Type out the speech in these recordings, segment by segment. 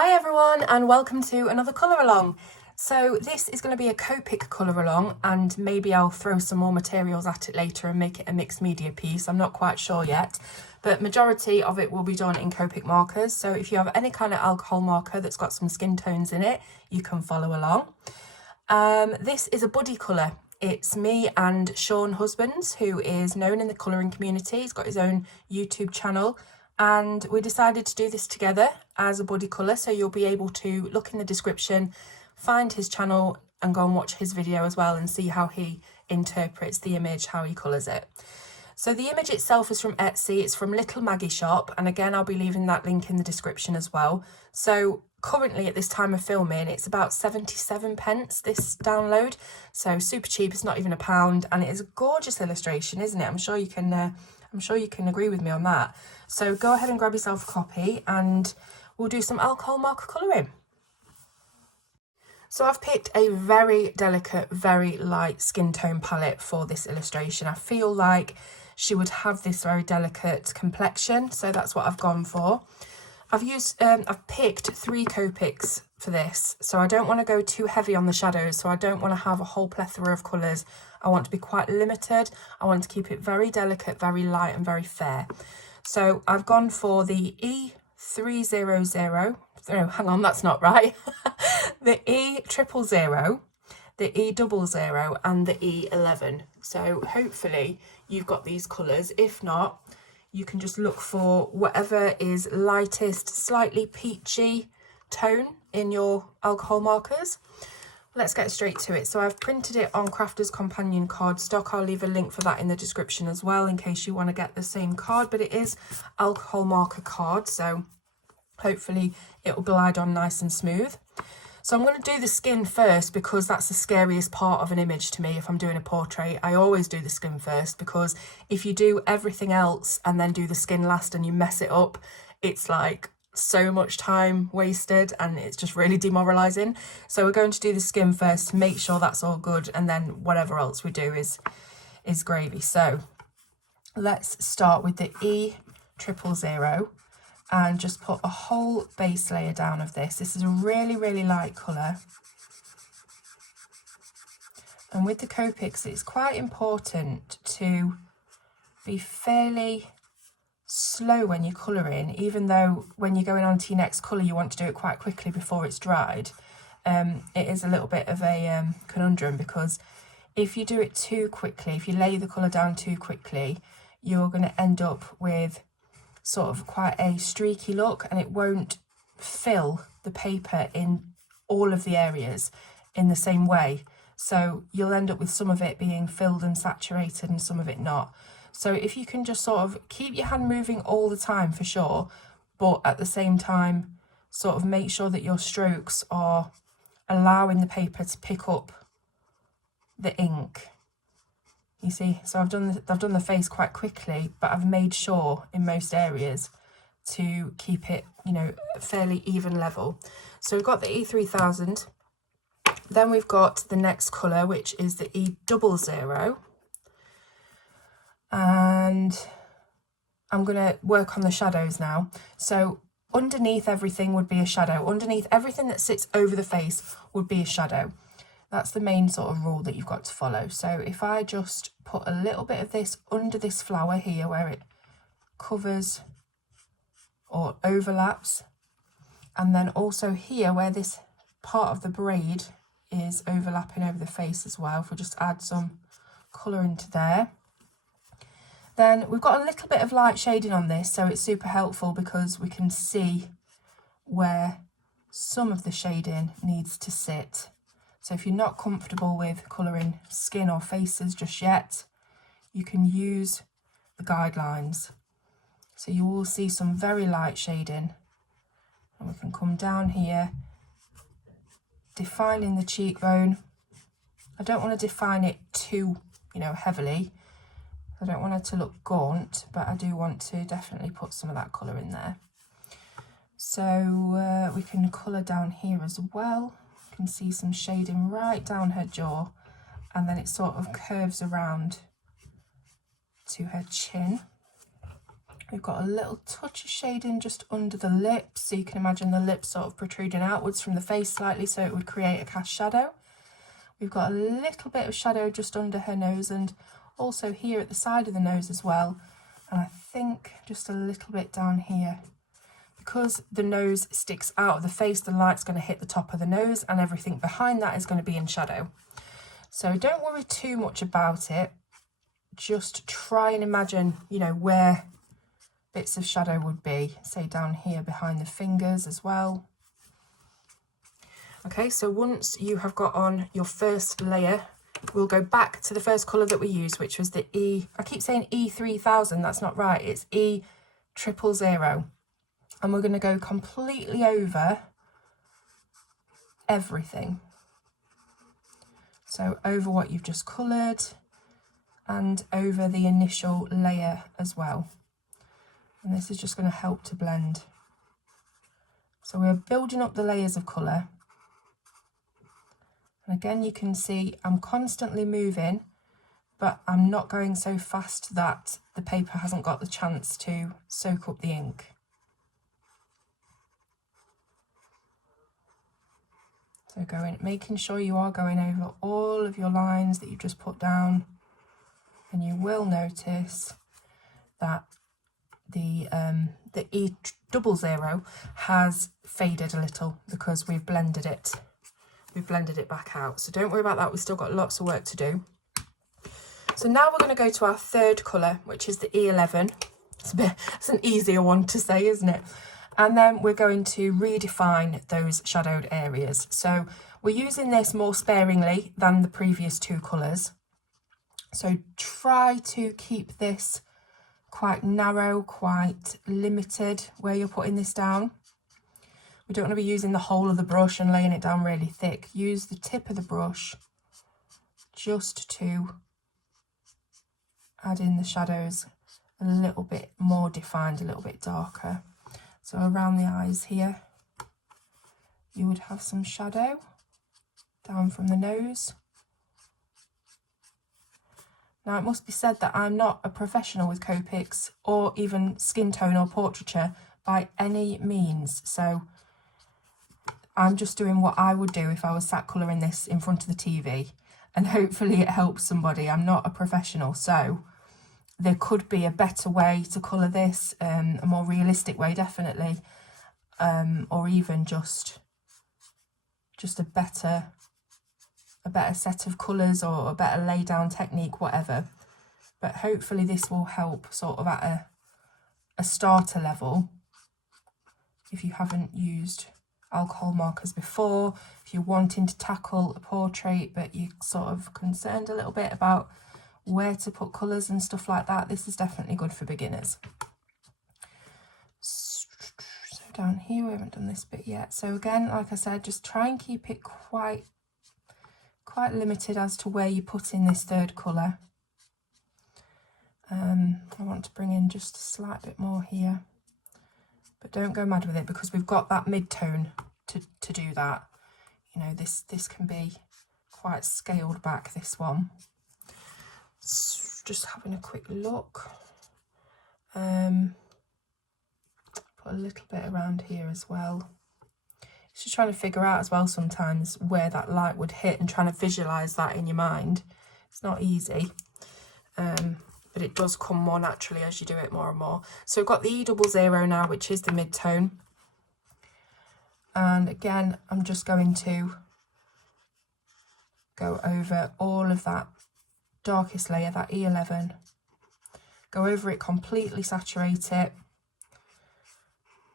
Hi everyone and welcome to another colour along. So this is going to be a Copic colour along and maybe I'll throw some more materials at it later and make it a mixed media piece. I'm not quite sure yet, but majority of it will be done in Copic markers. So if you have any kind of alcohol marker that's got some skin tones in it, you can follow along. This is a buddy colour. It's me and Seàn Husbands, who is known in the colouring community. He's got his own YouTube channel. And we decided to do this together as a buddy colour, so you'll be able to look in the description, find his channel and go and watch his video as well and see how he interprets the image, how he colours it. So the image itself is from Etsy, it's from Little Maggie Shop, and again I'll be leaving that link in the description as well. So currently at this time of filming it's about 77p this download, so super cheap, it's not even £1, and it is a gorgeous illustration, isn't it? I'm sure you can agree with me on that. So go ahead and grab yourself a copy and we'll do some alcohol marker colouring. So I've picked a very delicate, very light skin tone palette for this illustration. I feel like she would have this very delicate complexion, so that's what I've gone for. I've picked 3 Copics for this, so I don't want to go too heavy on the shadows, so I don't want to have a whole plethora of colours. I want to be quite limited. I want to keep it very delicate, very light and very fair. So I've gone for the E300, no, hang on, that's not right. The E000, the E00 and the E11. So hopefully you've got these colours. If not, you can just look for whatever is lightest, slightly peachy tone in your alcohol markers. Let's get straight to it. So I've printed it on Crafter's Companion cardstock. I'll leave a link for that in the description as well in case you want to get the same card, but it is alcohol marker card, so hopefully it will glide on nice and smooth. So I'm going to do the skin first because that's the scariest part of an image to me. If I'm doing a portrait, I always do the skin first, because if you do everything else and then do the skin last and you mess it up, it's like so much time wasted and it's just really demoralizing. So we're going to do the skin first to make sure that's all good, and then whatever else we do is gravy. So let's start with the E000 and just put a whole base layer down of this. This is a really, really light colour. And with the Copics, it's quite important to be fairly slow when you're colouring, even though when you're going on to your next colour you want to do it quite quickly before it's dried. It is a little bit of a conundrum, because if you do it too quickly, if you lay the colour down too quickly, you're going to end up with sort of quite a streaky look, and it won't fill the paper in all of the areas in the same way. So you'll end up with some of it being filled and saturated and some of it not. So if you can just sort of keep your hand moving all the time for sure, but at the same time sort of make sure that your strokes are allowing the paper to pick up the ink. You see, so I've done the face quite quickly, but I've made sure in most areas to keep it, you know, fairly even level. So we've got the E3000, then we've got the next colour, which is the E00. And I'm going to work on the shadows now. So underneath everything would be a shadow. Underneath everything that sits over the face would be a shadow. That's the main sort of rule that you've got to follow. So if I just put a little bit of this under this flower here where it covers or overlaps, and then also here where this part of the braid is overlapping over the face as well, if we just add some colour into there. Then we've got a little bit of light shading on this, so it's super helpful because we can see where some of the shading needs to sit. So if you're not comfortable with colouring skin or faces just yet, you can use the guidelines. So you will see some very light shading. And we can come down here, defining the cheekbone. I don't want to define it too, you know, heavily. I don't want it to look gaunt, but I do want to definitely put some of that colour in there. So we can colour down here as well. You can see some shading right down her jaw, and then it sort of curves around to her chin. We've got a little touch of shading just under the lips, so you can imagine the lips sort of protruding outwards from the face slightly, so it would create a cast shadow. We've got a little bit of shadow just under her nose and also here at the side of the nose as well. And I think just a little bit down here. Because the nose sticks out of the face, the light's going to hit the top of the nose and everything behind that is going to be in shadow. So don't worry too much about it. Just try and imagine, you know, where bits of shadow would be. Say down here behind the fingers as well. Okay, so once you have got on your first layer, we'll go back to the first colour that we used, which was the I keep saying E3000, that's not right, it's E000. And we're going to go completely over everything. So over what you've just coloured and over the initial layer as well. And this is just going to help to blend. So we're building up the layers of colour. And again, you can see I'm constantly moving, but I'm not going so fast that the paper hasn't got the chance to soak up the ink. So making sure you are going over all of your lines that you've just put down, and you will notice that the E00 has faded a little because we've blended it. We've blended it back out. So don't worry about that. We've still got lots of work to do. So now we're going to go to our third colour, which is the E11. It's an easier one to say, isn't it? And then we're going to redefine those shadowed areas. So we're using this more sparingly than the previous two colours. So try to keep this quite narrow, quite limited where you're putting this down. We don't want to be using the whole of the brush and laying it down really thick. Use the tip of the brush just to add in the shadows a little bit more defined, a little bit darker. So around the eyes here, you would have some shadow down from the nose. Now it must be said that I'm not a professional with Copics or even skin tone or portraiture by any means. So I'm just doing what I would do if I was sat colouring this in front of the TV, and hopefully it helps somebody. I'm not a professional, so there could be a better way to colour this, a more realistic way definitely, or even just a better set of colours or a better lay down technique, whatever. But hopefully this will help sort of at a starter level if you haven't used alcohol markers before, if you're wanting to tackle a portrait but you're sort of concerned a little bit about where to put colours and stuff like that, this is definitely good for beginners. So down here we haven't done this bit yet. So again, like I said, just try and keep it quite limited as to where you put in this third colour. I want to bring in just a slight bit more here, but don't go mad with it because we've got that mid-tone to do that. You know, this can be quite scaled back, this one. Just having a quick look. Put a little bit around here as well. It's just trying to figure out as well sometimes where that light would hit and trying to visualise that in your mind. It's not easy, but it does come more naturally as you do it more and more. So we've got the E00 now, which is the mid-tone. And again, I'm just going to go over all of that darkest layer, that E11. Go over it completely, saturate it.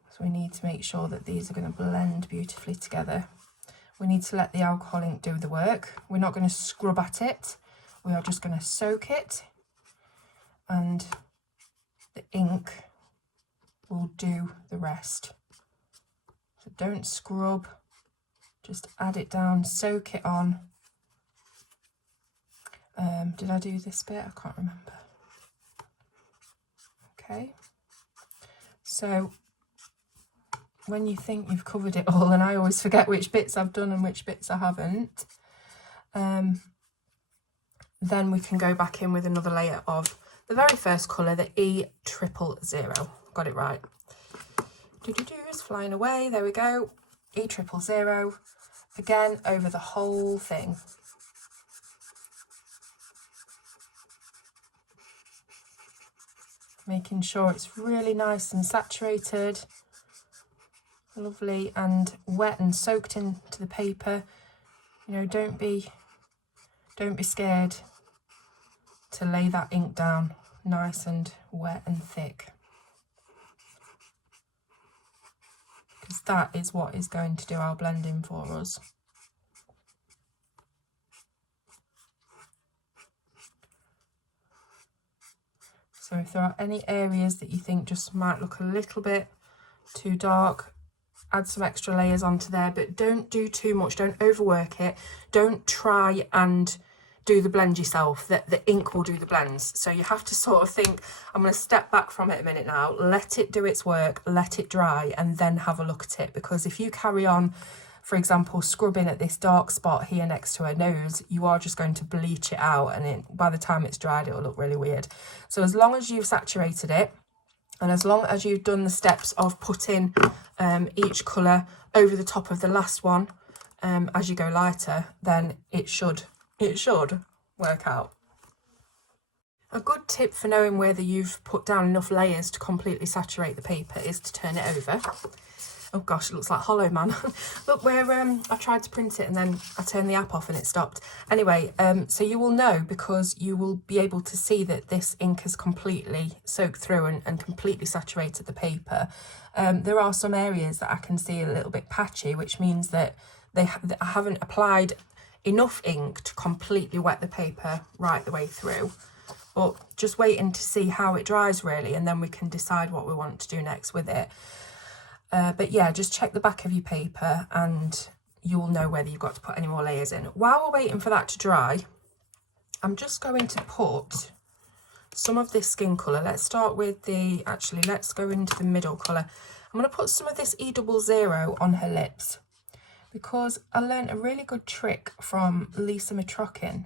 So we need to make sure that these are going to blend beautifully together. We need to let the alcohol ink do the work. We're not going to scrub at it. We are just going to soak it, and the ink will do the rest. So don't scrub, just add it down, soak it on. Did I do this bit? I can't remember. Okay, so when you think you've covered it all, and I always forget which bits I've done and which bits I haven't, then we can go back in with another layer of the very first colour, the E000. Got it right. It's flying away. There we go. E000. Again, over the whole thing. Making sure it's really nice and saturated. Lovely and wet and soaked into the paper. You know, don't be scared to lay that ink down nice and wet and thick, because that is what is going to do our blending for us. So if there are any areas that you think just might look a little bit too dark, add some extra layers onto there, but don't do too much, don't overwork it. Don't try and do the blend yourself, that the ink will do the blends. So you have to sort of think, I'm going to step back from it a minute now, let it do its work, let it dry, and then have a look at it. Because if you carry on, for example, scrubbing at this dark spot here next to her nose, you are just going to bleach it out, and by the time it's dried, it will look really weird. So as long as you've saturated it, and as long as you've done the steps of putting each colour over the top of the last one as you go lighter, then it should work out. A good tip for knowing whether you've put down enough layers to completely saturate the paper is to turn it over. Oh gosh, it looks like Hollow Man. Look where I tried to print it and then I turned the app off and it stopped. Anyway, so you will know, because you will be able to see that this ink has completely soaked through and completely saturated the paper. There are some areas that I can see a little bit patchy, which means that I haven't applied enough ink to completely wet the paper right the way through. But just waiting to see how it dries really, and then we can decide what we want to do next with it. But yeah, just check the back of your paper and you'll know whether you've got to put any more layers in. While we're waiting for that to dry, I'm just going to put some of this skin colour. Let's start with let's go into the middle colour. I'm going to put some of this E00 on her lips, because I learned a really good trick from Lisa Mitrokin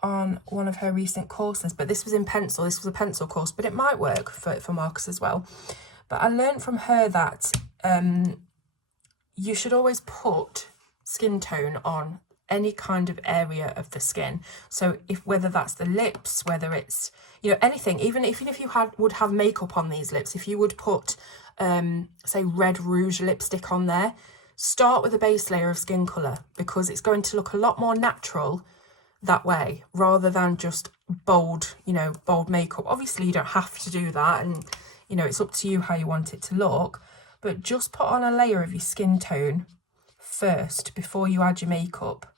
on one of her recent courses, but this was in pencil. This was a pencil course, but it might work for markers as well. But I learned from her that you should always put skin tone on any kind of area of the skin. So whether that's the lips, whether it's, you know, anything, even if you would have makeup on these lips, if you would put say red rouge lipstick on there, start with a base layer of skin colour, because it's going to look a lot more natural that way, rather than just bold makeup. Obviously you don't have to do that, and you know, it's up to you how you want it to look, but just put on a layer of your skin tone first before you add your makeup.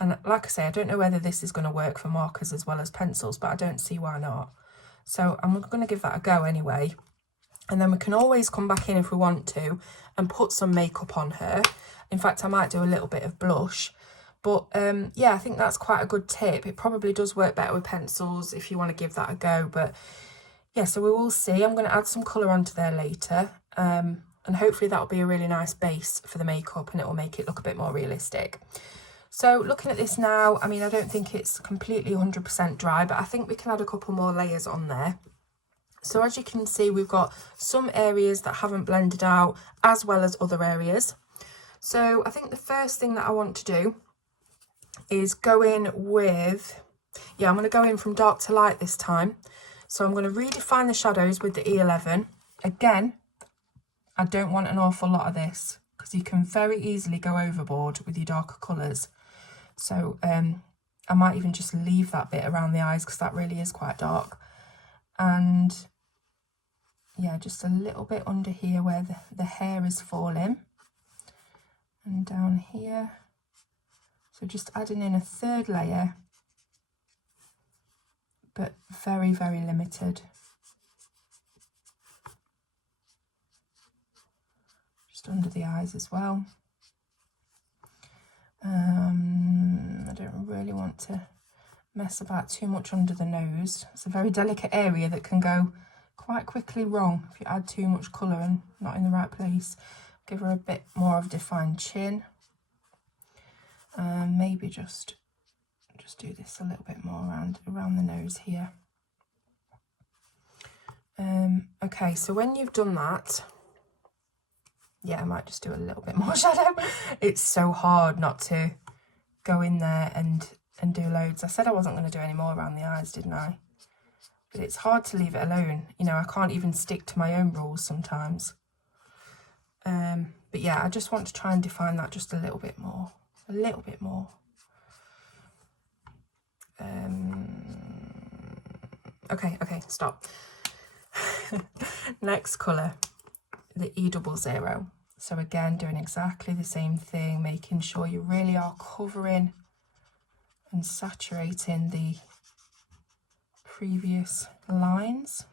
And like I say, I don't know whether this is going to work for markers as well as pencils, but I don't see why not. So I'm going to give that a go anyway. And then we can always come back in if we want to and put some makeup on her. In fact, I might do a little bit of blush. But yeah, I think that's quite a good tip. It probably does work better with pencils if you want to give that a go. But yeah, so we will see. I'm going to add some colour onto there later. And hopefully that'll be a really nice base for the makeup, and it will make it look a bit more realistic. So looking at this now, I mean, I don't think it's completely 100% dry, but I think we can add a couple more layers on there. So as you can see, we've got some areas that haven't blended out as well as other areas. So I think the first thing that I want to do is go in with, I'm going to go in from dark to light this time. So I'm going to redefine the shadows with the E11. Again, I don't want an awful lot of this, because you can very easily go overboard with your darker colours. So I might even just leave that bit around the eyes, because that really is quite dark. And yeah, just a little bit under here where the hair is falling. And down here. So just adding in a third layer, but very, very limited. Just under the eyes as well. I don't really want to mess about too much under the nose. It's a very delicate area that can go quite quickly wrong if you add too much colour and not in the right place. Give her a bit more of a defined chin. Maybe just Just do this a little bit more around the nose here. Okay, so when you've done that, yeah, I might just do a little bit more shadow. It's so hard not to go in there and do loads. I said I wasn't going to do any more around the eyes, didn't I? But it's hard to leave it alone. You know, I can't even stick to my own rules sometimes. But yeah, I just want to try and define that just a little bit more. A little bit more. Okay, stop. Next colour, the E00. So again, doing exactly the same thing, making sure you really are covering and saturating the previous lines.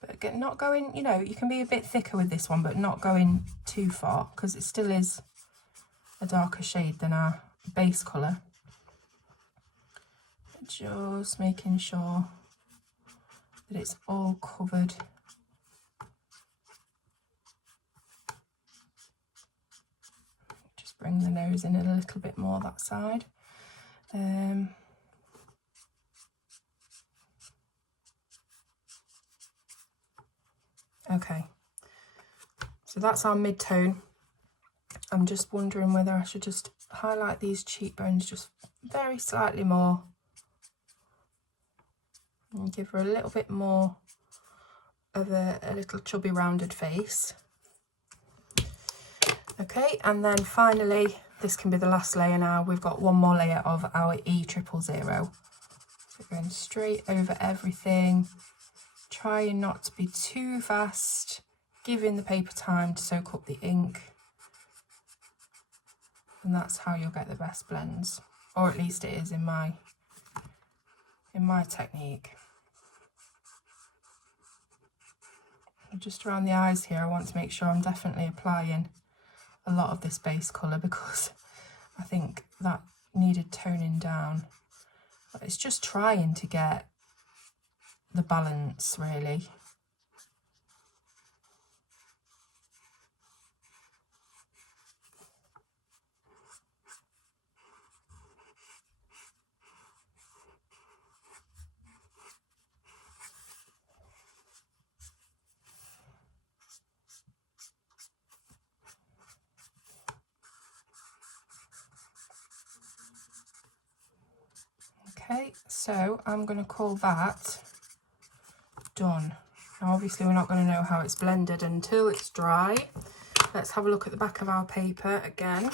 But again, not going, you know, you can be a bit thicker with this one, but not going too far, because it still is a darker shade than our base colour. Just making sure that it's all covered. Just bring the nose in a little bit more that side. Okay, so that's our mid-tone. I'm just wondering whether I should just highlight these cheekbones just very slightly more and give her a little bit more of a little chubby rounded face. Okay, and then finally, this can be the last layer now. We've got one more layer of our E00. So going straight over everything, trying not to be too fast, giving the paper time to soak up the ink. And that's how you'll get the best blends, or at least it is in my technique. Just around the eyes here, I want to make sure I'm definitely applying a lot of this base colour, because I think that needed toning down. But it's just trying to get the balance, really. Okay, so I'm going to call that done. Now obviously we're not going to know how it's blended until it's dry. Let's have a look at the back of our paper again.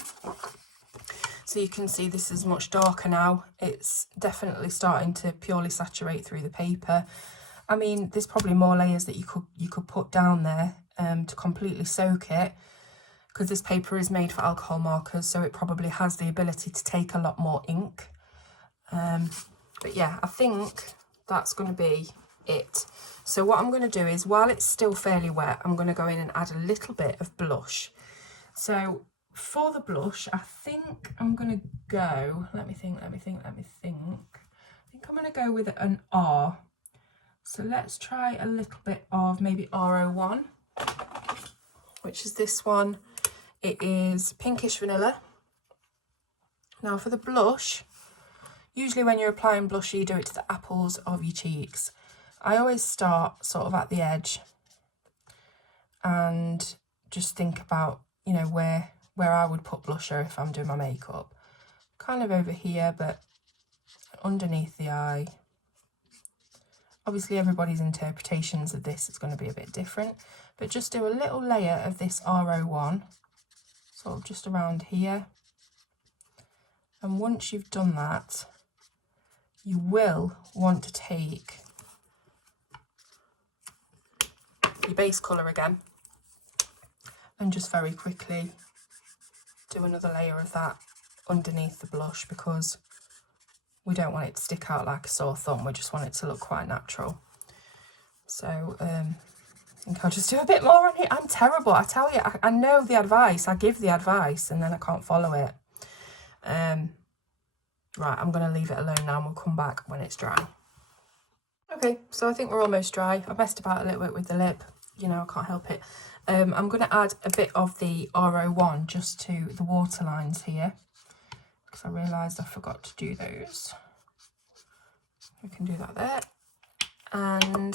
So you can see this is much darker now. It's definitely starting to purely saturate through the paper. I mean, there's probably more layers that you could put down there to completely soak it, because this paper is made for alcohol markers, so it probably has the ability to take a lot more ink. But yeah, I think that's going to be it. So what I'm going to do is, while it's still fairly wet, I'm going to go in and add a little bit of blush. So for the blush, I think I'm going to go, let me think. I think I'm going to go with an R. So let's try a little bit of maybe R01, which is this one. It is pinkish vanilla. Now for the blush, usually when you're applying blush, you do it to the apples of your cheeks. I always start sort of at the edge and just think about, you know, where I would put blusher if I'm doing my makeup. Kind of over here, but underneath the eye. Obviously everybody's interpretations of this is going to be a bit different, but just do a little layer of this R01, sort of just around here. And once you've done that, you will want to take your base colour again and just very quickly do another layer of that underneath the blush, because we don't want it to stick out like a sore thumb. We just want it to look quite natural. So I think I'll just do a bit more on it. I'm terrible, I tell you. I know the advice, I give the advice, and then I can't follow it. Right, I'm going to leave it alone now and we'll come back when it's dry. Okay, so I think we're almost dry. I messed about a little bit with the lip. you know, I can't help it. I'm going to add a bit of the R01 just to the waterlines here, because I realised I forgot to do those. We can do that there. And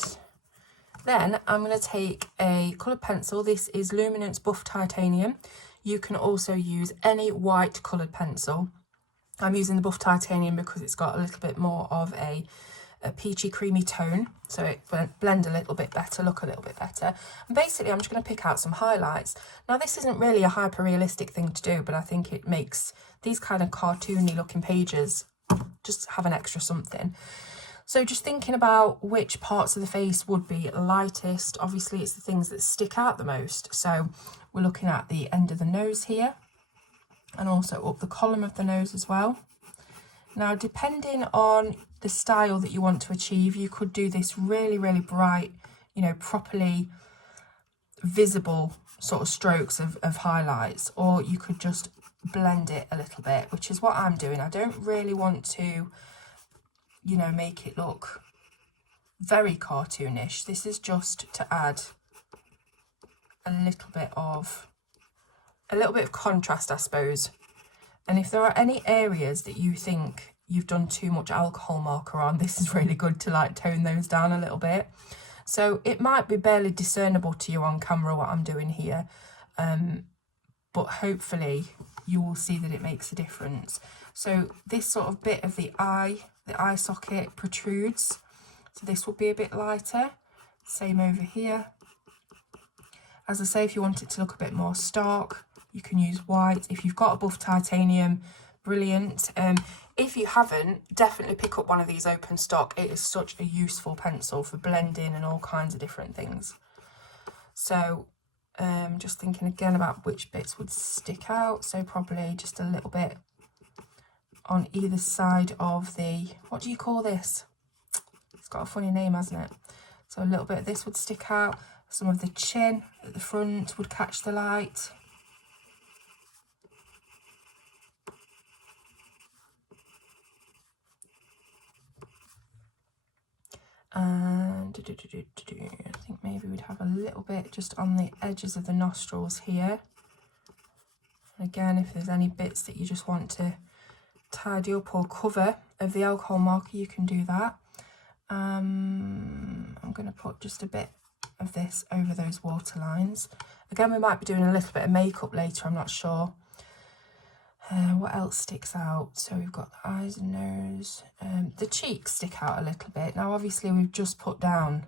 then I'm going to take a coloured pencil. This is Luminance Buff Titanium. You can also use any white coloured pencil. I'm using the Buff Titanium because it's got a little bit more of a peachy creamy tone, so it blend a little bit better, look a little bit better. And basically I'm just going to pick out some highlights. Now this isn't really a hyper realistic thing to do, but I think it makes these kind of cartoony looking pages just have an extra something. So just thinking about which parts of the face would be lightest. Obviously it's the things that stick out the most, so we're looking at the end of the nose here and also up the column of the nose as well. Now, depending on the style that you want to achieve, you could do this really, really bright, you know, properly visible sort of strokes of highlights, or you could just blend it a little bit, which is what I'm doing. I don't really want to, you know, make it look very cartoonish. This is just to add a little bit of contrast, I suppose. And if there are any areas that you think you've done too much alcohol marker on, this is really good to like tone those down a little bit. So it might be barely discernible to you on camera what I'm doing here, but hopefully you will see that it makes a difference. So this sort of bit of the eye socket protrudes, so this will be a bit lighter. Same over here. As I say, if you want it to look a bit more stark, you can use white. If you've got a Buff Titanium, brilliant. If you haven't, definitely pick up one of these open stock. It is such a useful pencil for blending and all kinds of different things. So just thinking again about which bits would stick out. So probably just a little bit on either side of the, what do you call this? It's got a funny name, hasn't it? So a little bit of this would stick out. Some of the chin at the front would catch the light. And I think maybe we'd have a little bit just on the edges of the nostrils here. And again, if there's any bits that you just want to tidy up or cover of the alcohol marker, you can do that. I'm going to put just a bit of this over those water lines. Again, we might be doing a little bit of makeup later, I'm not sure. What else sticks out? So we've got the eyes and nose. The cheeks stick out a little bit. Now obviously we've just put down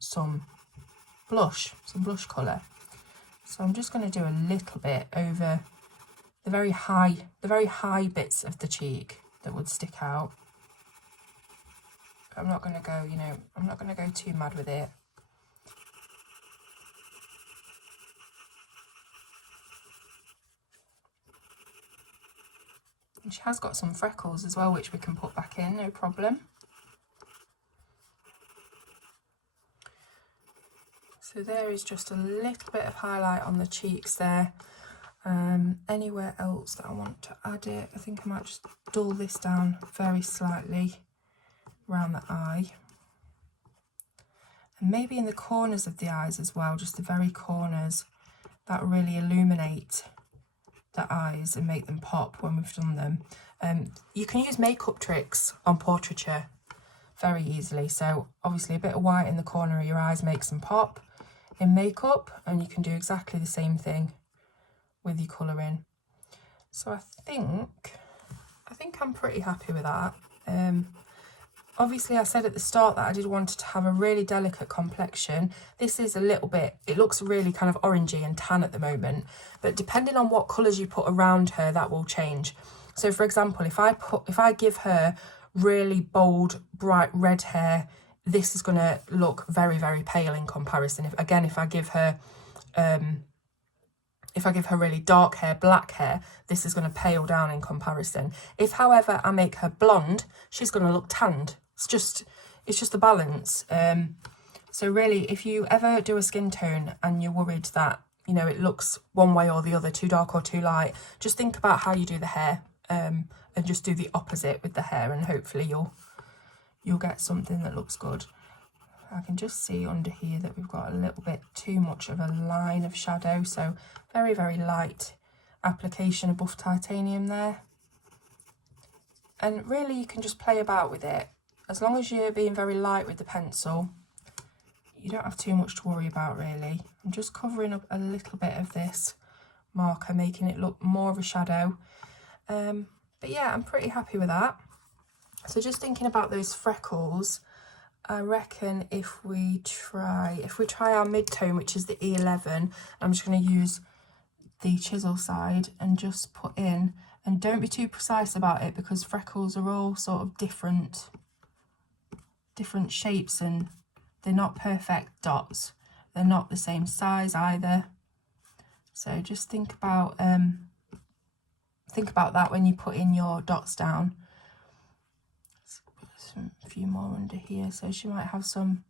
some blush colour. So I'm just going to do a little bit over the very high bits of the cheek that would stick out. I'm not going to go, you know, I'm not going to go too mad with it. And she has got some freckles as well, which we can put back in, no problem. So there is just a little bit of highlight on the cheeks there. Anywhere else that I want to add it, I think I might just dull this down very slightly around the eye. And maybe in the corners of the eyes as well, just the very corners that really illuminate the eyes and make them pop when we've done them. You can use makeup tricks on portraiture very easily. So obviously a bit of white in the corner of your eyes makes them pop in makeup, and you can do exactly the same thing with your colouring. So I think I'm pretty happy with that. Obviously I said at the start that I did want to have a really delicate complexion. This is a little bit, it looks really kind of orangey and tan at the moment, but depending on what colours you put around her, that will change. So for example, if I give her really bold, bright red hair, this is going to look very, very pale in comparison. If I give her really dark hair, black hair, this is going to pale down in comparison. If, however, I make her blonde, she's going to look tanned. It's just a balance. So really, if you ever do a skin tone and you're worried that, you know, it looks one way or the other, too dark or too light, just think about how you do the hair, and just do the opposite with the hair, and hopefully you'll get something that looks good. I can just see under here that we've got a little bit too much of a line of shadow, so very, very light application of buff titanium there. And really you can just play about with it. As long as you're being very light with the pencil, you don't have too much to worry about really. I'm just covering up a little bit of this marker, making it look more of a shadow. But yeah, I'm pretty happy with that. So just thinking about those freckles, I reckon if we try our mid-tone, which is the E11, I'm just going to use the chisel side and just put in, and don't be too precise about it because freckles are all sort of different shapes and they're not perfect dots. They're not the same size either. So just think about that when you put in your dots down. A few more under here, so she might have some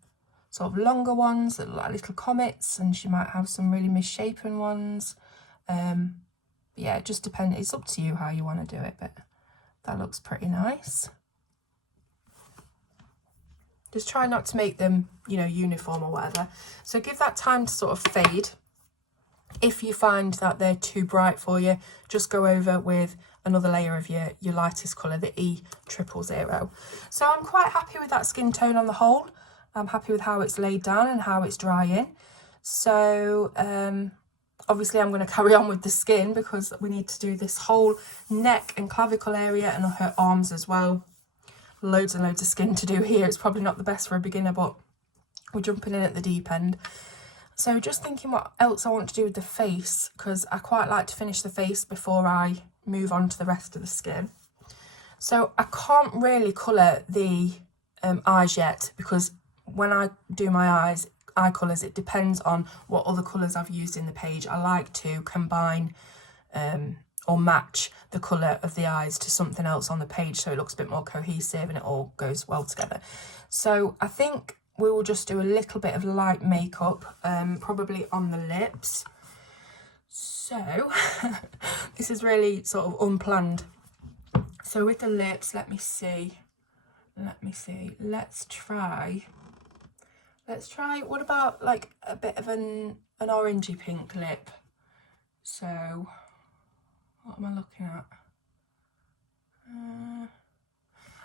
sort of longer ones that look like little comets, and she might have some really misshapen ones. Yeah, it just depends. It's up to you how you want to do it, but that looks pretty nice. Just try not to make them, you know, uniform or whatever. So give that time to sort of fade. If you find that they're too bright for you, just go over with another layer of your lightest colour, the E000. So I'm quite happy with that skin tone on the whole. I'm happy with how it's laid down and how it's drying. So obviously I'm going to carry on with the skin because we need to do this whole neck and clavicle area and her arms as well. Loads and loads of skin to do here. It's probably not the best for a beginner, but we're jumping in at the deep end. So just thinking what else I want to do with the face, because I quite like to finish the face before I move on to the rest of the skin. So I can't really colour the eyes yet, because when I do my eye colours, it depends on what other colours I've used in the page. I like to combine or match the colour of the eyes to something else on the page so it looks a bit more cohesive and it all goes well together. So I think we will just do a little bit of light makeup, probably on the lips. So this is really sort of unplanned. So with the lips, let me see. Let's try, what about like a bit of an orangey pink lip? So what am I looking at?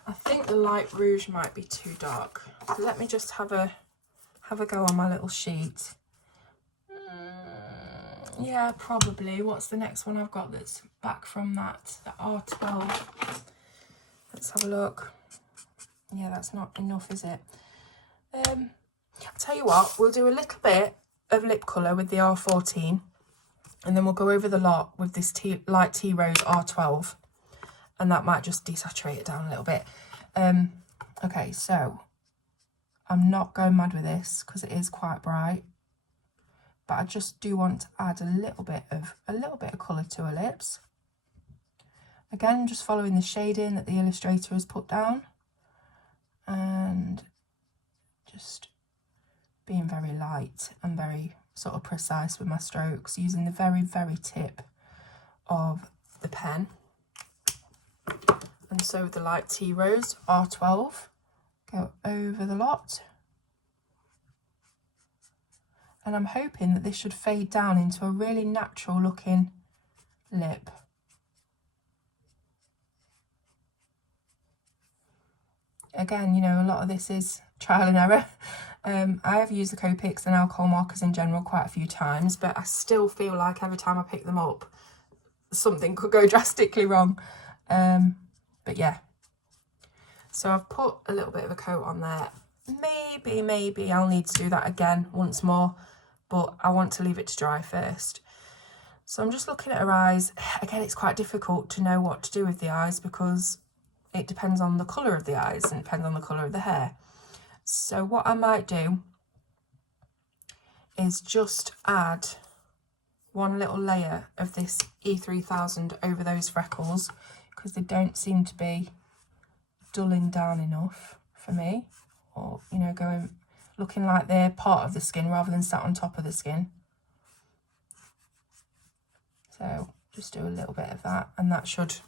I think the light rouge might be too dark. So let me just have a go on my little sheet. Yeah, probably. What's the next one I've got that's back from that? The R12. Let's have a look. Yeah, that's not enough, is it? I'll tell you what, we'll do a little bit of lip colour with the R14, and then we'll go over the lot with this light tea rose R12, and that might just desaturate it down a little bit. Okay, so I'm not going mad with this because it is quite bright, but I just do want to add a little bit of colour to her lips. Again, just following the shading that the illustrator has put down, and just being very light and very sort of precise with my strokes, using the very, very tip of the pen. And so with the light tea rose R12, go over the lot. And I'm hoping that this should fade down into a really natural looking lip. Again, you know, a lot of this is trial and error. I have used the Copics and alcohol markers in general quite a few times, but I still feel like every time I pick them up, something could go drastically wrong. But yeah, so I've put a little bit of a coat on there. Maybe I'll need to do that again once more, but I want to leave it to dry first. So I'm just looking at her eyes. Again, it's quite difficult to know what to do with the eyes because it depends on the colour of the eyes and it depends on the colour of the hair. So what I might do is just add one little layer of this E3000 over those freckles, because they don't seem to be dulling down enough for me, or, you know, looking like they're part of the skin rather than sat on top of the skin. So just do a little bit of that, and that should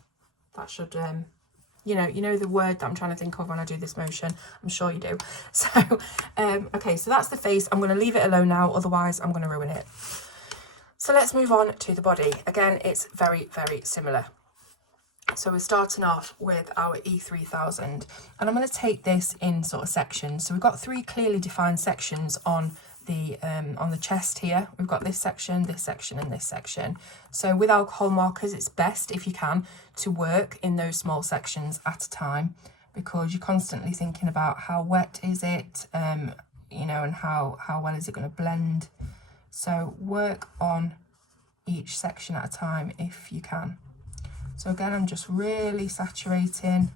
You know the word that I'm trying to think of when I do this motion. I'm sure you do. So, okay, so that's the face. I'm going to leave it alone now, otherwise I'm going to ruin it. So let's move on to the body. Again, it's very, very similar. So we're starting off with our E3000, and I'm going to take this in sort of sections. So we've got 3 clearly defined sections on the chest here. We've got this section, and this section. So with alcohol markers, it's best, if you can, to work in those small sections at a time, because you're constantly thinking about how wet is it, you know, and how well is it going to blend. So work on each section at a time if you can. So again, I'm just really saturating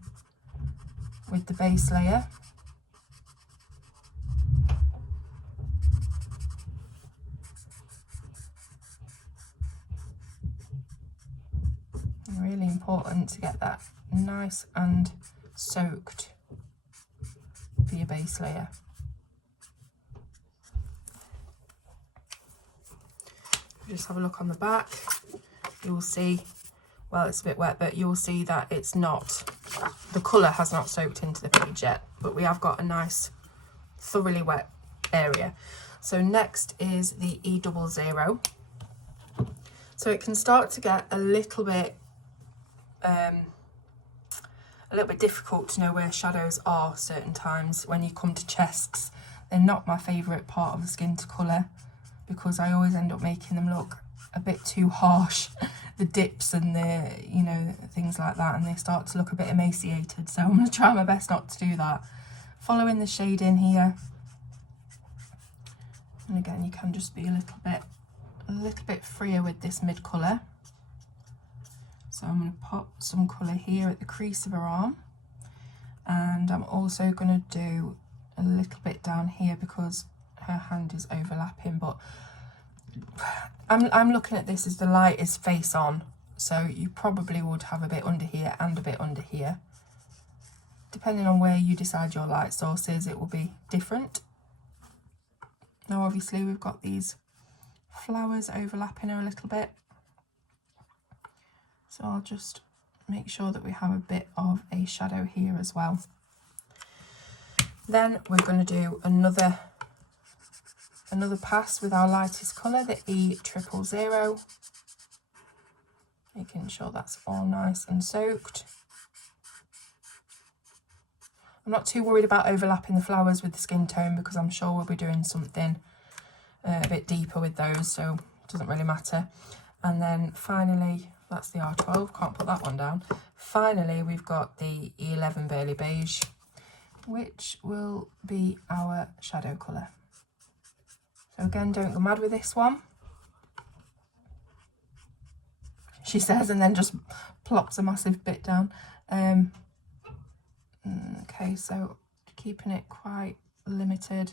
with the base layer. Really important to get that nice and soaked for your base layer. Just have a look on the back. You'll see, well, it's a bit wet, but you'll see that it's not, the colour has not soaked into the page yet, but we have got a nice thoroughly wet area. So next is the E00. So it can start to get a little bit difficult to know where shadows are certain times when you come to chests. They're not my favourite part of the skin to colour, because I always end up making them look a bit too harsh, the dips and the, you know, things like that, and they start to look a bit emaciated. So I'm going to try my best not to do that. Following the shade in here, and again you can just be a little bit freer with this mid colour. So I'm going to pop some colour here at the crease of her arm, and I'm also going to do a little bit down here because her hand is overlapping, but I'm looking at this as the light is face on, so you probably would have a bit under here and a bit under here. Depending on where you decide your light source is, it will be different. Now obviously we've got these flowers overlapping her a little bit, so I'll just make sure that we have a bit of a shadow here as well. Then we're going to do another pass with our lightest colour, the E000, making sure that's all nice and soaked. I'm not too worried about overlapping the flowers with the skin tone, because I'm sure we'll be doing something a bit deeper with those, so it doesn't really matter. And then finally, that's the R12, can't put that one down. Finally, we've got the E11 Burley Beige, which will be our shadow colour. So again, don't go mad with this one, she says, and then just plops a massive bit down. Okay, so keeping it quite limited.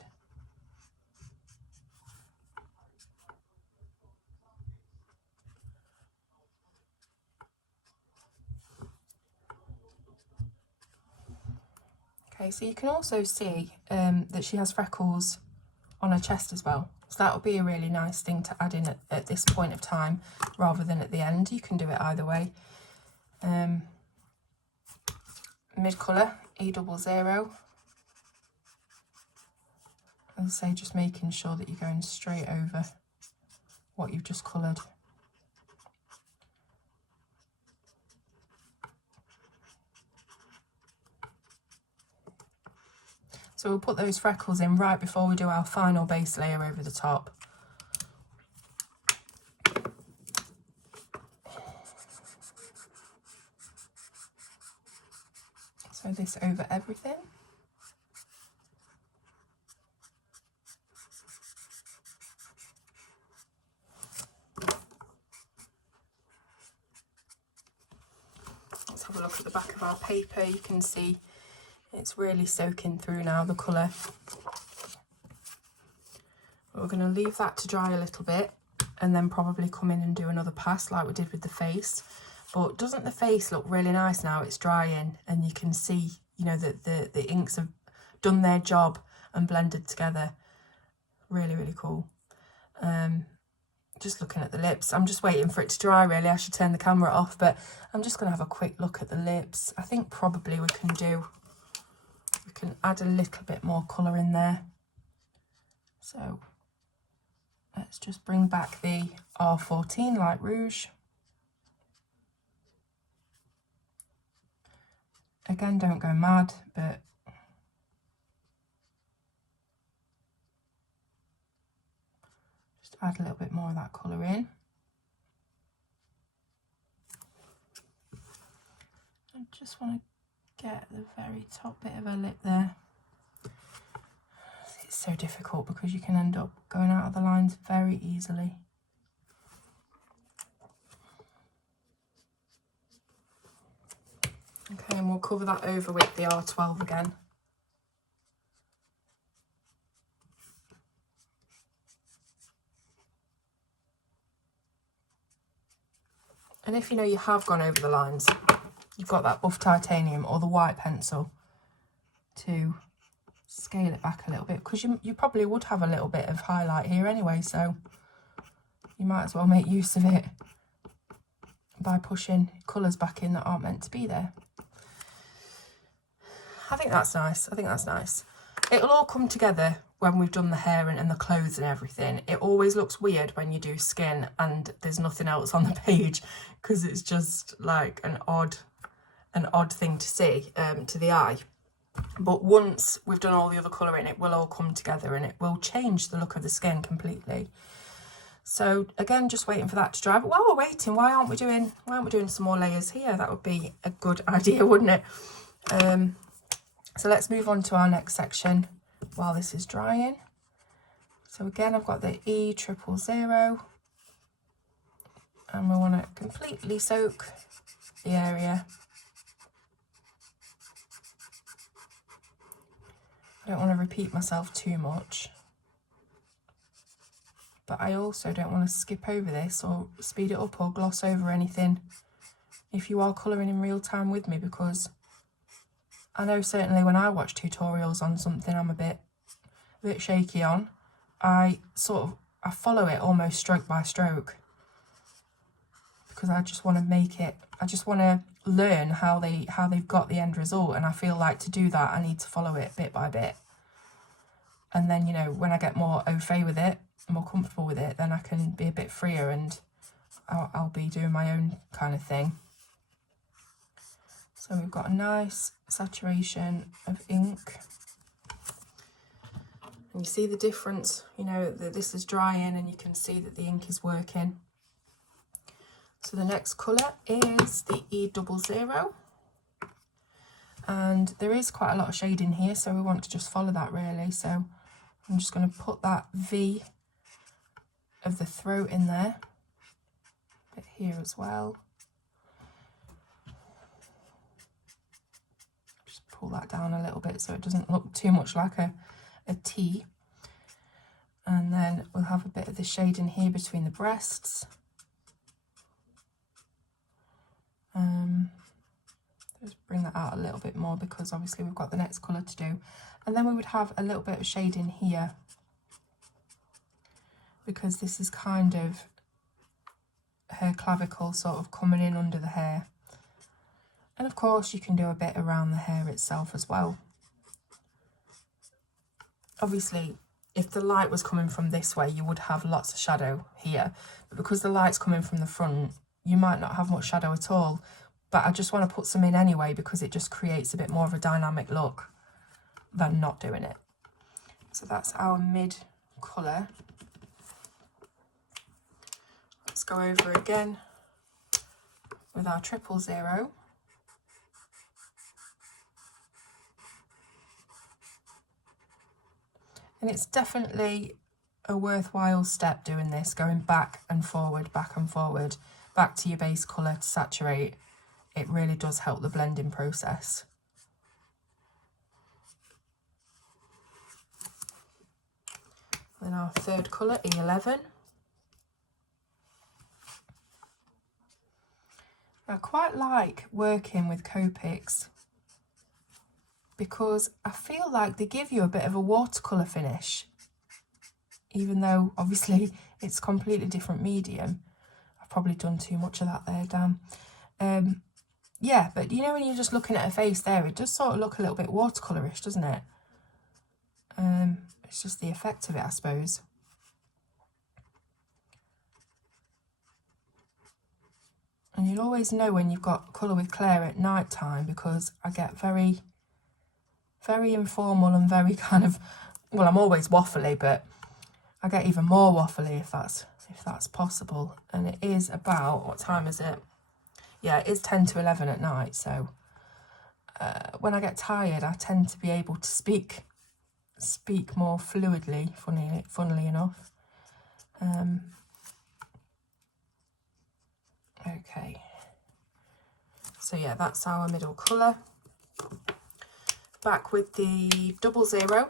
Okay, so you can also see that she has freckles on her chest as well. So that would be a really nice thing to add in at this point of time rather than at the end. You can do it either way. Mid colour, E00. As I say, just making sure that you're going straight over what you've just coloured. So we'll put those freckles in right before we do our final base layer over the top. So this over everything. Let's have a look at the back of our paper. You can see it's really soaking through now, the colour. We're going to leave that to dry a little bit and then probably come in and do another pass like we did with the face. But doesn't the face look really nice now it's drying, and you can see, you know, that the inks have done their job and blended together. Really, really cool. just looking at the lips. I'm just waiting for it to dry, really. I should turn the camera off, but I'm just going to have a quick look at the lips. I think probably we can add a little bit more colour in there. So let's just bring back the R14 Light Rouge. Again, don't go mad, but just add a little bit more of that colour in. I just want to get the very top bit of her lip there. It's so difficult because you can end up going out of the lines very easily. Okay, and we'll cover that over with the R12 again. And if you know you have gone over the lines, you've got that buff titanium or the white pencil to scale it back a little bit, because you probably would have a little bit of highlight here anyway, so you might as well make use of it by pushing colours back in that aren't meant to be there. I think that's nice. I think that's nice. It'll all come together when we've done the hair and the clothes and everything. It always looks weird when you do skin and there's nothing else on the page, because it's just like an odd thing to see to the eye. But once we've done all the other colouring, it will all come together and it will change the look of the skin completely. So again, just waiting for that to dry. But while we're waiting, why aren't we doing some more layers here? That would be a good idea, wouldn't it? So let's move on to our next section while this is drying. So again, I've got the E000, and we want to completely soak the area. I don't want to repeat myself too much, but I also don't want to skip over this or speed it up or gloss over anything if you are colouring in real time with me, because I know certainly when I watch tutorials on something I'm a bit shaky on, I follow it almost stroke by stroke, because I just want to make it, I just want to learn how they've got the end result, and I feel like to do that I need to follow it bit by bit. And then, you know, when I get more au fait with it, more comfortable with it, then I can be a bit freer and I'll be doing my own kind of thing. So we've got a nice saturation of ink. And you see the difference, you know, that this is drying and you can see that the ink is working. So the next colour is the E00. And there is quite a lot of shade in here, so we want to just follow that really. So I'm just going to put that V of the throat in there, a bit here as well. Just pull that down a little bit so it doesn't look too much like a T. And then we'll have a bit of the shade in here between the breasts. Just bring that out a little bit more, because obviously we've got the next colour to do. And then we would have a little bit of shade in here, because this is kind of her clavicle sort of coming in under the hair. And of course you can do a bit around the hair itself as well. Obviously, if the light was coming from this way, you would have lots of shadow here. But because the light's coming from the front, you might not have much shadow at all. But I just want to put some in anyway, because it just creates a bit more of a dynamic look than not doing it. So that's our mid colour. Let's go over again with our 000. And it's definitely a worthwhile step doing this, going back and forward, back to your base colour to saturate. It really does help the blending process. Then our third colour, E11. I quite like working with Copics because I feel like they give you a bit of a watercolour finish, even though obviously it's completely different medium. I've probably done too much of that there, damn. Yeah, but you know when you're just looking at her face there, it does sort of look a little bit watercolourish, doesn't it? It's just the effect of it, I suppose. And you'll always know when you've got colour with Claire at night time, because I get very, very informal and very kind of, well, I'm always waffly, but I get even more waffly if that's possible. And it is about, what time is it? Yeah, it is 10 to 11 at night, so when I get tired, I tend to be able to speak more fluidly, funnily enough. Okay, so yeah, that's our middle colour. Back with the 00.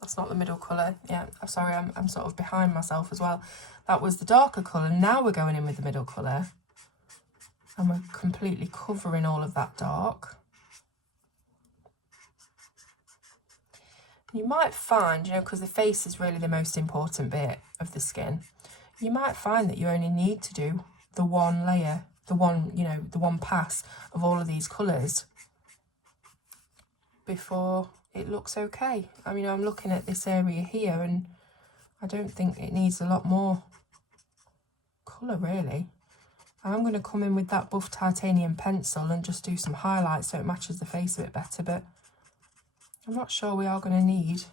That's not the middle colour. Yeah, I'm sorry, I'm sort of behind myself as well. That was the darker colour. Now we're going in with the middle colour. And we're completely covering all of that dark. You might find, you know, because the face is really the most important bit of the skin, you might find that you only need to do the one layer, the one pass of all of these colours before it looks okay. I mean, I'm looking at this area here and I don't think it needs a lot more colour really. I'm going to come in with that buff titanium pencil and just do some highlights so it matches the face a bit better, but I'm not sure we are going to need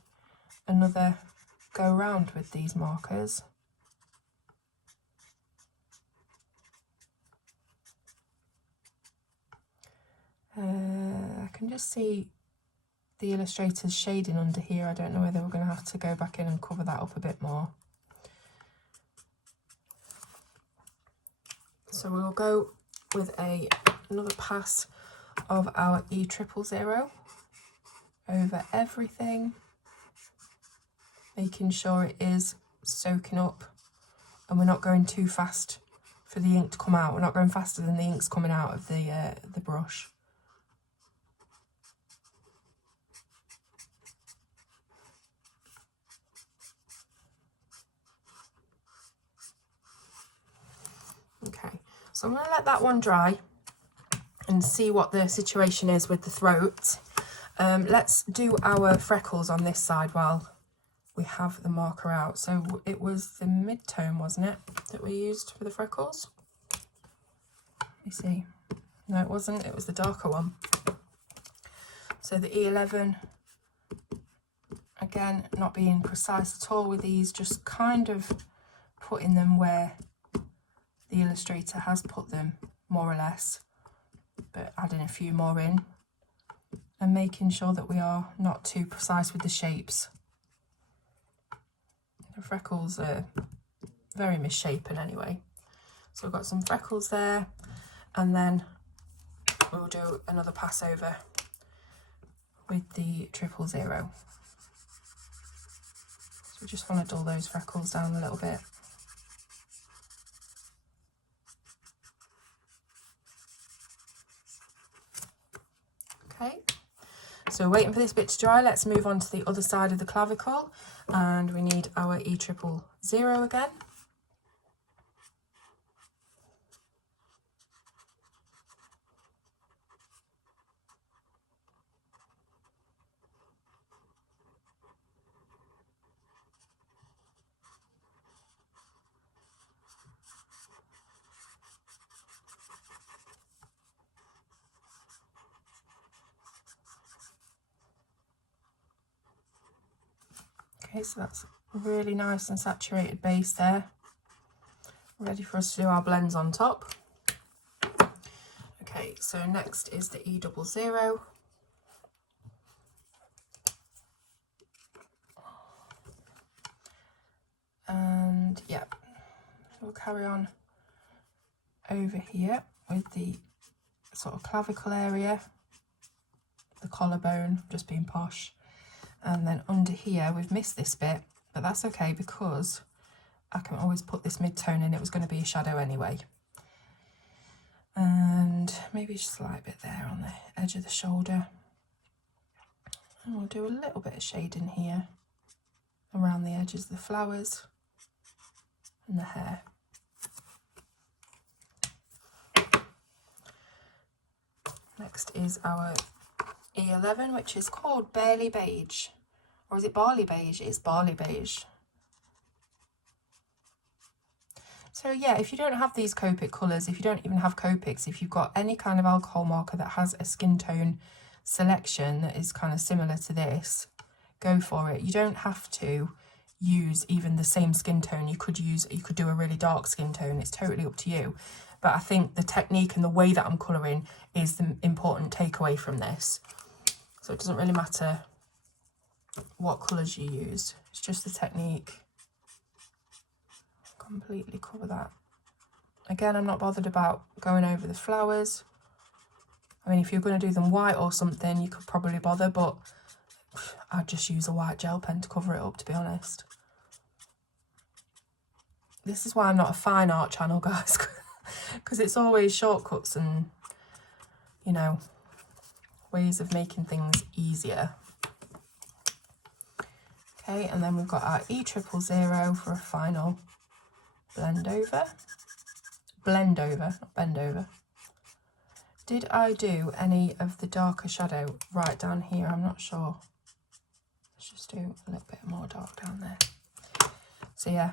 another go round with these markers. I can just see the illustrator's shading under here. I don't know whether we're going to have to go back in and cover that up a bit more. So we'll go with another pass of our E000 over everything, making sure it is soaking up and we're not going too fast for the ink to come out. We're not going faster than the ink's coming out of the brush. Okay, so I'm going to let that one dry and see what the situation is with the throat. Let's do our freckles on this side while we have the marker out. So it was the mid-tone, wasn't it, that we used for the freckles? Let me see. No, it wasn't. It was the darker one. So the E11, again, not being precise at all with these, just kind of putting them where the illustrator has put them, more or less, but adding a few more in and making sure that we are not too precise with the shapes. The freckles are very misshapen anyway. So we've got some freckles there, and then we'll do another pass over with the 000. So we just want to dull those freckles down a little bit. Okay, so we're waiting for this bit to dry. Let's move on to the other side of the clavicle, and we need our E000 again. Okay, so that's a really nice and saturated base there. Ready for us to do our blends on top. Okay, so next is the E00. And yeah, we'll carry on over here with the sort of clavicle area, the collarbone, just being posh. And then under here, we've missed this bit, but that's okay because I can always put this mid-tone in. It was going to be a shadow anyway. And maybe just a slight bit there on the edge of the shoulder. And we'll do a little bit of shading here. around the edges of the flowers and the hair. Next is our E11, which is called Barley Beige. Or is it Barley Beige? It's Barley Beige. So yeah, if you don't have these Copic colours, if you don't even have Copics, if you've got any kind of alcohol marker that has a skin tone selection that is kind of similar to this, go for it. You don't have to use even the same skin tone. You could do a really dark skin tone. It's totally up to you. But I think the technique and the way that I'm colouring is the important takeaway from this. So it doesn't really matter what colours you use. It's just the technique. Completely cover that. Again, I'm not bothered about going over the flowers. I mean, if you're going to do them white or something, you could probably bother, but I'd just use a white gel pen to cover it up, to be honest. This is why I'm not a fine art channel, guys, because it's always shortcuts and, you know, ways of making things easier. Okay, and then we've got our E000 for a final blend over, not bend over. Did I do any of the darker shadow right down here? I'm not sure. Let's just do a little bit more dark down there. So yeah,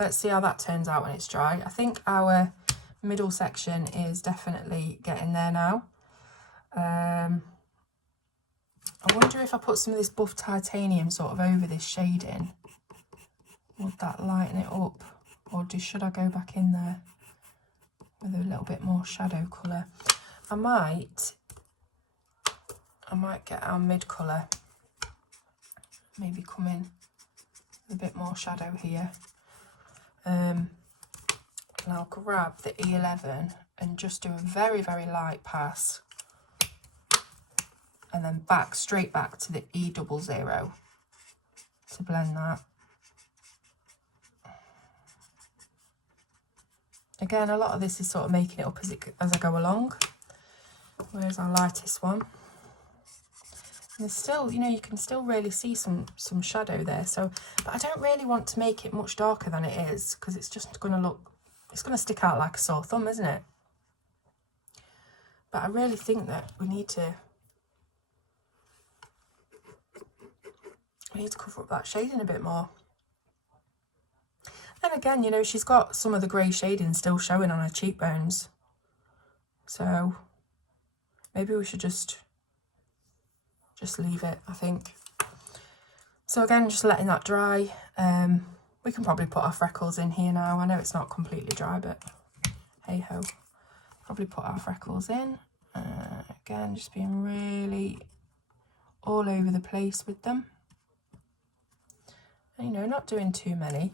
let's see how that turns out when it's dry. I think our middle section is definitely getting there now. I wonder if I put some of this buff titanium sort of over this shading, would that lighten it up? Or should I go back in there with a little bit more shadow colour? I might get our mid colour, maybe come in with a bit more shadow here. And I'll grab the E11 and just do a very, very light pass. And then straight back to the E00 to blend that. Again, a lot of this is sort of making it up as I go along. Where's our lightest one? And there's still, you know, you can still really see some shadow there. So, but I don't really want to make it much darker than it is, because it's just going to look, it's going to stick out like a sore thumb, isn't it? But I really think that we need to cover up that shading a bit more. And again, you know, she's got some of the grey shading still showing on her cheekbones. So maybe we should just leave it, I think. So again, just letting that dry. We can probably put our freckles in here now. I know it's not completely dry, but hey ho. Probably put our freckles in. Again, just being really all over the place with them. And, you know, not doing too many.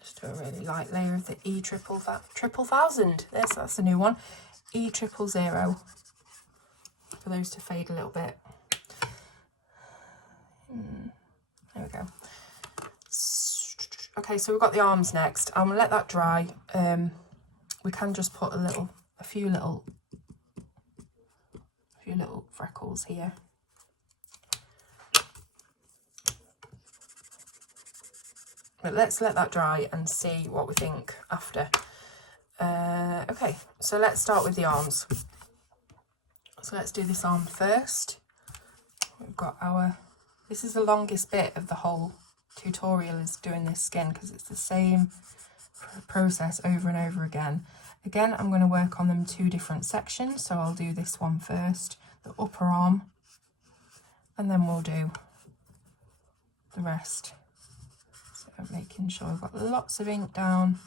Just do a really light layer of the E1000. That's a new one. E000. For those to fade a little bit. There we go. Okay, so we've got the arms next. I'm gonna let that dry. We can just put a few little freckles here. But let's let that dry and see what we think after. Okay, so let's start with the arms. So let's do this arm first. We've got this is the longest bit of the whole tutorial, is doing this skin, because it's the same process over and over again. Again, I'm going to work on them 2 different sections, so I'll do this one first, the upper arm, and then we'll do the rest. So making sure I've got lots of ink down.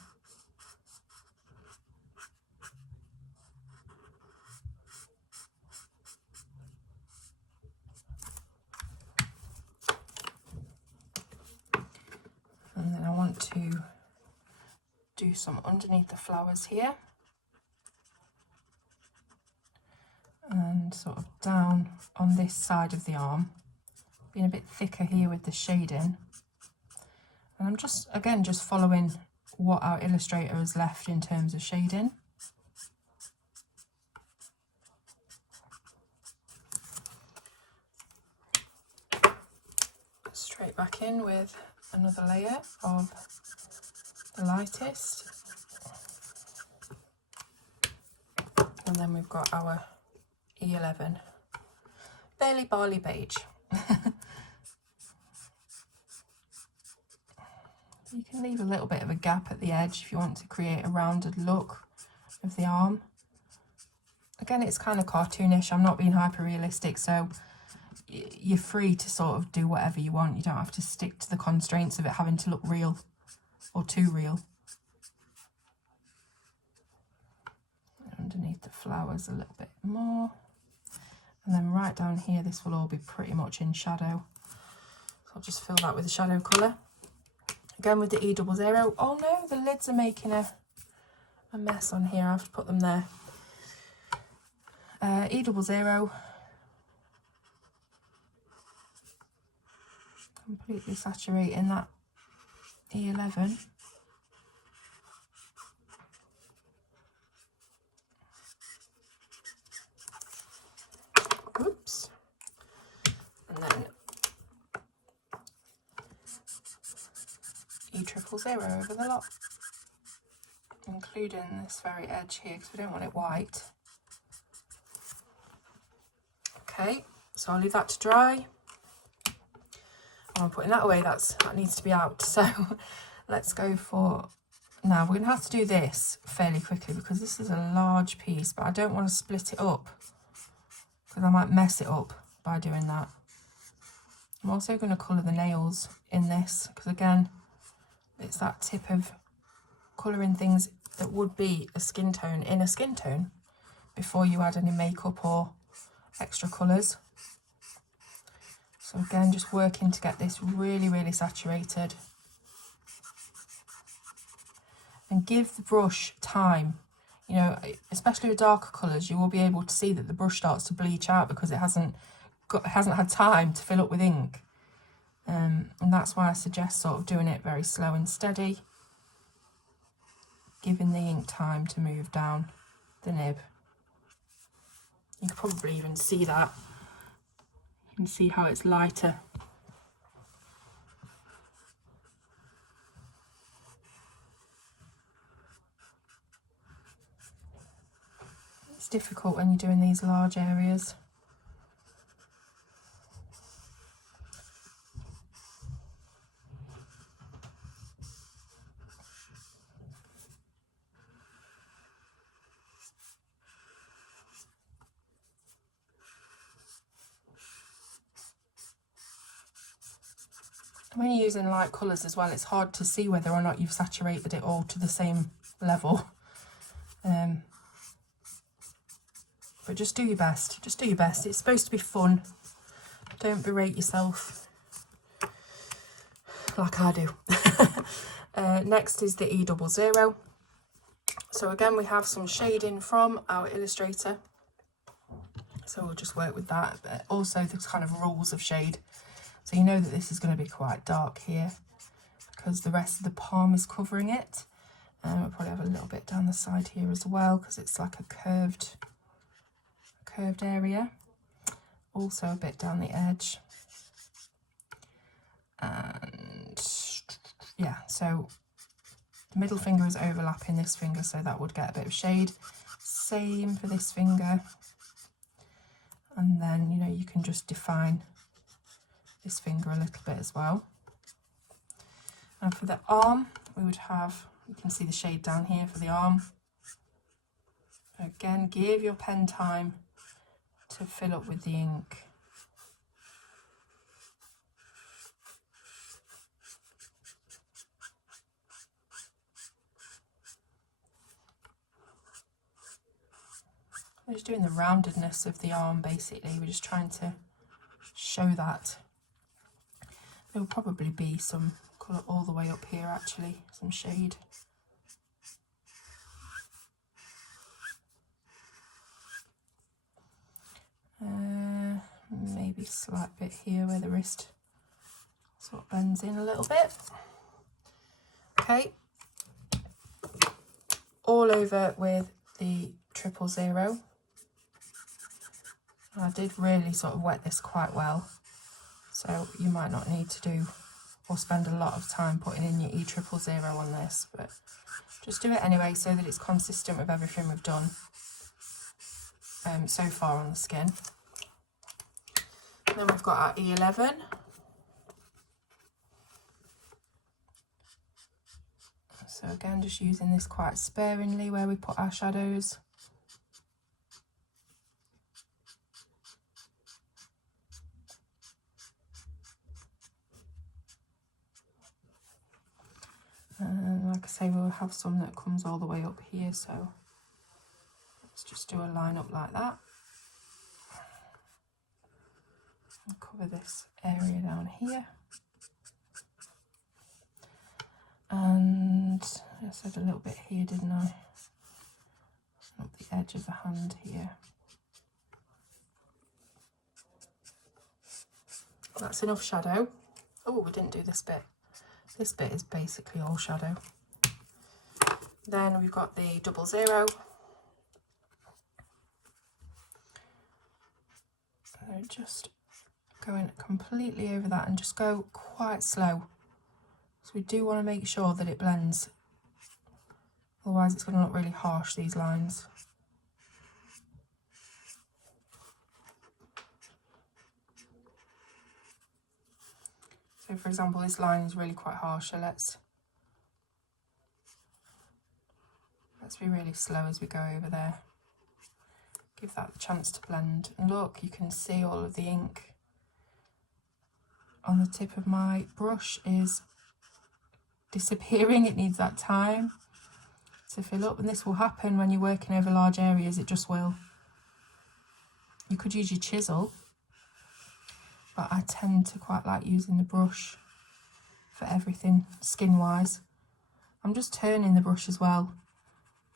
And then I want to do some underneath the flowers here. And sort of down on this side of the arm. Being a bit thicker here with the shading. And I'm just following what our illustrator has left in terms of shading. Straight back in with another layer of the lightest. And then we've got our E11, Barely Barley Beige. You can leave a little bit of a gap at the edge if you want to create a rounded look of the arm. Again, it's kind of cartoonish. I'm not being hyper realistic, so you're free to sort of do whatever you want. You don't have to stick to the constraints of it having to look real or too real. Underneath the flowers a little bit more. And then right down here, this will all be pretty much in shadow. So I'll just fill that with the shadow colour. Again with the E00. Oh no, the lids are making a mess on here. I have to put them there. E00. Completely saturating that E11. Oops. And then E000 over the lot, including this very edge here because we don't want it white. Okay, so I'll leave that to dry. I'm putting that away, that needs to be out. So let's go for, now we're going to have to do this fairly quickly because this is a large piece, but I don't want to split it up because I might mess it up by doing that. I'm also going to colour the nails in this because again, it's that tip of colouring things that would be a skin tone in a skin tone before you add any makeup or extra colours. So again, just working to get this really, really saturated. And give the brush time. You know, especially with darker colours, you will be able to see that the brush starts to bleach out because it hasn't had time to fill up with ink. And that's why I suggest sort of doing it very slow and steady, giving the ink time to move down the nib. You can probably even see that. You can see how it's lighter. It's difficult when you're doing these large areas. When you're using light colours as well, it's hard to see whether or not you've saturated it all to the same level. But just do your best. Just do your best. It's supposed to be fun. Don't berate yourself like I do. Next is the E00. So again, we have some shading from our illustrator. So we'll just work with that. But also the kind of rules of shade. So you know that this is going to be quite dark here because the rest of the palm is covering it. And we'll probably have a little bit down the side here as well because it's like a curved area. Also a bit down the edge. And yeah, so the middle finger is overlapping this finger, so that would get a bit of shade. Same for this finger. And then, you know, you can just define this finger a little bit as well. And for the arm, we would have, you can see the shade down here for the arm. Again, give your pen time to fill up with the ink. We're just doing the roundedness of the arm basically. We're just trying to show that. There will probably be some colour all the way up here actually, some shade. Maybe a slight bit here where the wrist sort of bends in a little bit. Okay. All over with the 000. I did really sort of wet this quite well. So you might not need to do or spend a lot of time putting in your E000 on this, but just do it anyway so that it's consistent with everything we've done so far on the skin. Then we've got our E11. So again, just using this quite sparingly where we put our shadows. And like I say, we'll have some that comes all the way up here, so let's just do a line up like that. And cover this area down here. And I said a little bit here, didn't I? Up the edge of the hand here. That's enough shadow. Oh, we didn't do this bit. This bit is basically all shadow. Then we've got the 00. So just going completely over that and just go quite slow. So we do want to make sure that it blends. Otherwise it's going to look really harsh, these lines. So for example, this line is really quite harsh, so let's be really slow as we go over there. Give that the chance to blend. And look, you can see all of the ink on the tip of my brush is disappearing. It needs that time to fill up, and this will happen when you're working over large areas. It just will. You could use your chisel, but I tend to quite like using the brush for everything skin wise. I'm just turning the brush as well,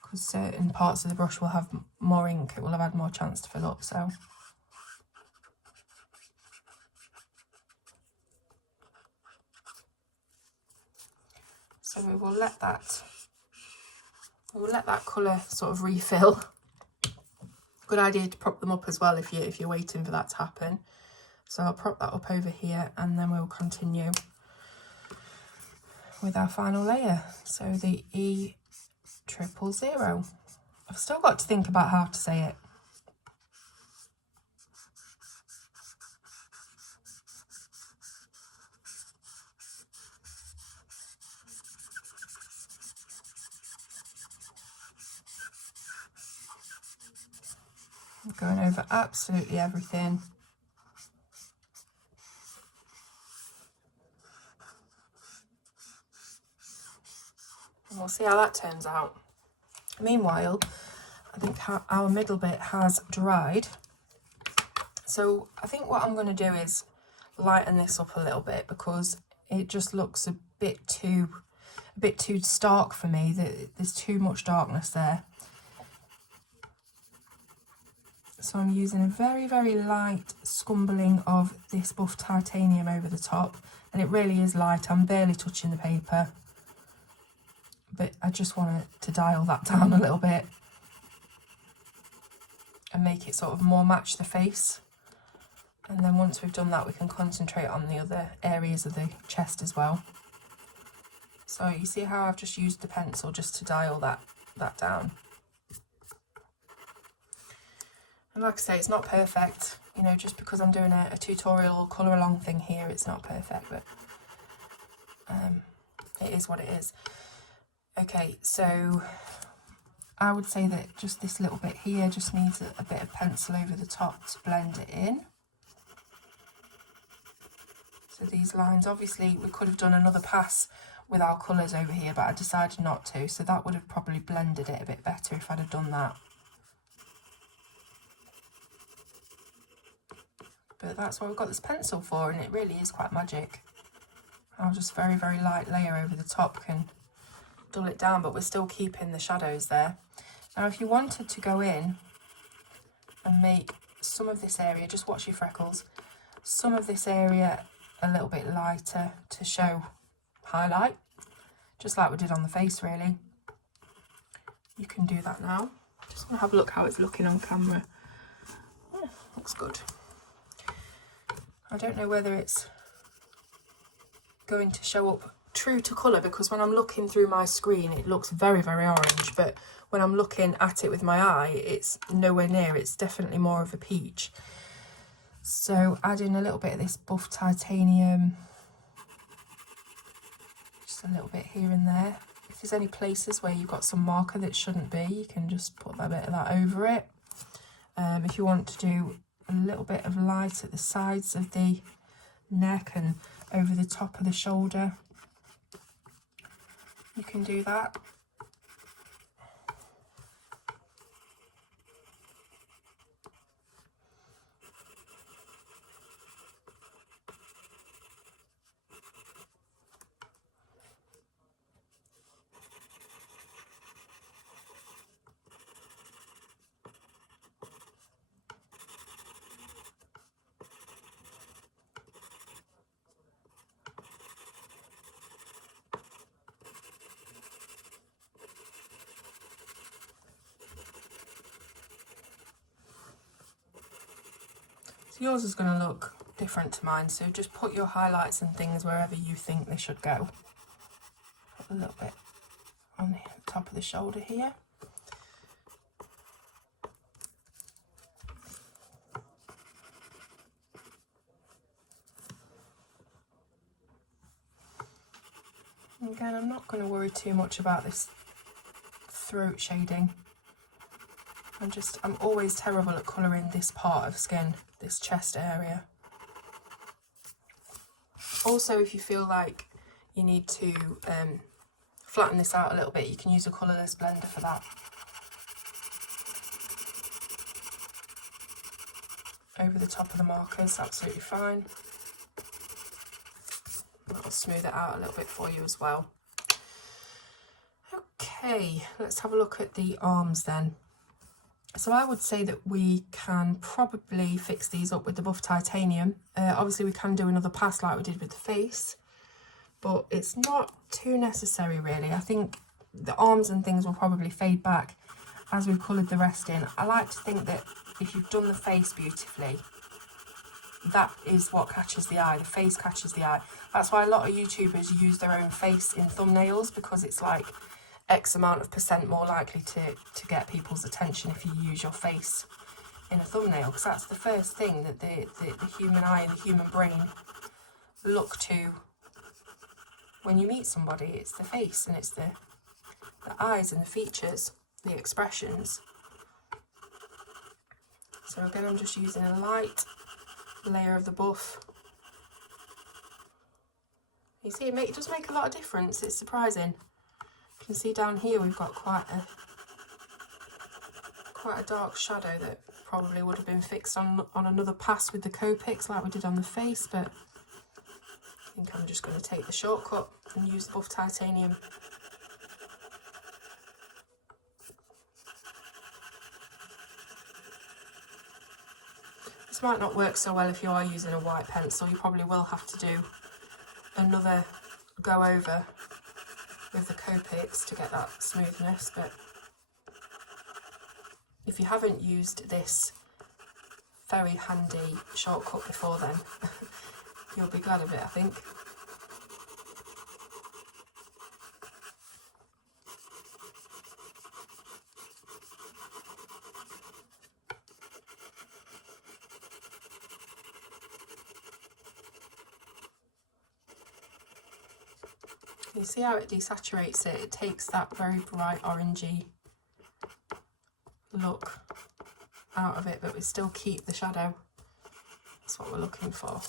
because certain parts of the brush will have more ink, it will have had more chance to fill up. So we will let that colour sort of refill. Good idea to prop them up as well if you're waiting for that to happen. So I'll prop that up over here, and then we'll continue with our final layer. So the E000. I've still got to think about how to say it. I'm going over absolutely everything. And we'll see how that turns out. Meanwhile, I think our middle bit has dried. So I think what I'm going to do is lighten this up a little bit, because it just looks a bit too stark for me. There's too much darkness there. So I'm using a very, very light scumbling of this buff titanium over the top, and it really is light. I'm barely touching the paper, but I just want to dial that down a little bit and make it sort of more match the face. And then once we've done that, we can concentrate on the other areas of the chest as well. So you see how I've just used the pencil just to dial that down. And like I say, it's not perfect, you know, just because I'm doing a tutorial colour along thing here, it's not perfect, but it is what it is. Okay, so I would say that just this little bit here just needs a bit of pencil over the top to blend it in. So these lines, obviously we could have done another pass with our colours over here, but I decided not to, so that would have probably blended it a bit better if I'd have done that. But that's what we've got this pencil for, and it really is quite magic. I'll just very, very light layer over the top can dull it down, but we're still keeping the shadows there. Now if you wanted to go in and make some of this area, just watch your freckles, some of this area a little bit lighter to show highlight, just like we did on the face really, you can do that now. Just want to have a look how it's looking on camera. Yeah, looks good. I don't know whether it's going to show up true to colour, because when I'm looking through my screen it looks very, very orange, but when I'm looking at it with my eye it's nowhere near. It's definitely more of a peach. So adding a little bit of this buff titanium, just a little bit here and there. If there's any places where you've got some marker that shouldn't be, you can just put that bit of that over it. If you want to do a little bit of light at the sides of the neck and over the top of the shoulder, you can do that. Yours is going to look different to mine, so just put your highlights and things wherever you think they should go. Put a little bit on the top of the shoulder here. And again, I'm not going to worry too much about this throat shading. I'm always terrible at colouring this part of skin, this chest area. Also, if you feel like you need to flatten this out a little bit, you can use a colourless blender for that. Over the top of the markers, absolutely fine. That'll smooth it out a little bit for you as well. Okay, let's have a look at the arms then. So I would say that we can probably fix these up with the buff titanium. Obviously we can do another pass like we did with the face, but it's not too necessary really. I think the arms and things will probably fade back as we've coloured the rest in. I like to think that if you've done the face beautifully, that is what catches the eye. The face catches the eye. That's why a lot of YouTubers use their own face in thumbnails, because it's like X amount of % more likely to get people's attention if you use your face in a thumbnail, because that's the first thing that the human eye and the human brain look to when you meet somebody. It's the face, and it's the eyes and the features, the expressions. So again, I'm just using a light layer of the buff. You see, it does make a lot of difference. It's surprising. You can see down here we've got quite a dark shadow that probably would have been fixed on another pass with the Copics like we did on the face, but I think I'm just going to take the shortcut and use the buff titanium. This might not work so well if you are using a white pencil. You probably will have to do another go over with the Copics to get that smoothness, but if you haven't used this very handy shortcut before then, you'll be glad of it, I think. You see how it desaturates it? It takes that very bright orangey look out of it, but we still keep the shadow. That's what we're looking for.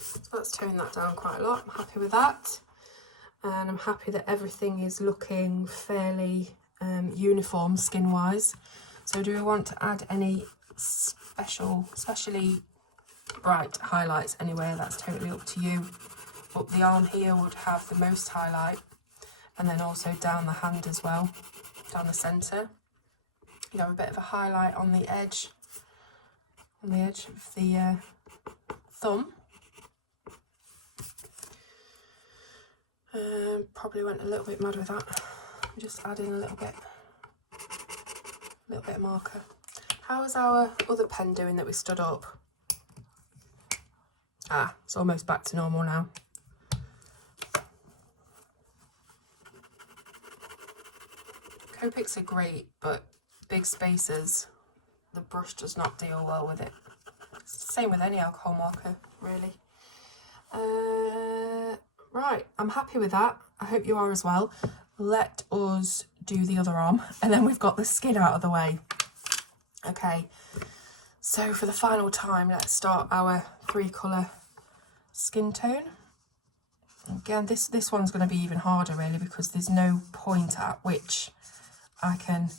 So let's tone that down quite a lot. I'm happy with that, and I'm happy that everything is looking fairly uniform skin wise. So do we want to add any especially bright highlights anywhere? That's totally up to you. Up the arm here would have the most highlight, and then also down the hand as well, down the centre. You have a bit of a highlight on the edge of the thumb. Probably went a little bit mad with that. Just adding a little bit of marker. How's our other pen doing that we stood up? Ah, it's almost back to normal now. Copics are great, but big spaces, the brush does not deal well with it. It's the same with any alcohol marker, really. Right, I'm happy with that. I hope you are as well. Let us do the other arm, and then we've got the skin out of the way. Okay, so for the final time, let's start our 3-colour skin tone. Again, this one's going to be even harder, really, because there's no point at which I can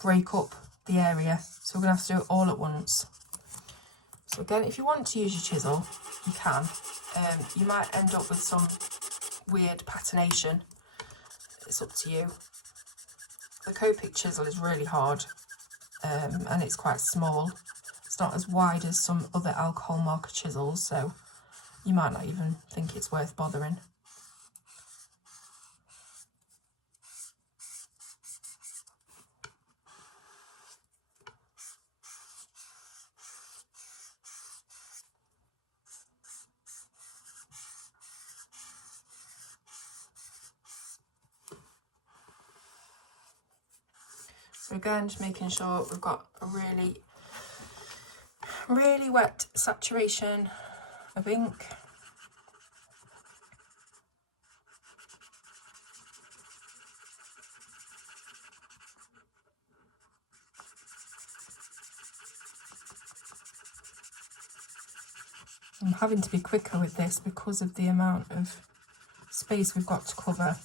break up the area. So we're going to have to do it all at once. So again, if you want to use your chisel, you can. You might end up with some weird patination. It's up to you. The Copic chisel is really hard, and it's quite small. It's not as wide as some other alcohol marker chisels, so you might not even think it's worth bothering. So again, just making sure we've got a really wet saturation of ink. I'm having to be quicker with this because of the amount of space we've got to cover.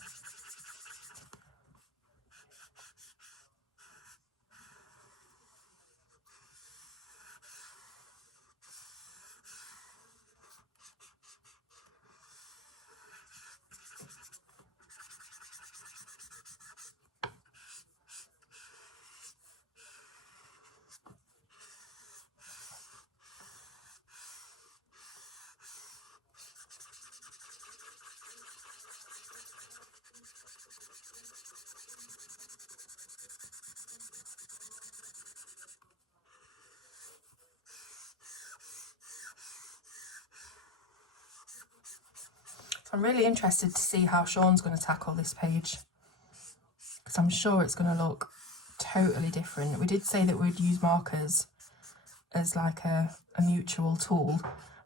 I'm really interested to see how Sean's going to tackle this page, because I'm sure it's going to look totally different. We did say that we'd use markers as like a mutual tool,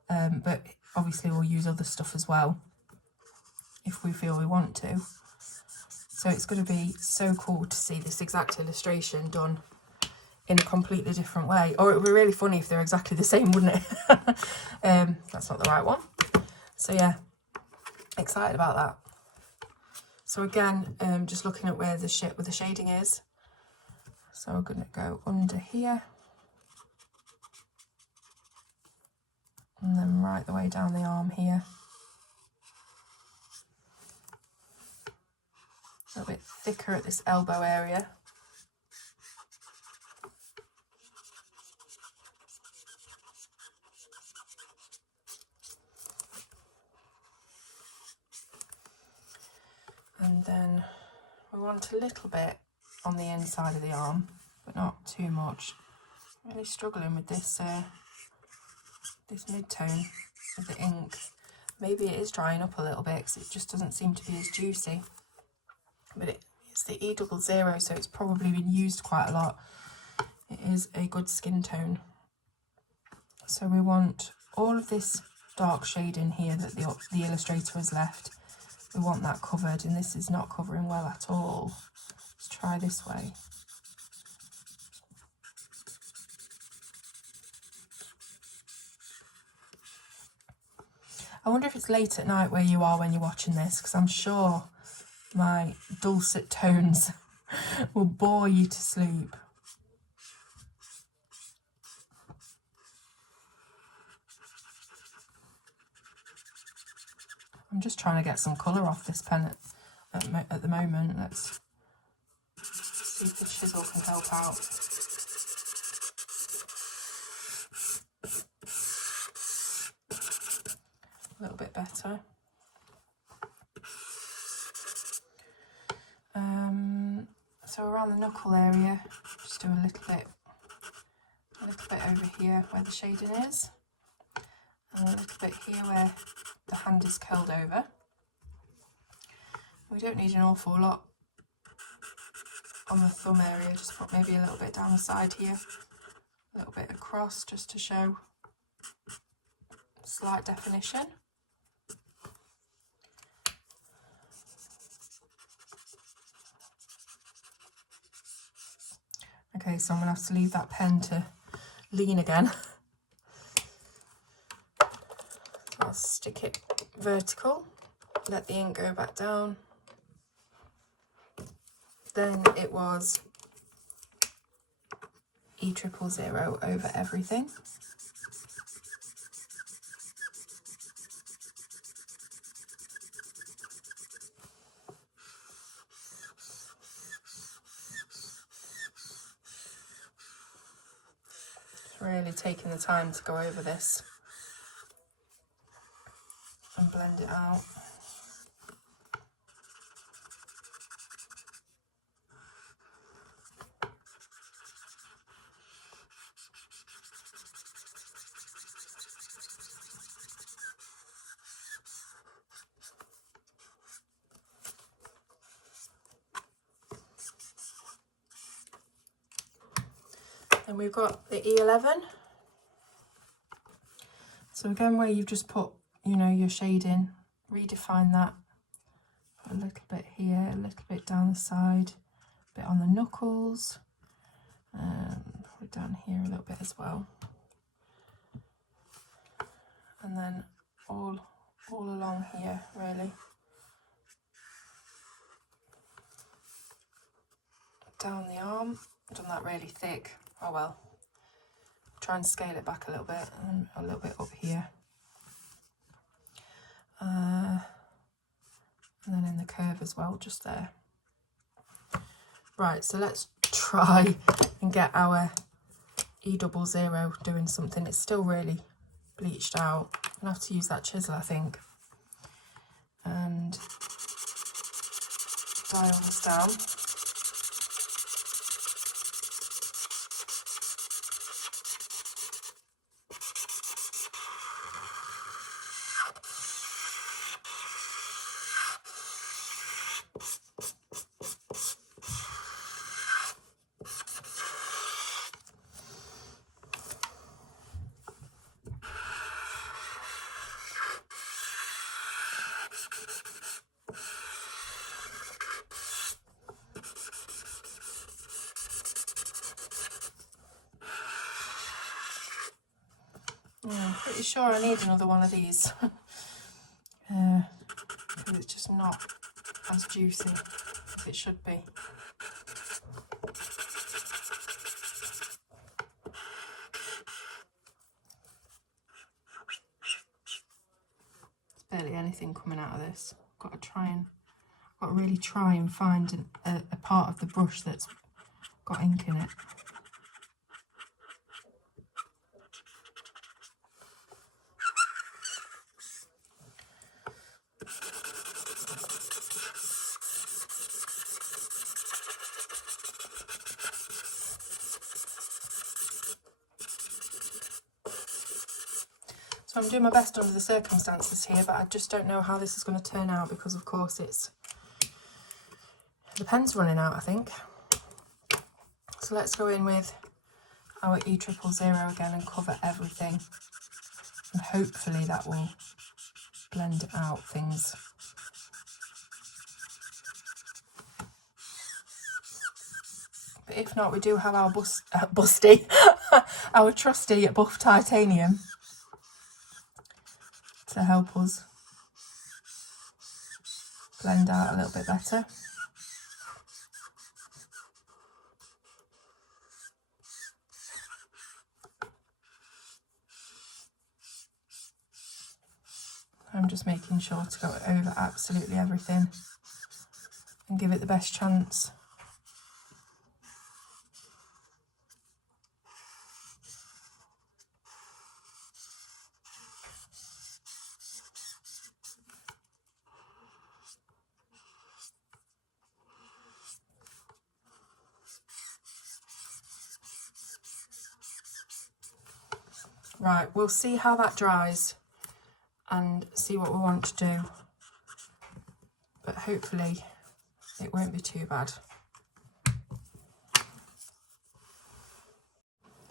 but obviously we'll use other stuff as well if we feel we want to. So it's going to be so cool to see this exact illustration done in a completely different way. Or it would be really funny if they're exactly the same, wouldn't it? That's not the right one. So yeah, excited about that. So again, just looking at where the shading is. So we're going to go under here. And then right the way down the arm here. A little bit thicker at this elbow area. And then we want a little bit on the inside of the arm, but not too much. I'm really struggling with this this mid-tone of the ink. Maybe it is drying up a little bit because it just doesn't seem to be as juicy. But it's the E00, so it's probably been used quite a lot. It is a good skin tone. So we want all of this dark shade in here that the illustrator has left. We want that covered, and this is not covering well at all. Let's try this way. I wonder if it's late at night where you are when you're watching this, because I'm sure my dulcet tones will bore you to sleep. I'm just trying to get some colour off this pen at the moment. Let's see if the chisel can help out. A little bit better. So around the knuckle area, just do a little bit little bit over here where the shading is, and a little bit here where the hand is curled over. We don't need an awful lot on the thumb area, just put maybe a little bit down the side here, a little bit across just to show slight definition. Okay, so I'm going to have to leave that pen to lean again. I'll stick it vertical, let the ink go back down. Then it was E000 over everything. Really taking the time to go over this and blend it out. And we've got the E11. So again, where you've just put, you know, your shading, redefine that. Put a little bit here, a little bit down the side, a bit on the knuckles, put it down here a little bit as well. And then all along here, really. Down the arm, I've done that really thick. Oh well, try and scale it back a little bit, and a little bit up here. And then in the curve as well, just there. Right, so let's try and get our E00 doing something. It's still really bleached out. I'm gonna have to use that chisel, I think, and dial this down. I'm pretty sure I need another one of these because it's just not as juicy as it should be. There's barely anything coming out of this. Got to really try and find a part of the brush that's got ink in it. So I'm doing my best under the circumstances here, but I just don't know how this is going to turn out because, of course, the pen's running out, I think. So let's go in with our E000 again and cover everything. And hopefully that will blend out things. But if not, we do have our busty, our trusty buff titanium to help us blend out a little bit better. I'm just making sure to go over absolutely everything and give it the best chance. Right, we'll see how that dries and see what we want to do. But hopefully it won't be too bad.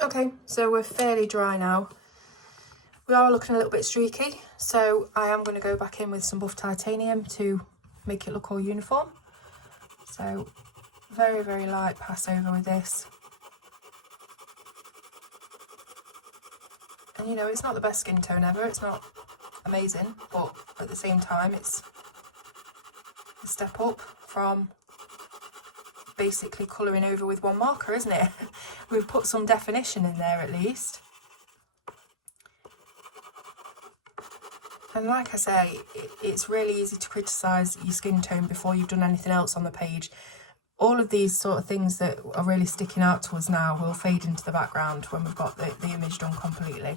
Okay, so we're fairly dry now. We are looking a little bit streaky, so I am going to go back in with some buff titanium to make it look all uniform. So very, very light pass over with this. And you know, it's not the best skin tone ever, it's not amazing, but at the same time it's a step up from basically colouring over with one marker, isn't it? We've put some definition in there at least. And like I say, it's really easy to criticise your skin tone before you've done anything else on the page. All of these sort of things that are really sticking out to us now will fade into the background when we've got the image done completely.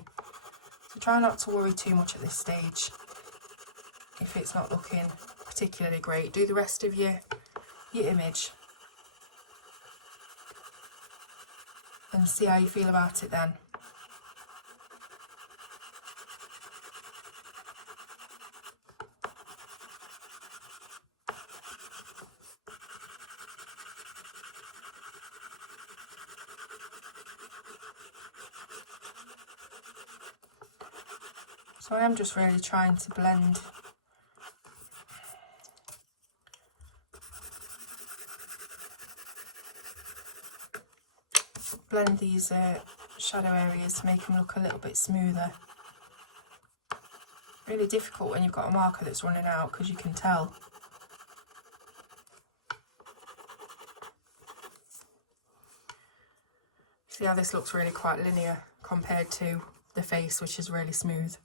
So try not to worry too much at this stage if it's not looking particularly great. Do the rest of your image and see how you feel about it then. So I am just really trying to blend these shadow areas to make them look a little bit smoother. Really difficult when you've got a marker that's running out because you can tell. See how this looks really quite linear compared to the face, which is really smooth.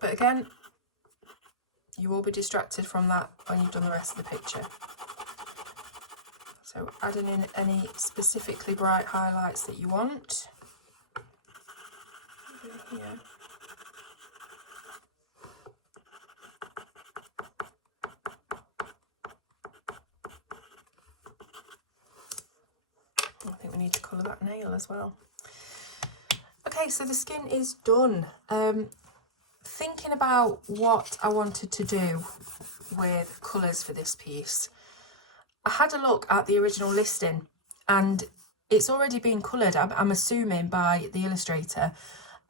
But again, you will be distracted from that when you've done the rest of the picture. So adding in any specifically bright highlights that you want. Here. I think we need to colour that nail as well. Okay, so the skin is done. Thinking about what I wanted to do with colours for this piece, I had a look at the original listing and it's already been coloured, I'm assuming, by the illustrator.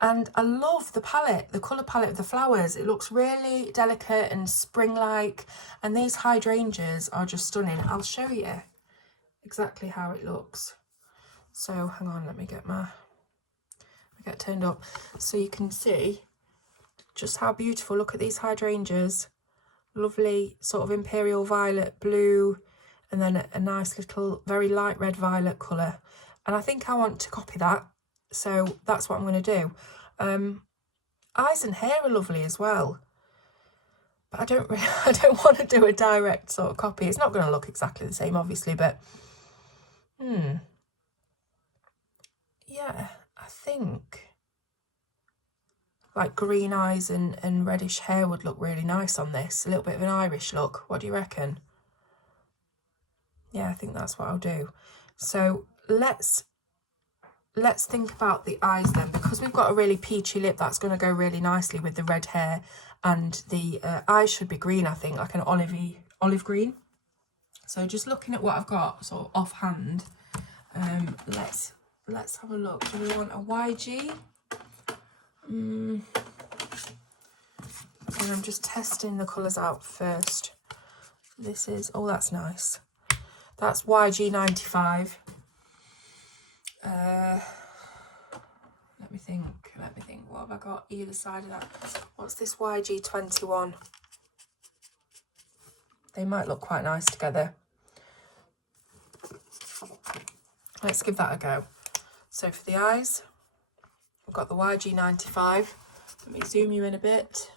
And I love the palette, the colour palette of the flowers. It looks really delicate and spring-like, and these hydrangeas are just stunning. I'll show you exactly how it looks. So hang on, let me get turned up so you can see just how beautiful. Look at these hydrangeas, lovely sort of imperial violet blue, and then a nice little very light red violet colour. And I think I want to copy that, so that's what I'm going to do. Eyes and hair are lovely as well, but I don't want to do a direct sort of copy. It's not going to look exactly the same, obviously, but yeah, I think like green eyes and reddish hair would look really nice on this. A little bit of an Irish look. What do you reckon? Yeah, I think that's what I'll do. So let's think about the eyes then, because we've got a really peachy lip that's going to go really nicely with the red hair, and the eyes should be green, I think, like an olive green. So just looking at what I've got sort of offhand, let's have a look. Do we want a YG? And I'm just testing the colours out first. This is, oh, that's nice. That's YG 95. Let me think, what have I got either side of that? What's this YG 21? They might look quite nice together. Let's give that a go. So for the eyes, I've got the YG 95. Let me zoom you in a bit.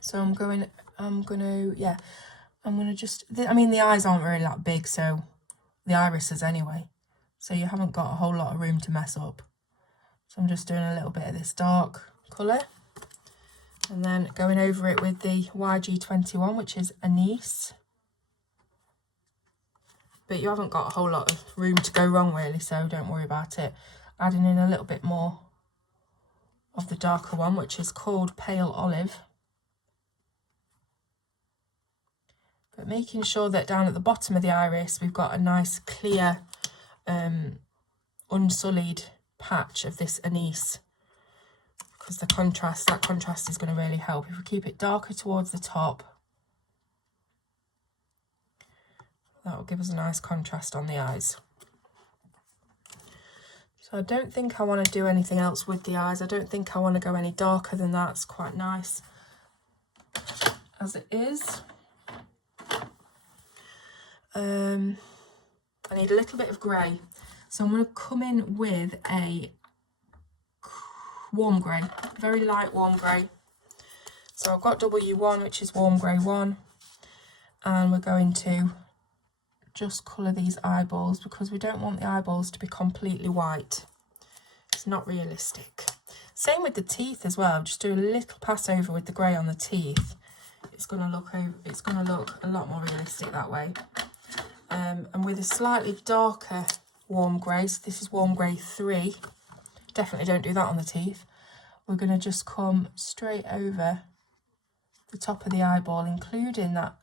So I'm gonna just, I mean, the eyes aren't really that big, so the irises anyway, so you haven't got a whole lot of room to mess up. So I'm just doing a little bit of this dark colour and then going over it with the YG 21, which is anise. but you haven't got a whole lot of room to go wrong really, so don't worry about it. Adding in a little bit more of the darker one, which is called Pale Olive. But making sure that down at the bottom of the iris we've got a nice clear unsullied patch of this anise, because that contrast is going to really help. If we keep it darker towards the top, that will give us a nice contrast on the eyes. So I don't think I want to do anything else with the eyes. I don't think I want to go any darker than that. It's quite nice as it is. I need a little bit of grey, so I'm going to come in with a warm grey, very light warm grey. So I've got W1, which is warm grey 1, and we're going to just colour these eyeballs because we don't want the eyeballs to be completely white. It's not realistic. Same with the teeth as well. Just do a little pass over with the grey on the teeth. It's going to look a lot more realistic that way. And with a slightly darker warm grey, so this is warm grey 3, definitely don't do that on the teeth. We're going to just come straight over the top of the eyeball, including that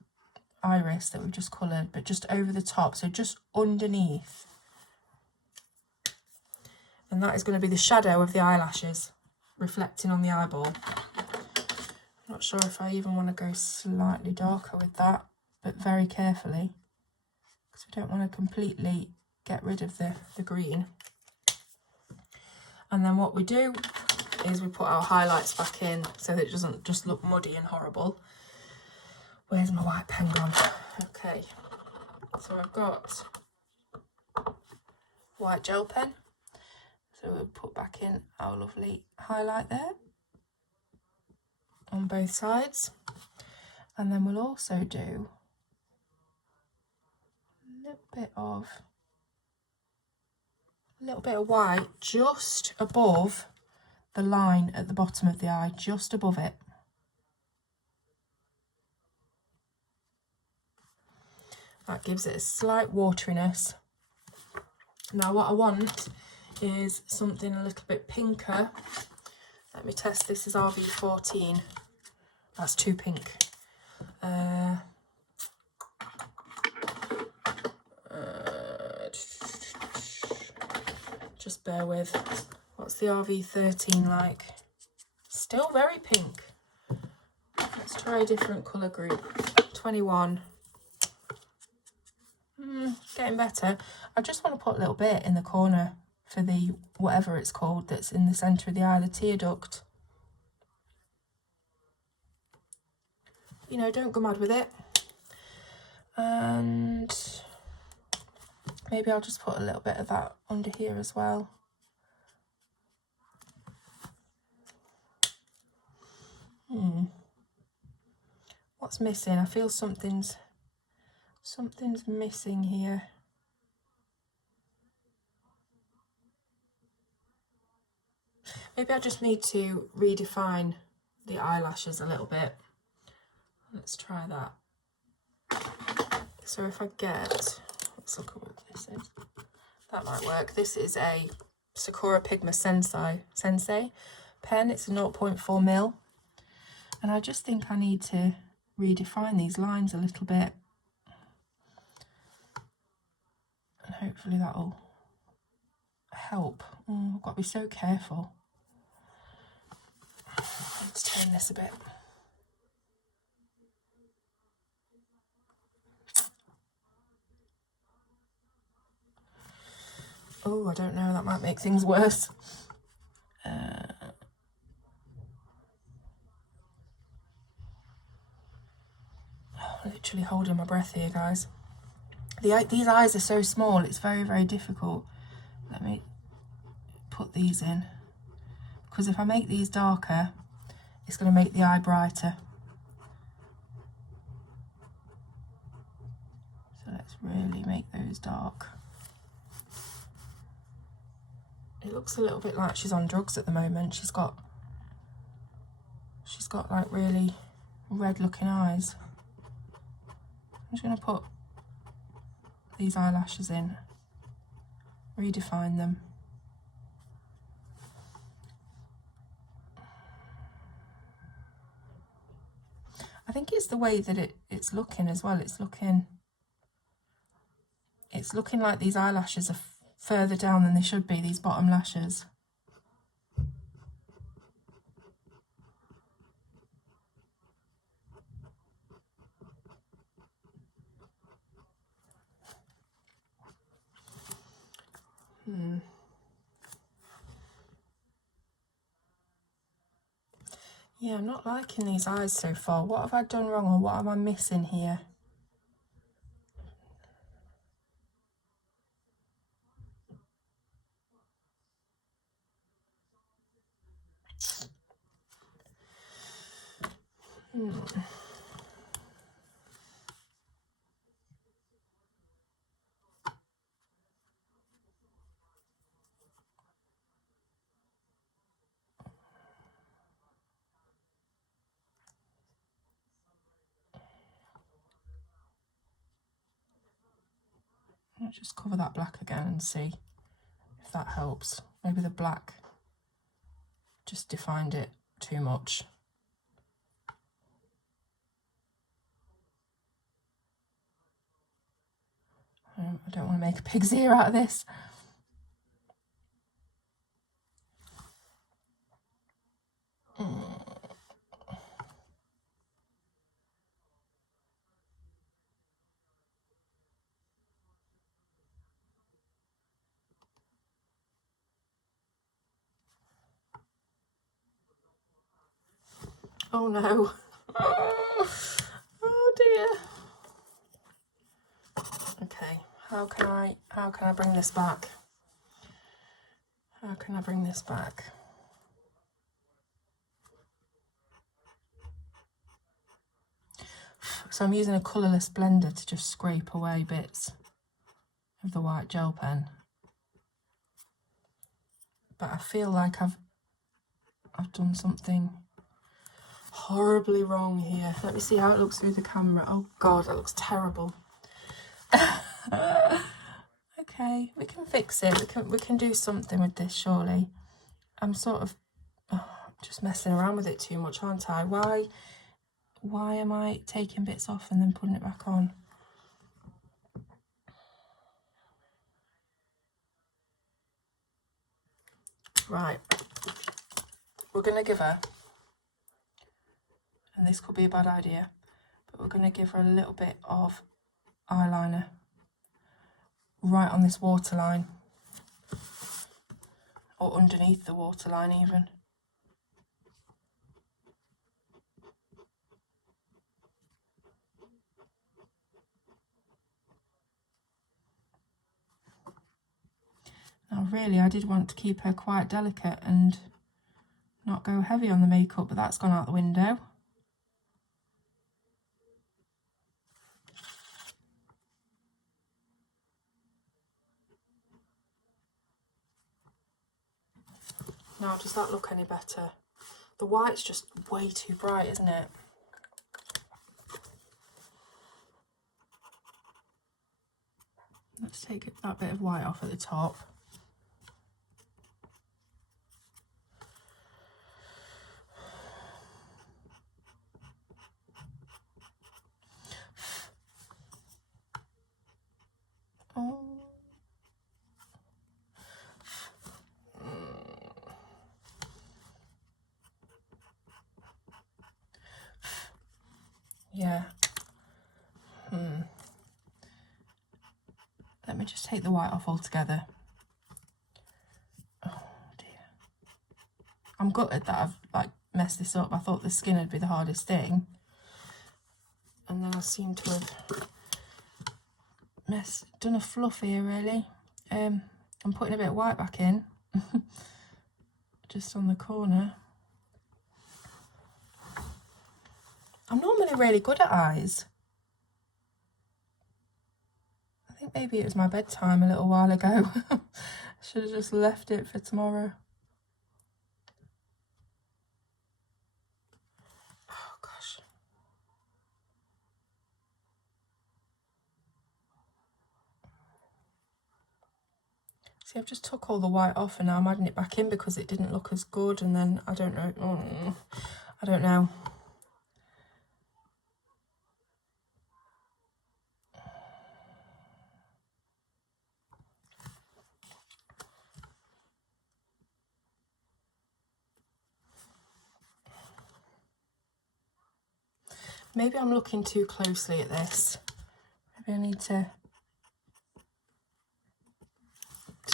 iris that we've just coloured, but just over the top, so just underneath. And that is going to be the shadow of the eyelashes reflecting on the eyeball. I'm not sure if I even want to go slightly darker with that, but very carefully, because we don't want to completely get rid of the green. And then what we do is we put our highlights back in so that it doesn't just look muddy and horrible. Where's my white pen gone? Okay, so I've got white gel pen. So we'll put back in our lovely highlight there on both sides. And then we'll also do a little bit of white just above the line at the bottom of the eye, just above it. That gives it a slight wateriness. Now what I want is something a little bit pinker. Let me test. This is RV14. That's too pink. Just bear with. What's the RV13 like? Still very pink. Let's try a different colour group. 21. Getting better. I just want to put a little bit in the corner for the whatever it's called that's in the centre of the eye, the tear duct. You know, don't go mad with it. And maybe I'll just put a little bit of that under here as well. What's missing? I feel something's missing here. Maybe I just need to redefine the eyelashes a little bit. Let's try that. So if I get, let's look at what this is. That might work. This is a Sakura Pigma Sensei pen. It's a 0.4 mil. And I just think I need to redefine these lines a little bit. And hopefully that'll help. I've got to be so careful. Let's turn this a bit. Oh, I don't know, that might make things worse. Literally holding my breath here, guys. These eyes are so small, it's very, very difficult. Let me put these in. Because if I make these darker, it's going to make the eye brighter. So let's really make those dark. It looks a little bit like she's on drugs at the moment. She's got like really red looking eyes. I'm just going to put these eyelashes in, redefine them. I think it's the way that it's looking as well. It's looking like these eyelashes are further down than they should be, these bottom lashes. Yeah, I'm not liking these eyes so far. What have I done wrong, or what am I missing here? Let's just cover that black again and see if that helps. Maybe the black just defined it too much. I don't want to make a pig's ear out of this. Oh no. Oh dear. Okay, how can I bring this back? How can I bring this back? So I'm using a colourless blender to just scrape away bits of the white gel pen. But I feel like I've done something horribly wrong here. Let me see how it looks through the camera. Oh god, that looks terrible. Okay, we can fix it. We can do something with this, surely. I'm sort of just messing around with it too much, aren't I? Why am I taking bits off and then putting it back on? Right, we're going to give her, and this could be a bad idea, but we're going to give her a little bit of eyeliner right on this waterline, or underneath the waterline even. Now really, I did want to keep her quite delicate and not go heavy on the makeup, but that's gone out the window. Now, does that look any better? The white's just way too bright, isn't it? Let's take that bit of white off at the top. Oh. Yeah. Let me just take the white off altogether. Oh dear. I'm gutted that I've messed this up. I thought the skin would be the hardest thing, and then I seem to have done a fluff here really. I'm putting a bit of white back in, just on the corner. I'm normally really good at eyes. I think maybe it was my bedtime a little while ago. Should have just left it for tomorrow. Oh gosh. See, I've just took all the white off and now I'm adding it back in because it didn't look as good, and then I don't know. I don't know. Maybe I'm looking too closely at this. Maybe I need to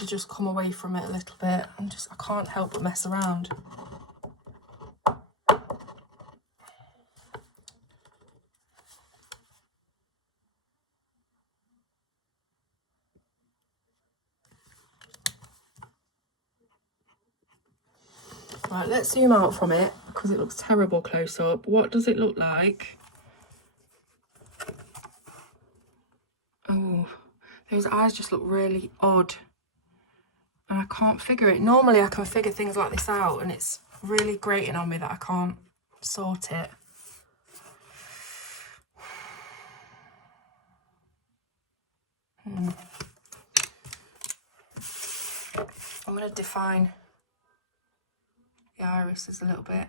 just come away from it a little bit. I can't help but mess around. Right, let's zoom out from it because it looks terrible close up. What does it look like? Oh, those eyes just look really odd. And I can't figure it. Normally I can figure things like this out, and it's really grating on me that I can't sort it. I'm going to define the irises a little bit.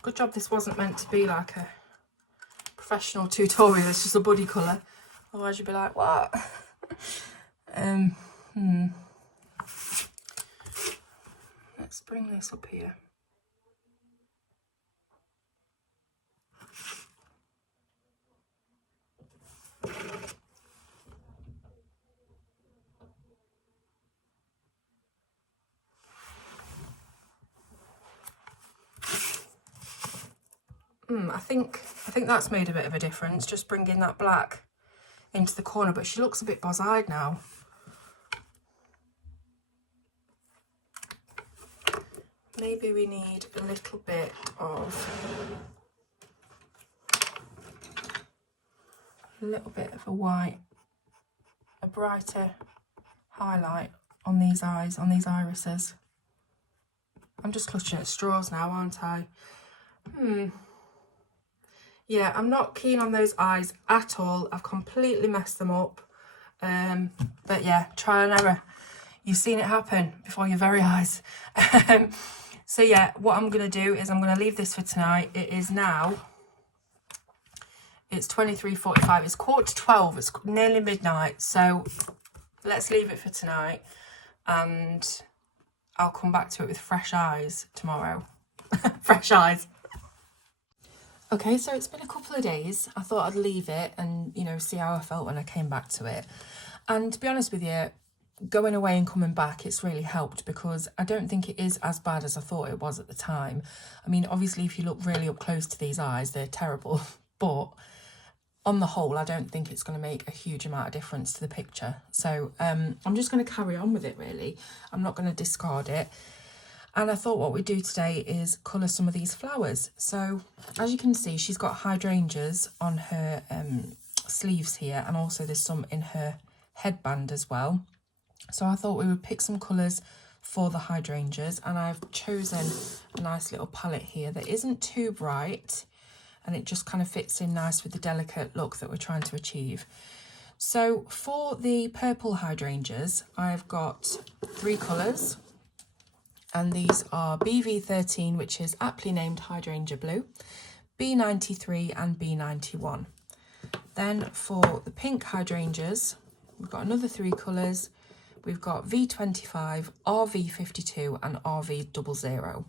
Good job this wasn't meant to be like a professional tutorial, it's just a body colour. Otherwise you'd be like, what? Let's bring this up here. I think that's made a bit of a difference, just bringing that black into the corner, but she looks a bit buzz-eyed now. Maybe we need a little bit of a white, a brighter highlight on these eyes, on these irises. I'm just clutching at straws now, aren't I? Yeah, I'm not keen on those eyes at all. I've completely messed them up. But yeah, trial and error. You've seen it happen before your very eyes. So yeah, what I'm going to do is I'm going to leave this for tonight. It is now, it's 23:45. It's 11:45. It's nearly midnight. So let's leave it for tonight. And I'll come back to it with fresh eyes tomorrow. Fresh eyes. Okay, so it's been a couple of days. I thought I'd leave it and, you know, see how I felt when I came back to it. And to be honest with you, going away and coming back, it's really helped because I don't think it is as bad as I thought it was at the time. I mean, obviously, if you look really up close to these eyes, they're terrible. But on the whole, I don't think it's going to make a huge amount of difference to the picture. So I'm just going to carry on with it, really. I'm not going to discard it. And I thought what we'd do today is colour some of these flowers. So as you can see, she's got hydrangeas on her sleeves here, and also there's some in her headband as well. So I thought we would pick some colours for the hydrangeas, and I've chosen a nice little palette here that isn't too bright, and it just kind of fits in nice with the delicate look that we're trying to achieve. So for the purple hydrangeas, I've got 3 colours. And these are BV13, which is aptly named Hydrangea Blue, B93 and B91. Then for the pink hydrangeas, we've got another 3 colours. We've got V25, RV52 and RV00.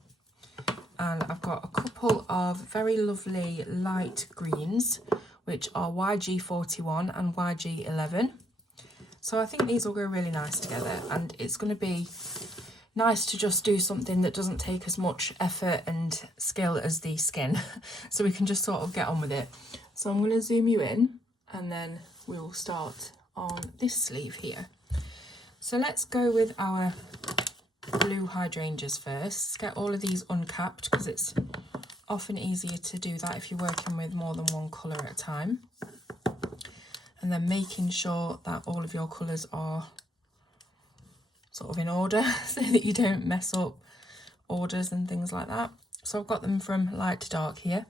And I've got a couple of very lovely light greens, which are YG41 and YG11. So I think these will go really nice together, and it's going to be nice to just do something that doesn't take as much effort and skill as the skin. So we can just sort of get on with it. So I'm going to zoom you in, and then we'll start on this sleeve here. So let's go with our blue hydrangeas first. Let's get all of these uncapped because it's often easier to do that if you're working with more than one colour at a time. And then making sure that all of your colours are sort of in order so that you don't mess up orders and things like that. So I've got them from light to dark here.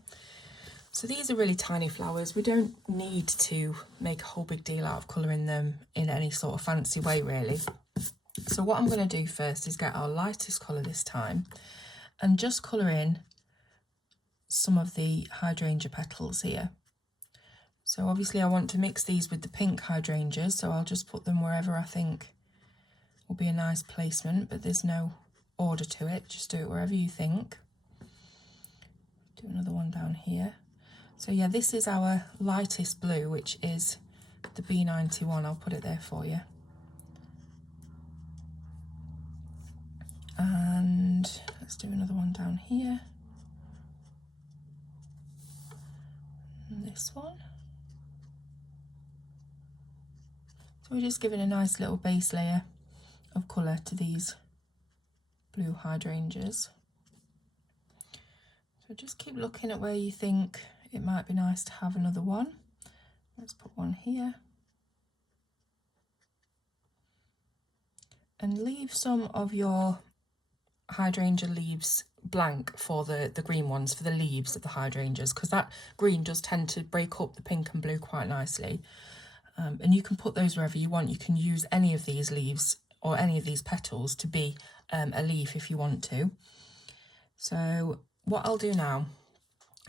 So these are really tiny flowers. We don't need to make a whole big deal out of colouring them in any sort of fancy way really. So what I'm going to do first is get our lightest colour this time and just colour in some of the hydrangea petals here. So obviously I want to mix these with the pink hydrangeas, so I'll just put them wherever I think will be a nice placement, but there's no order to it, just do it wherever you think. Do another one down here. So yeah, this is our lightest blue, which is the B91. I'll put it there for you. And let's do another one down here. And this one. So we're just giving a nice little base layer of colour to these blue hydrangeas. So just keep looking at where you think it might be nice to have another one. Let's put one here. And leave some of your hydrangea leaves blank for the green ones, for the leaves of the hydrangeas, because that green does tend to break up the pink and blue quite nicely. And you can put those wherever you want. You can use any of these leaves or any of these petals to be a leaf if you want to. So what I'll do now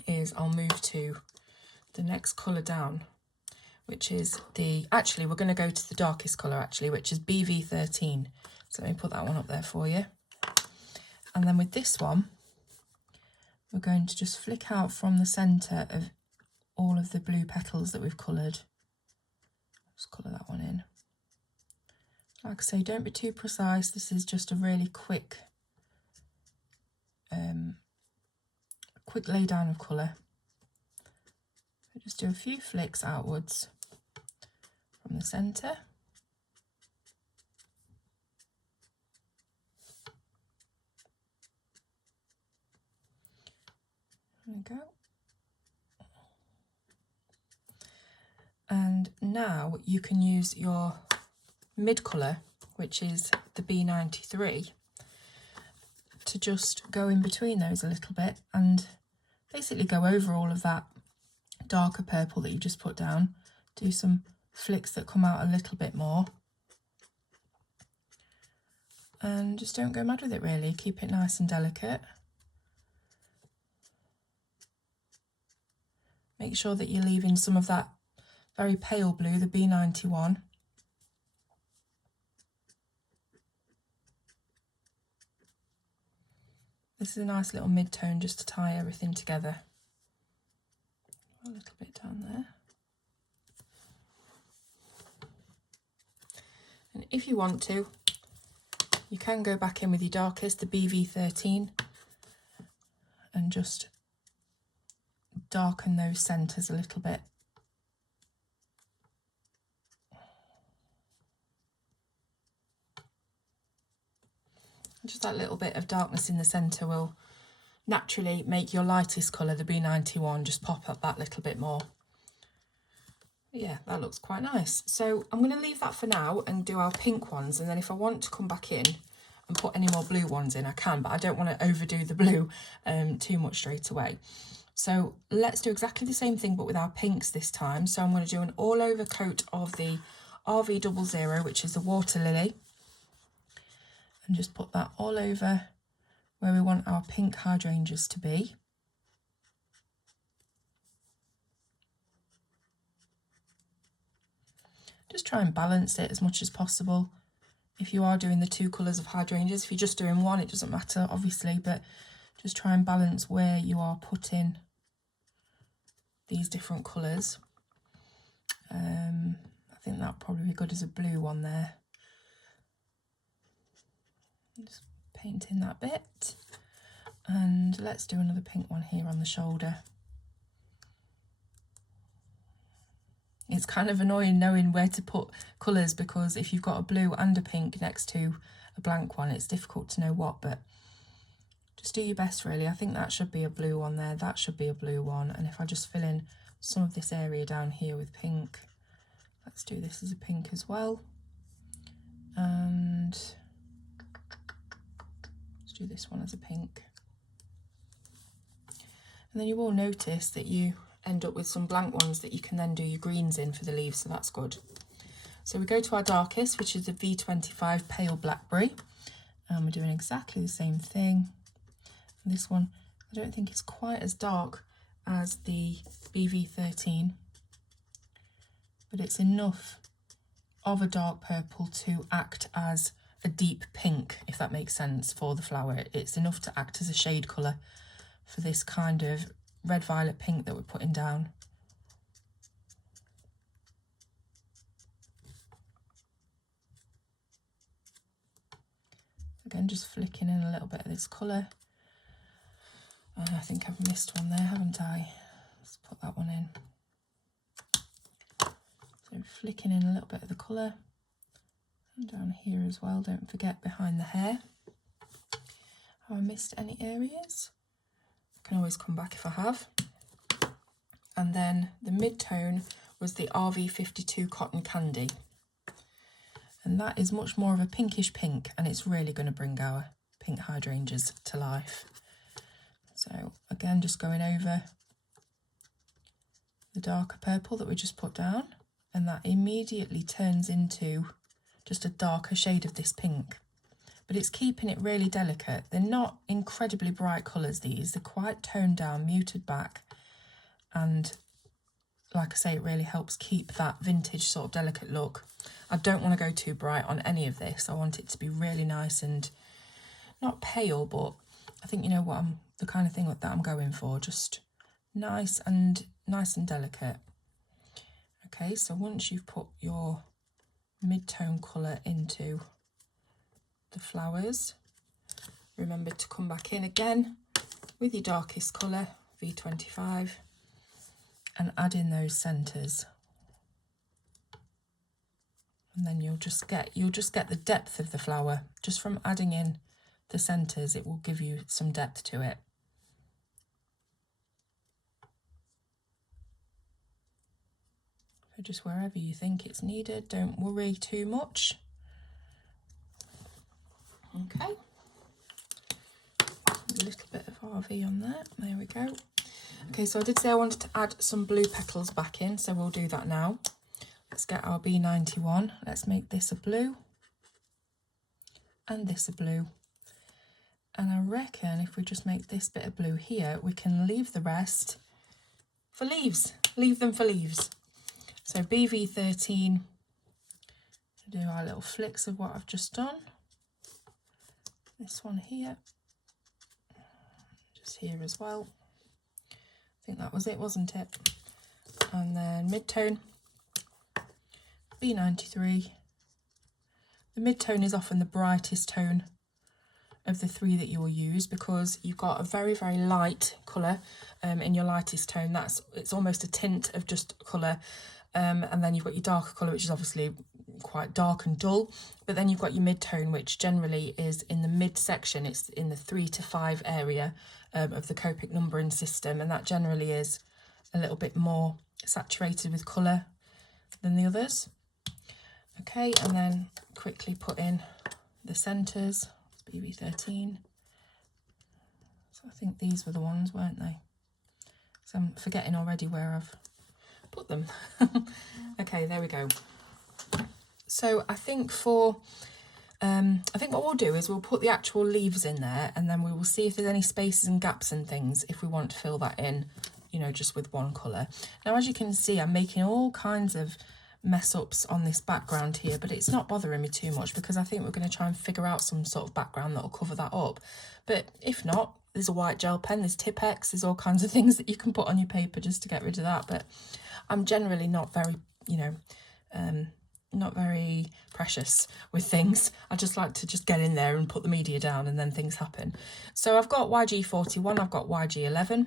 is I'll move to the next colour down, which is actually we're going to go to the darkest colour actually, which is BV13. So let me put that one up there for you. And then with this one, we're going to just flick out from the centre of all of the blue petals that we've coloured. Just colour that one in. Like I say, don't be too precise. This is just a really quick lay down of colour. So just do a few flicks outwards from the centre. There we go. And now you can use your mid colour, which is the B93, to just go in between those a little bit and basically go over all of that darker purple that you just put down. Do some flicks that come out a little bit more. And just don't go mad with it really, keep it nice and delicate. Make sure that you're leaving some of that very pale blue, the B91. This is a nice little mid-tone just to tie everything together. A little bit down there. And if you want to, you can go back in with your darkest, the BV13, and just darken those centres a little bit. Just that little bit of darkness in the centre will naturally make your lightest colour, the B91, just pop up that little bit more. But yeah, that looks quite nice. So I'm going to leave that for now and do our pink ones, and then if I want to come back in and put any more blue ones in, I can, but I don't want to overdo the blue too much straight away. So let's do exactly the same thing but with our pinks this time. So I'm going to do an all over coat of the RV00, which is the water lily, and just put that all over where we want our pink hydrangeas to be. Just try and balance it as much as possible. If you are doing the two colours of hydrangeas, if you're just doing one, it doesn't matter obviously, but just try and balance where you are putting these different colours. I think that'll probably be good as a blue one there. Just painting that bit, and let's do another pink one here on the shoulder. It's kind of annoying knowing where to put colours, because if you've got a blue and a pink next to a blank one, it's difficult to know what, but just do your best really. I think that should be a blue one there, that should be a blue one, and if I just fill in some of this area down here with pink, let's do this as a pink as well. And do this one as a pink. And then you will notice that you end up with some blank ones that you can then do your greens in for the leaves, so that's good. So we go to our darkest, which is the V25 Pale Blackberry, and we're doing exactly the same thing. And this one, I don't think it's quite as dark as the BV13, but it's enough of a dark purple to act as a deep pink, if that makes sense, for the flower. It's enough to act as a shade colour for this kind of red violet pink that we're putting down. Again, just flicking in a little bit of this colour. I think I've missed one there, haven't I? Let's put that one in. So flicking in a little bit of the colour. And down here as well, don't forget behind the hair. Have I missed any areas? I can always come back if I have. And then the mid-tone was the RV52 Cotton Candy. And that is much more of a pinkish pink, and it's really going to bring our pink hydrangeas to life. So again, just going over the darker purple that we just put down, and that immediately turns into just a darker shade of this pink. But it's keeping it really delicate. They're not incredibly bright colours, these. They're quite toned down, muted back. And like I say, it really helps keep that vintage sort of delicate look. I don't want to go too bright on any of this. I want it to be really nice and not pale, but I think you know what the kind of thing that I'm going for. Just nice and delicate. Okay, so once you've put your mid-tone colour into the flowers, remember to come back in again with your darkest colour, V25, and add in those centres. And then you'll just get the depth of the flower just from adding in the centres. It will give you some depth to it. So just wherever you think it's needed, don't worry too much. Okay, a little bit of RV on there. There we go. Okay, so I did say I wanted to add some blue petals back in, so we'll do that now. Let's get our B91. Let's make this a blue and this a blue. And I reckon if we just make this bit of blue here, we can leave the rest for leaves. Leave them for leaves. So BV13, do our little flicks of what I've just done. This one here, just here as well. I think that was it, wasn't it? And then mid-tone, B93. The mid-tone is often the brightest tone of the three that you will use because you've got a very, very light colour in your lightest tone. It's almost a tint of just colour. And then you've got your darker colour, which is obviously quite dark and dull. But then you've got your mid-tone, which generally is in the mid-section. It's in the 3 to 5 area of the Copic numbering system. And that generally is a little bit more saturated with colour than the others. Okay, and then quickly put in the centres. It's BB13. So I think these were the ones, weren't they? So I'm forgetting already where I've put them. Okay, there we go. So I think what we'll do is we'll put the actual leaves in there, and then we will see if there's any spaces and gaps and things if we want to fill that in, you know, just with one colour. Now, as you can see, I'm making all kinds of mess ups on this background here, but it's not bothering me too much because I think we're going to try and figure out some sort of background that will cover that up. But if not, there's a white gel pen, there's Tipex, there's all kinds of things that you can put on your paper just to get rid of that. But I'm generally not very, you know, not very precious with things. I just like to just get in there and put the media down and then things happen. So I've got YG41, I've got YG11.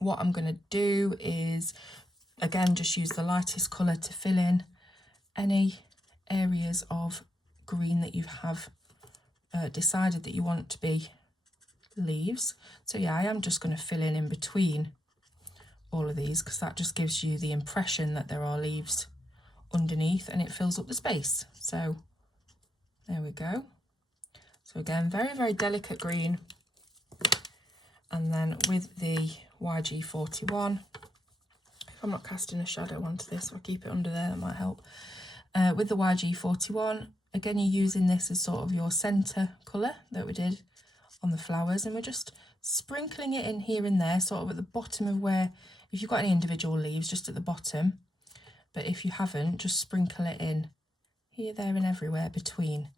What I'm going to do is, again, just use the lightest colour to fill in any areas of green that you have decided that you want to be leaves. So yeah, I am just going to fill in between all of these because that just gives you the impression that there are leaves underneath and it fills up the space. So there we go. So again, very, very delicate green. And then with the YG41, if I'm not casting a shadow onto this, if I keep it under there, that might help. With the YG41, again, you're using this as sort of your centre colour that we did on the flowers, and we're just sprinkling it in here and there, sort of at the bottom of where, if you've got any individual leaves, just at the bottom, but if you haven't, just sprinkle it in here, there and everywhere between,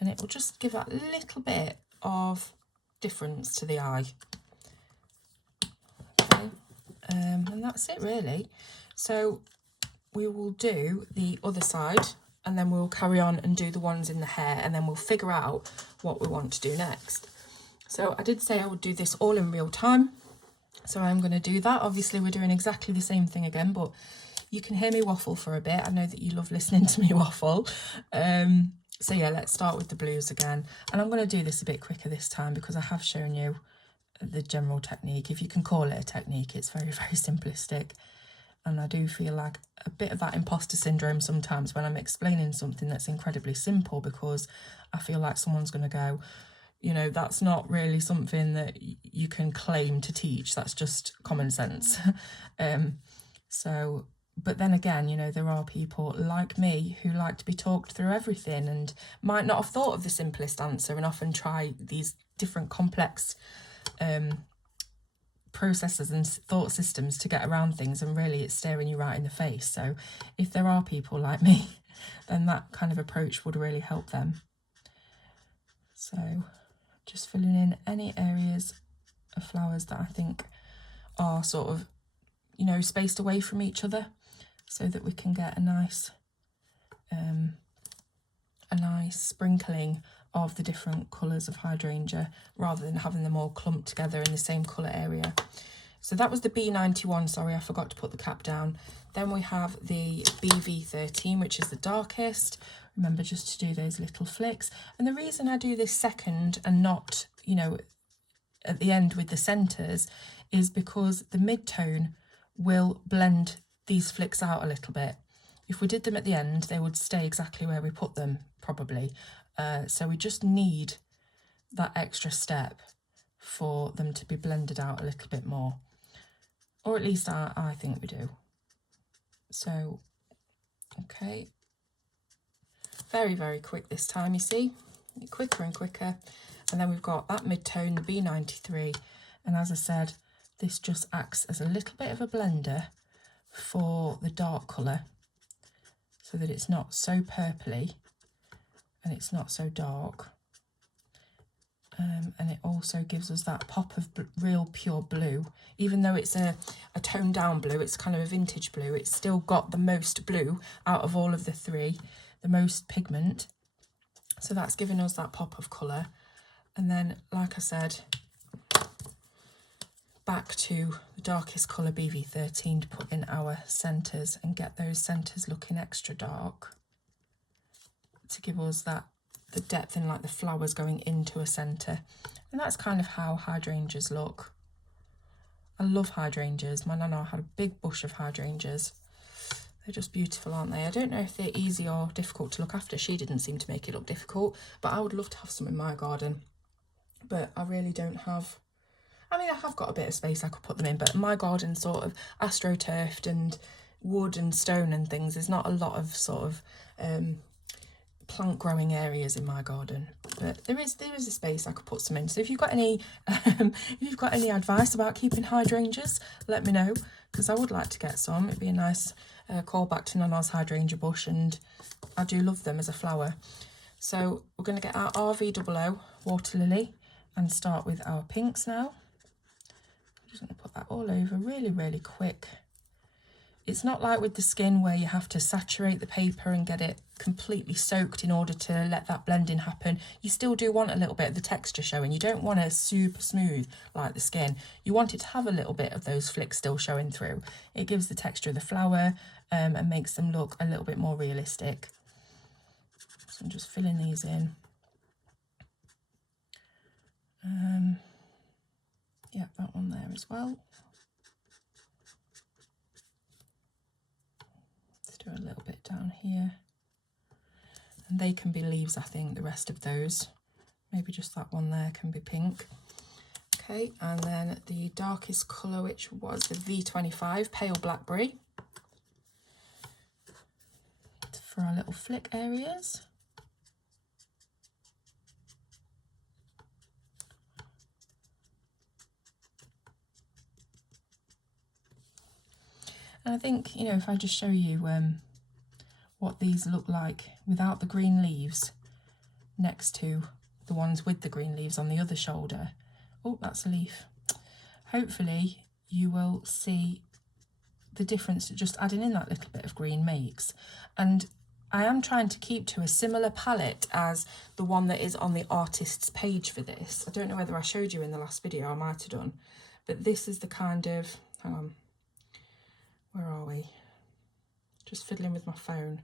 and it will just give that little bit of difference to the eye. Okay, and that's it really. So we will do the other side, and then we'll carry on and do the ones in the hair, and then we'll figure out what we want to do next. So I did say I would do this all in real time, so I'm going to do that. Obviously we're doing exactly the same thing again, but you can hear me waffle for a bit. I know that you love listening to me waffle. So yeah, let's start with the blues again, and I'm going to do this a bit quicker this time because I have shown you the general technique. If you can call it a technique, it's very, very simplistic. And I do feel like a bit of that imposter syndrome sometimes when I'm explaining something that's incredibly simple, because I feel like someone's going to go, you know, that's not really something that you can claim to teach. That's just common sense. But then again, you know, there are people like me who like to be talked through everything and might not have thought of the simplest answer, and often try these different complex processes and thought systems to get around things, and really it's staring you right in the face. So if there are people like me, then that kind of approach would really help them. So just filling in any areas of flowers that I think are sort of, you know, spaced away from each other, so that we can get a nice sprinkling of the different colours of hydrangea, rather than having them all clumped together in the same colour area. So that was the B91, sorry, I forgot to put the cap down. Then we have the BV13, which is the darkest. Remember just to do those little flicks. And the reason I do this second and not, you know, at the end with the centres, is because the mid-tone will blend these flicks out a little bit. If we did them at the end, they would stay exactly where we put them, probably. So we just need that extra step for them to be blended out a little bit more. Or at least I think we do. So, okay. Very, very quick this time, you see. Quicker and quicker. And then we've got that mid-tone, the B93. And as I said, this just acts as a little bit of a blender for the dark colour, so that it's not so purpley and it's not so dark. And it also gives us that pop of real pure blue. Even though it's a toned down blue, it's kind of a vintage blue, it's still got the most blue out of all of the three, the most pigment. So that's giving us that pop of colour. And then, like I said, back to the darkest colour, BV13, to put in our centres and get those centres looking extra dark, to give us that the depth and like the flowers going into a centre. And that's kind of how hydrangeas look. I love hydrangeas. My nana had a big bush of hydrangeas. They're just beautiful, aren't they? I don't know if they're easy or difficult to look after. She didn't seem to make it look difficult, but I would love to have some in my garden. But I really don't have, I mean, I have got a bit of space I could put them in, but my garden's sort of astroturfed and wood and stone and things. There's not a lot of sort of plant growing areas in my garden, but there is a space I could put some in. So if you've got any advice about keeping hydrangeas, let me know, because I would like to get some. It'd be a nice callback to Nana's hydrangea bush, and I do love them as a flower. So we're going to get our RV00 water lily and start with our pinks now. I'm just going to put that all over really, really quick. It's not like with the skin where you have to saturate the paper and get it completely soaked in order to let that blending happen. You still do want a little bit of the texture showing. You don't want it super smooth like the skin. You want it to have a little bit of those flicks still showing through. It gives the texture of the flower and makes them look a little bit more realistic. So I'm just filling these in. Yeah, that one there as well. Do a little bit down here, and they can be leaves, I think, the rest of those, maybe just that one there can be pink. Okay, and then the darkest colour, which was the V25 Pale Blackberry, for our little flick areas. And I think, you know, if I just show you what these look like without the green leaves next to the ones with the green leaves on the other shoulder. Oh, that's a leaf. Hopefully you will see the difference that just adding in that little bit of green makes. And I am trying to keep to a similar palette as the one that is on the artist's page for this. I don't know whether I showed you in the last video, I might have done, but this is the kind of, hang on, where are we? Just fiddling with my phone.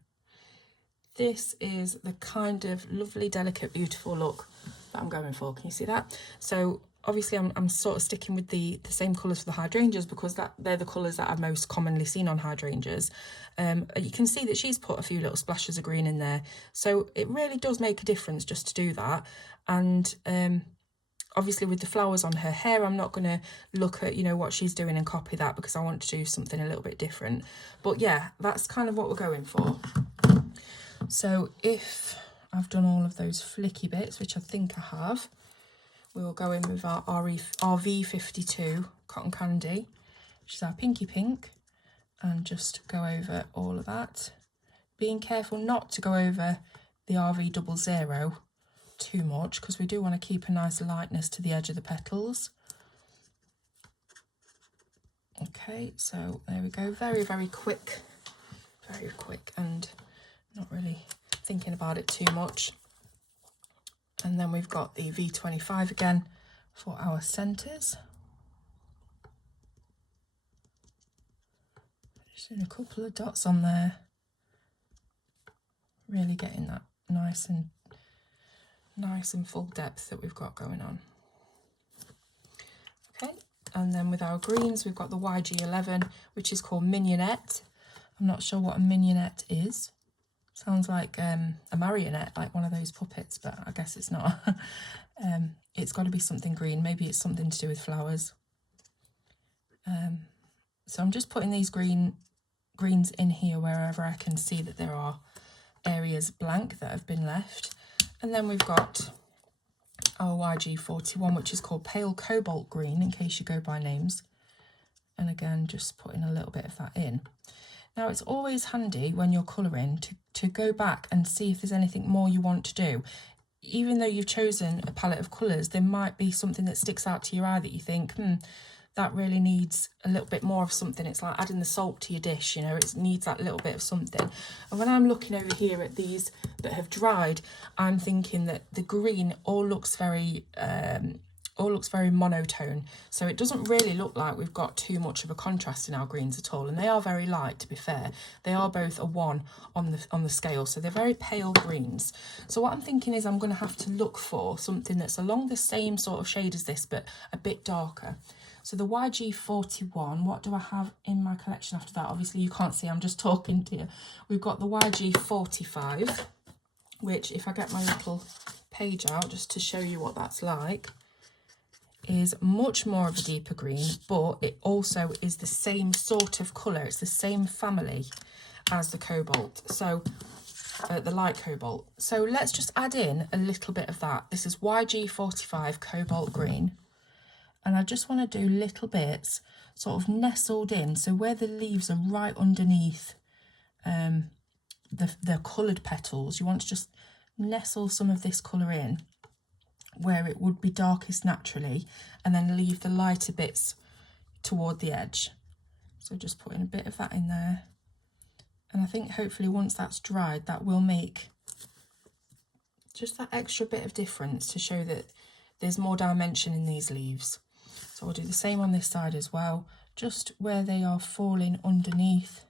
This is the kind of lovely, delicate, beautiful look that I'm going for. Can you see that? So obviously I'm sort of sticking with the same colours for the hydrangeas because they're the colours that are most commonly seen on hydrangeas. You can see that she's put a few little splashes of green in there. So it really does make a difference just to do that. And obviously with the flowers on her hair, I'm not going to look at, you know, what she's doing and copy that because I want to do something a little bit different. But yeah, that's kind of what we're going for. So if I've done all of those flicky bits, which I think I have, we will go in with our RV52 Cotton Candy, which is our pinky pink, and just go over all of that. Being careful not to go over the RV00 too much because we do want to keep a nice lightness to the edge of the petals. Okay, so there we go. Very, very quick, and not really thinking about it too much. And then we've got the V25 again for our centres. Just doing a couple of dots on there. Really getting that nice and full depth that we've got going on. Okay, and then with our greens, we've got the YG11, which is called Mignonette. I'm not sure what a mignonette is. Sounds like a marionette, like one of those puppets, but I guess it's not. It's got to be something green. Maybe it's something to do with flowers. So I'm just putting these greens in here wherever I can see that there are areas blank that have been left. And then we've got our YG41, which is called Pale Cobalt Green, in case you go by names. And again, just putting a little bit of that in. Now, it's always handy when you're colouring to go back and see if there's anything more you want to do. Even though you've chosen a palette of colours, there might be something that sticks out to your eye that you think, that really needs a little bit more of something. It's like adding the salt to your dish, you know, it needs that little bit of something. And when I'm looking over here at these that have dried, I'm thinking that the green all looks very monotone. So it doesn't really look like we've got too much of a contrast in our greens at all. And they are very light, to be fair. They are both a 1 on the scale. So they're very pale greens. So what I'm thinking is I'm going to have to look for something that's along the same sort of shade as this, but a bit darker. So the YG41, what do I have in my collection after that? Obviously you can't see, I'm just talking to you. We've got the YG45, which if I get my little page out just to show you what that's like, is much more of a deeper green, but it also is the same sort of colour. It's the same family as the cobalt, so the light cobalt. So let's just add in a little bit of that. This is YG45 Cobalt Green. And I just want to do little bits sort of nestled in. So where the leaves are right underneath the coloured petals, you want to just nestle some of this colour in where it would be darkest naturally, and then leave the lighter bits toward the edge. So just putting a bit of that in there. And I think hopefully once that's dried, that will make just that extra bit of difference to show that there's more dimension in these leaves. So I'll do the same on this side as well, just where they are falling underneath,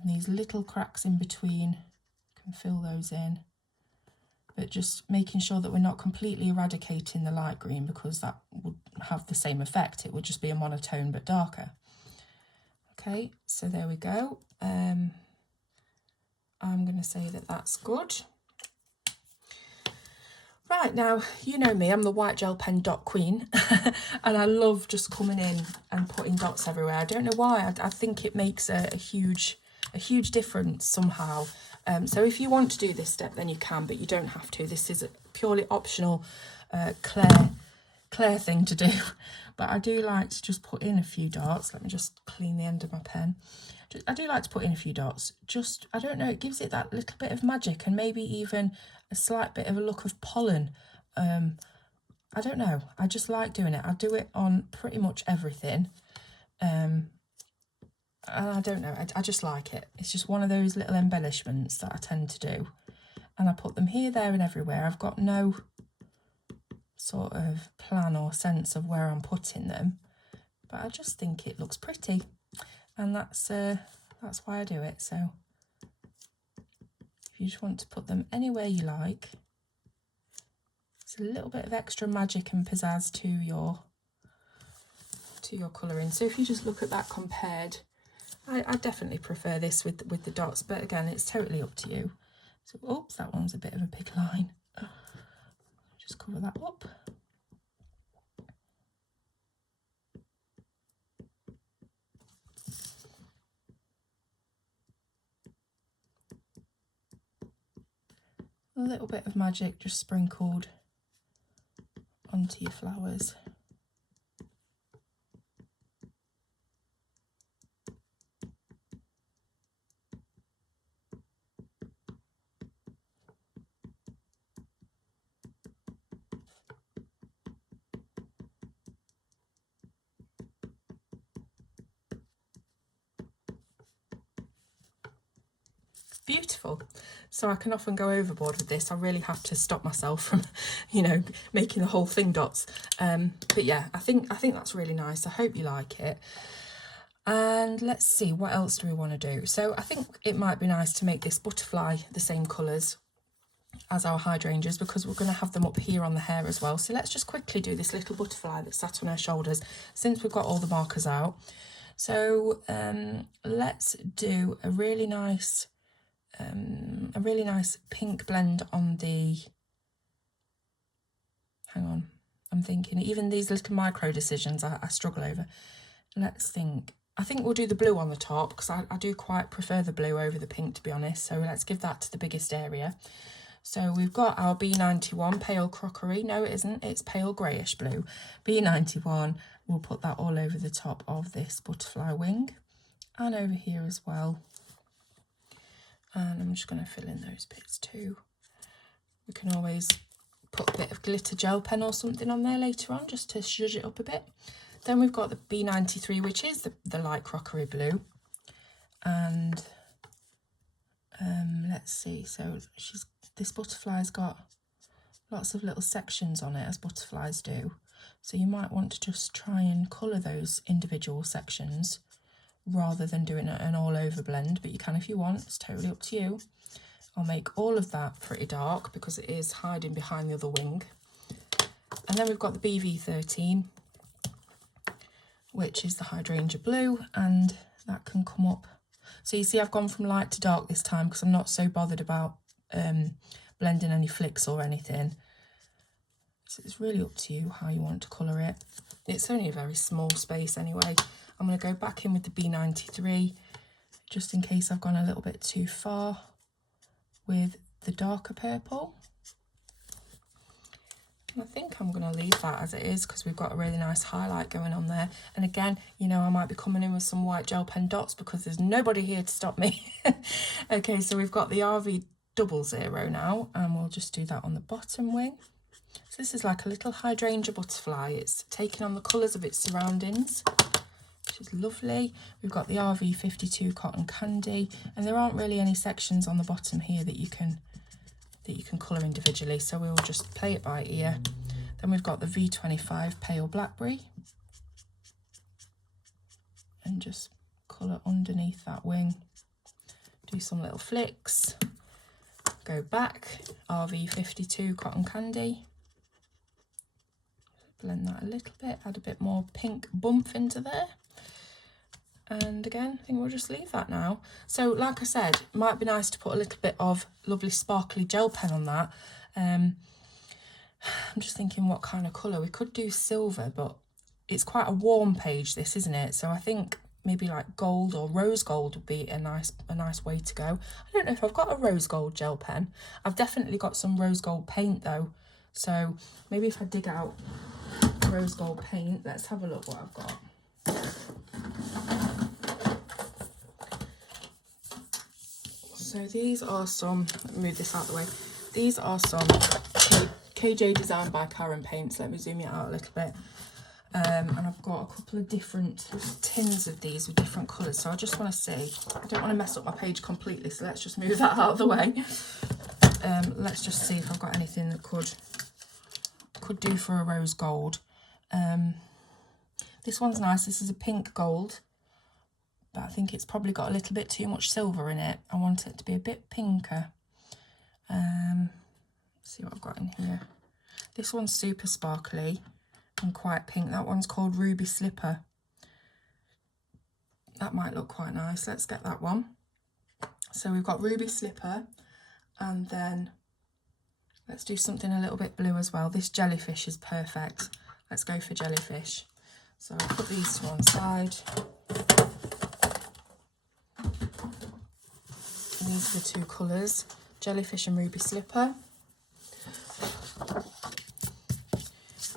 and these little cracks in between, can fill those in. But just making sure that we're not completely eradicating the light green, because that would have the same effect. It would just be a monotone but darker. Okay, so there we go. I'm going to say that that's good. Right, Right, now, you know me, I'm the white gel pen dot queen, and I love just coming in and putting dots everywhere. I don't know why, I think it makes a huge difference somehow. So if you want to do this step, then you can, but you don't have to. This is a purely optional Claire thing to do. But I do like to just put in a few dots. Let me just clean the end of my pen. I do like to put in a few dots. Just, I don't know, it gives it that little bit of magic and maybe even a slight bit of a look of pollen. I don't know, I just like doing it. I do it on pretty much everything. And I don't know, I just like it. It's just one of those little embellishments that I tend to do. And I put them here, there and everywhere. I've got no sort of plan or sense of where I'm putting them, but I just think it looks pretty, and that's why I do it. So if you just want to put them anywhere you like, it's a little bit of extra magic and pizzazz to your colouring. So if you just look at that compared, I definitely prefer this with the dots, but again, it's totally up to you. So oops, that one's a bit of a big line. Just cover that up. A little bit of magic just sprinkled onto your flowers. Beautiful. So I can often go overboard with this. I really have to stop myself from, you know, making the whole thing dots. But yeah, I think that's really nice. I hope you like it. And let's see, what else do we want to do? So I think it might be nice to make this butterfly the same colours as our hydrangeas, because we're going to have them up here on the hair as well. So let's just quickly do this little butterfly that sat on her shoulders since we've got all the markers out. So let's do a really nice pink blend on the, hang on, I'm thinking, even these little micro decisions I struggle over. Let's think, I think we'll do the blue on the top, because I do quite prefer the blue over the pink, to be honest. So let's give that to the biggest area. So we've got our B91 pale crockery. No, it isn't, it's pale greyish blue. B91, we'll put that all over the top of this butterfly wing and over here as well. And I'm just going to fill in those bits too. We can always put a bit of glitter gel pen or something on there later on, just to zhuzh it up a bit. Then we've got the B93, which is the light crockery blue. And let's see, so this butterfly's got lots of little sections on it, as butterflies do. So you might want to just try and colour those individual sections rather than doing an all over blend, but you can if you want, it's totally up to you. I'll make all of that pretty dark because it is hiding behind the other wing. And then we've got the BV13, which is the hydrangea blue, and that can come up. So you see I've gone from light to dark this time because I'm not so bothered about blending any flicks or anything. So it's really up to you how you want to colour it. It's only a very small space anyway. I'm going to go back in with the B93 just in case I've gone a little bit too far with the darker purple. And I think I'm going to leave that as it is because we've got a really nice highlight going on there. And again, you know, I might be coming in with some white gel pen dots because there's nobody here to stop me. Okay, so we've got the RV00 now, and we'll just do that on the bottom wing. So this is like a little hydrangea butterfly. It's taking on the colours of its surroundings, which is lovely. We've got the RV52 cotton candy, and there aren't really any sections on the bottom here that you can colour individually, so we'll just play it by ear. Then we've got the V25 pale blackberry, and just colour underneath that wing. Do some little flicks. Go back, RV52 cotton candy. Blend that a little bit, add a bit more pink bump into there. And again, I think we'll just leave that now. So like I said, it might be nice to put a little bit of lovely sparkly gel pen on that. I'm just thinking what kind of colour. We could do silver, but it's quite a warm page, this, isn't it? So I think maybe like gold or rose gold would be a nice way to go. I don't know if I've got a rose gold gel pen. I've definitely got some rose gold paint though. So maybe if I dig out rose gold paint, let's have a look what I've got. So these are some, let me move this out of the way. These are some KJ Design by Karen paints. Let me zoom it out a little bit. And I've got a couple of different tins of these with different colours. So I just want to see, I don't want to mess up my page completely. So let's just move that out of the way. Let's just see if I've got anything that could do for a rose gold. This one's nice. This is a pink gold, but I think it's probably got a little bit too much silver in it. I want it to be a bit pinker. Let's see what I've got in here. This one's super sparkly and quite pink. That one's called Ruby Slipper. That might look quite nice. Let's get that one. So we've got Ruby Slipper, and then let's do something a little bit blue as well. This jellyfish is perfect. Let's go for jellyfish. So I'll put these to one side. And these are the two colours, jellyfish and Ruby Slipper.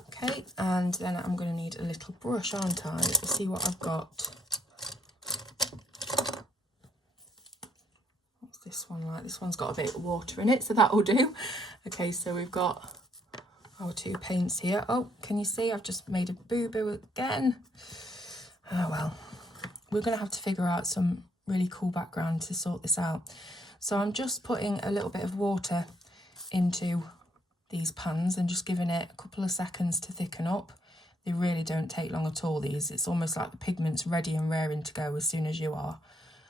Okay, and then I'm going to need a little brush, aren't I? Let's see what I've got. What's this one like? This one's got a bit of water in it, so that'll do. Okay, so we've got our two paints here. Oh, can you see? I've just made a boo-boo again. Oh, well. We're going to have to figure out some really cool background to sort this out. So I'm just putting a little bit of water into these pans and just giving it a couple of seconds to thicken up. They really don't take long at all, these. It's almost like the pigment's ready and raring to go as soon as you are.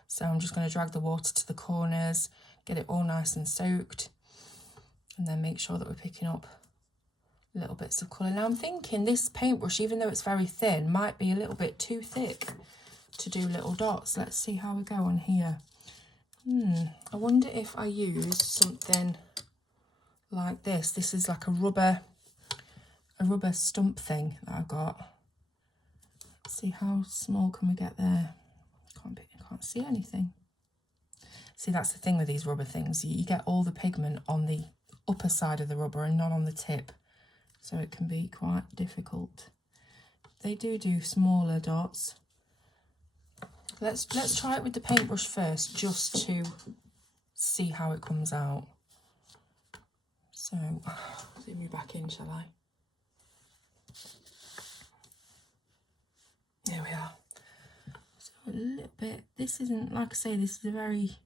So I'm just going to drag the water to the corners, get it all nice and soaked, and then make sure that we're picking up little bits of colour. Now I'm thinking this paintbrush, even though it's very thin, might be a little bit too thick to do little dots. Let's see how we go on here. I wonder if I use something like this. This is like a rubber stump thing that I've got. Let's see, how small can we get there? Can't see anything. See, that's the thing with these rubber things. You get all the pigment on the upper side of the rubber and not on the tip. So it can be quite difficult. They do smaller dots. Let's try it with the paintbrush first, just to see how it comes out. So, zoom you back in, shall I? There we are. So a little bit, this isn't, like I say, this is a very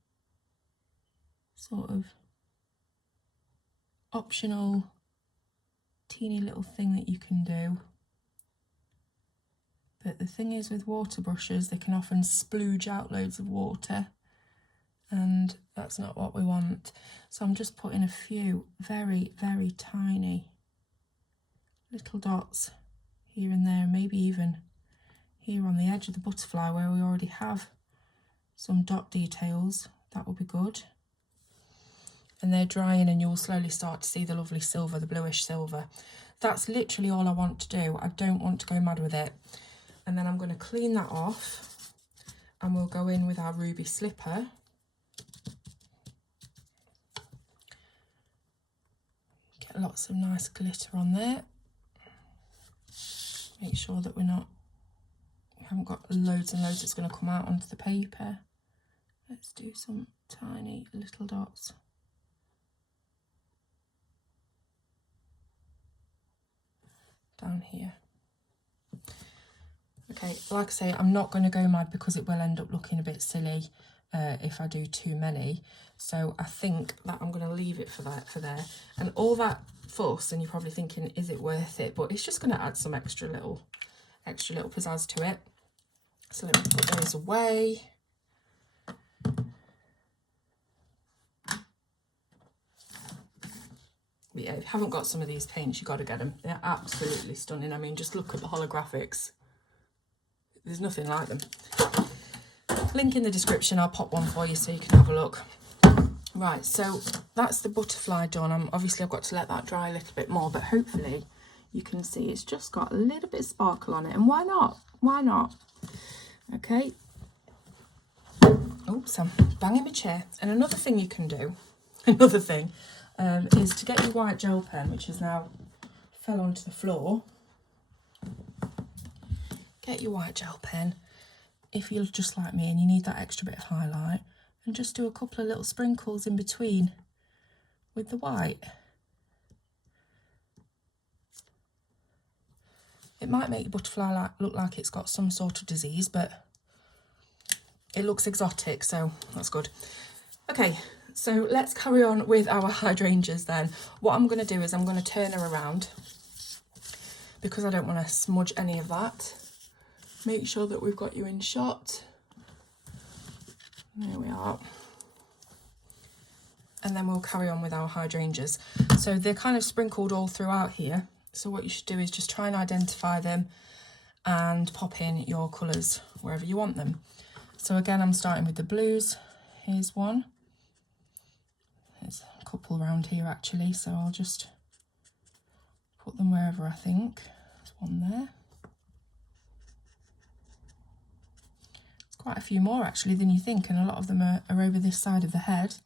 sort of optional, teeny little thing that you can do. But the thing is with water brushes, they can often splooge out loads of water, and that's not what we want. So I'm just putting a few very, very tiny little dots here and there, maybe even here on the edge of the butterfly where we already have some dot details. That will be good. And they're drying and you'll slowly start to see the lovely silver, the bluish silver. That's literally all I want to do. I don't want to go mad with it. And then I'm going to clean that off and we'll go in with our Ruby Slipper. Get lots of nice glitter on there. Make sure that we haven't got loads and loads that's going to come out onto the paper. Let's do some tiny little dots. Down here. Okay, like I say, I'm not going to go mad because it will end up looking a bit silly if I do too many. So I think that I'm going to leave it for there. And all that fuss, and you're probably thinking, is it worth it? But it's just going to add some extra little pizzazz to it. So let me put those away. But yeah, if you haven't got some of these paints, you've got to get them. They're absolutely stunning. I mean, just look at the holographics. There's nothing like them. Link in the description. I'll pop one for you so you can have a look. Right, so that's the butterfly done. Obviously I've got to let that dry a little bit more, but hopefully you can see it's just got a little bit of sparkle on it. And why not? Why not? Okay. Oops, I'm banging my chair. And another thing you can do, another thing, is to get your white gel pen, which has now fell onto the floor. Get your white gel pen, if you're just like me and you need that extra bit of highlight, and just do a couple of little sprinkles in between with the white. It might make your butterfly look like it's got some sort of disease, but it looks exotic, so that's good. Okay, so let's carry on with our hydrangeas then. What I'm going to do is I'm going to turn her around because I don't want to smudge any of that. Make sure that we've got you in shot. There we are. And then we'll carry on with our hydrangeas. So they're kind of sprinkled all throughout here. So what you should do is just try and identify them and pop in your colours wherever you want them. So again, I'm starting with the blues. Here's one. There's a couple around here actually, so I'll just put them wherever I think. There's one there. There's quite a few more actually than you think, and a lot of them are over this side of the head.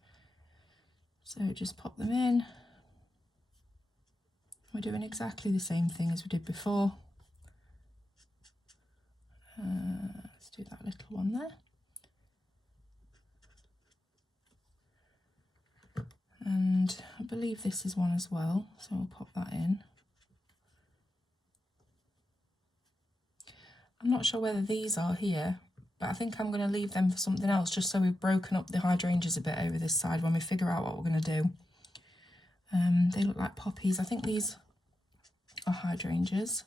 So just pop them in. We're doing exactly the same thing as we did before. Let's do that little one there. And I believe this is one as well, so we'll pop that in. I'm not sure whether these are here, but I think I'm going to leave them for something else, just so we've broken up the hydrangeas a bit over this side when we figure out what we're going to do. They look like poppies. I think these are hydrangeas.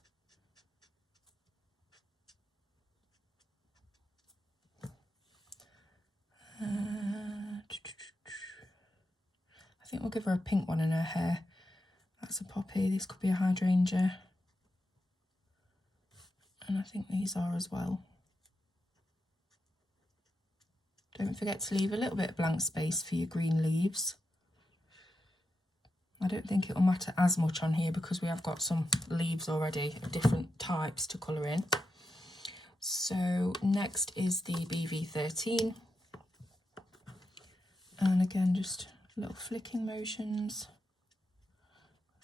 I think we'll give her a pink one in her hair. That's a poppy. This could be a hydrangea. And I think these are as well. Don't forget to leave a little bit of blank space for your green leaves. I don't think it'll matter as much on here because we have got some leaves already of different types to colour in. So next is the BV13. And again, just little flicking motions.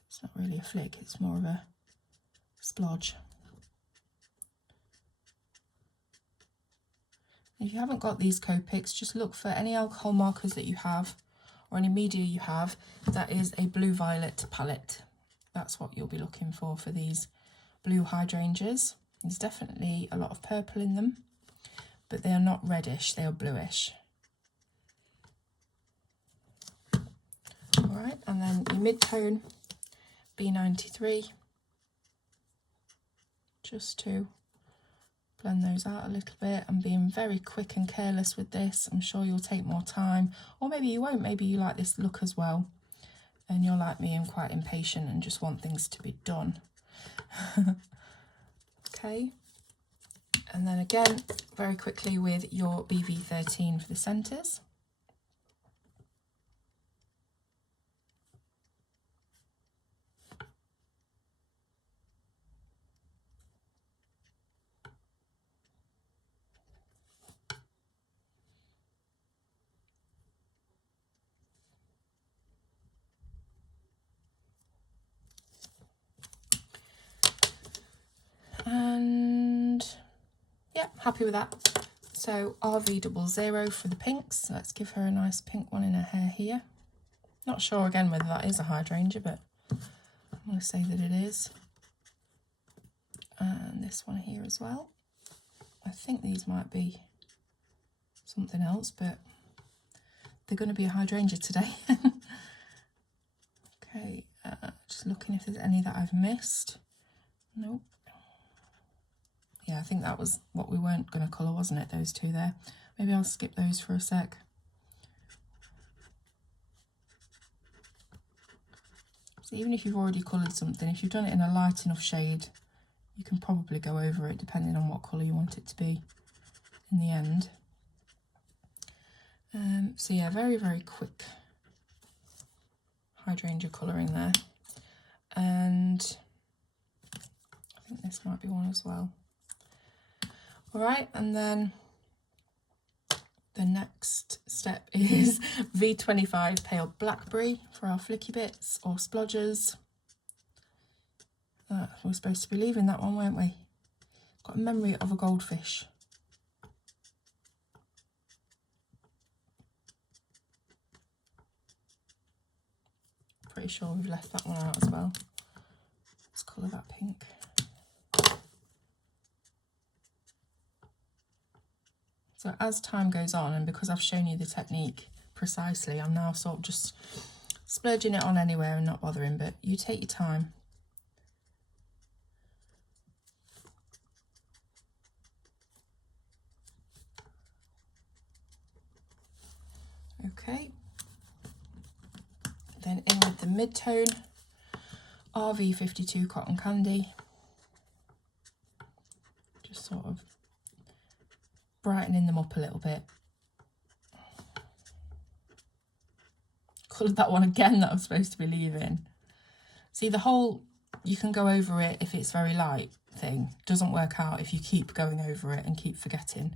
It's not really a flick, it's more of a splodge. If you haven't got these Copics, just look for any alcohol markers that you have or any media you have that is a blue-violet palette. That's what you'll be looking for these blue hydrangeas. There's definitely a lot of purple in them, but they are not reddish, they are bluish. All right, and then your mid-tone, B93, just to blend those out a little bit. I'm being very quick and careless with this. I'm sure you'll take more time, or maybe you won't. Maybe you like this look as well, and you're like me and quite impatient and just want things to be done. Okay, and then again, very quickly with your BV13 for the centres. And yeah, happy with that. So RV00 for the pinks. Let's give her a nice pink one in her hair here. Not sure again whether that is a hydrangea, but I'm going to say that it is. And this one here as well. I think these might be something else, but they're going to be a hydrangea today. Okay, just looking if there's any that I've missed. Nope. Yeah, I think that was what we weren't going to colour, wasn't it, those two there? Maybe I'll skip those for a sec. So even if you've already coloured something, if you've done it in a light enough shade, you can probably go over it depending on what colour you want it to be in the end. So yeah, very, very quick hydrangea colour in there. And I think this might be one as well. All right, and then the next step is V25 Pale Blackberry for our flicky bits or splodgers. We're supposed to be leaving that one, weren't we? Got a memory of a goldfish. Pretty sure we've left that one out as well. Let's colour that pink. So as time goes on, and because I've shown you the technique precisely, I'm now sort of just splurging it on anywhere and not bothering, but you take your time. Okay. Then in with the mid-tone, RV52 Cotton Candy. Just sort of brightening them up a little bit. Coloured that one again that I'm supposed to be leaving. See, the whole you can go over it if it's very light thing doesn't work out if you keep going over it and keep forgetting.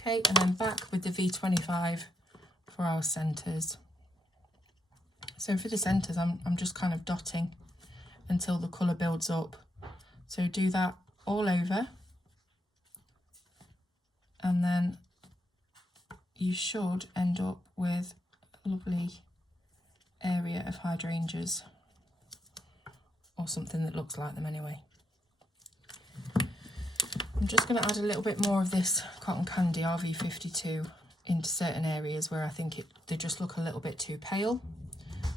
Okay, and then back with the V25 for our centres. So for the centres, I'm just kind of dotting until the colour builds up. So do that all over. And then you should end up with a lovely area of hydrangeas, or something that looks like them anyway. I'm just going to add a little bit more of this Cotton Candy RV52 into certain areas where I think they just look a little bit too pale.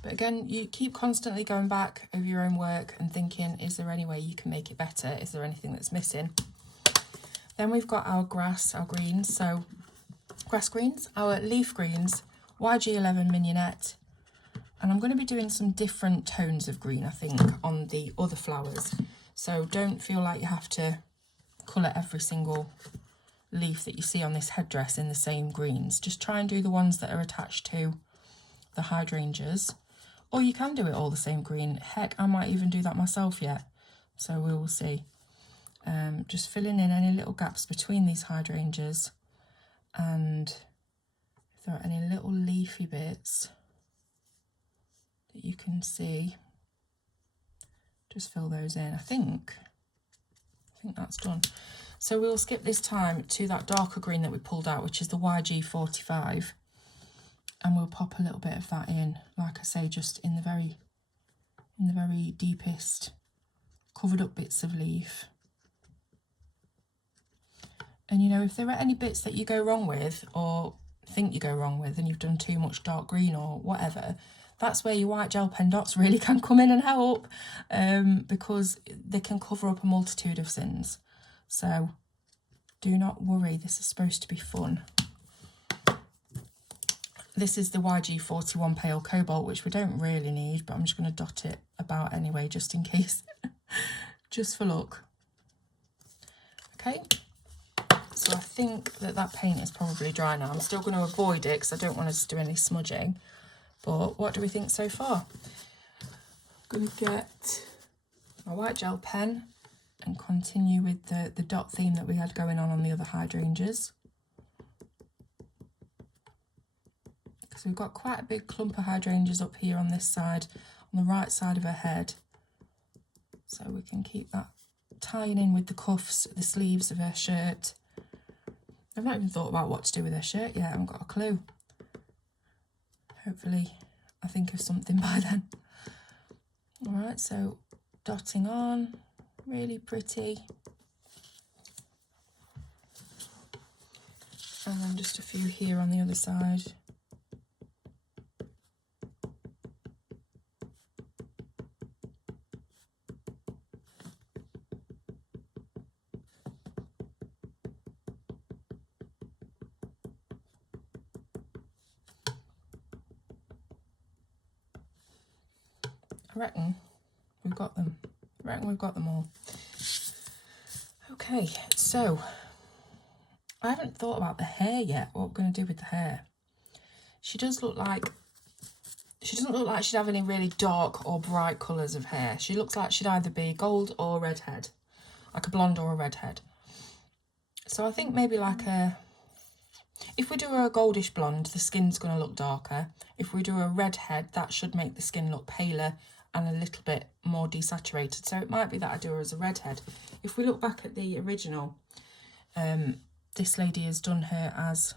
But again, you keep constantly going back over your own work and thinking, is there any way you can make it better? Is there anything that's missing? Then we've got our grass, our greens. So grass greens, our leaf greens, YG11 Mignonette. And I'm going to be doing some different tones of green, I think, on the other flowers. So don't feel like you have to colour every single leaf that you see on this headdress in the same greens. Just try and do the ones that are attached to the hydrangeas. Or you can do it all the same green. Heck, I might even do that myself yet. So we will see. Just filling in any little gaps between these hydrangeas. And if there are any little leafy bits that you can see, just fill those in. I think that's done. So we'll skip this time to that darker green that we pulled out, which is the YG45. And we'll pop a little bit of that in, like I say, just in the very deepest covered up bits of leaf. And you know, if there are any bits that you go wrong with or think you go wrong with and you've done too much dark green or whatever, that's where your white gel pen dots really can come in and help, because they can cover up a multitude of sins. So do not worry, this is supposed to be fun. This is the YG41 Pale Cobalt, which we don't really need, but I'm just going to dot it about anyway, just in case, just for luck. Okay, so I think that paint is probably dry now. I'm still going to avoid it because I don't want us to do any smudging. But what do we think so far? I'm going to get my white gel pen and continue with the dot theme that we had going on the other hydrangeas. Because we've got quite a big clump of hydrangeas up here on this side, on the right side of her head. So we can keep that tying in with the cuffs, the sleeves of her shirt. I've not even thought about what to do with her shirt yet, I haven't got a clue. Hopefully I think of something by then. Alright, so dotting on, really pretty. And then just a few here on the other side. I reckon we've got them. I reckon we've got them all. Okay, so I haven't thought about the hair yet, what we're going to do with the hair. She does look like, she doesn't look like she'd have any really dark or bright colours of hair. She looks like she'd either be gold or redhead, like a blonde or a redhead. So I think maybe like a, if we do a goldish blonde, the skin's going to look darker. If we do a redhead, that should make the skin look paler and a little bit more desaturated. So it might be that I do her as a redhead. If we look back at the original, this lady has done her as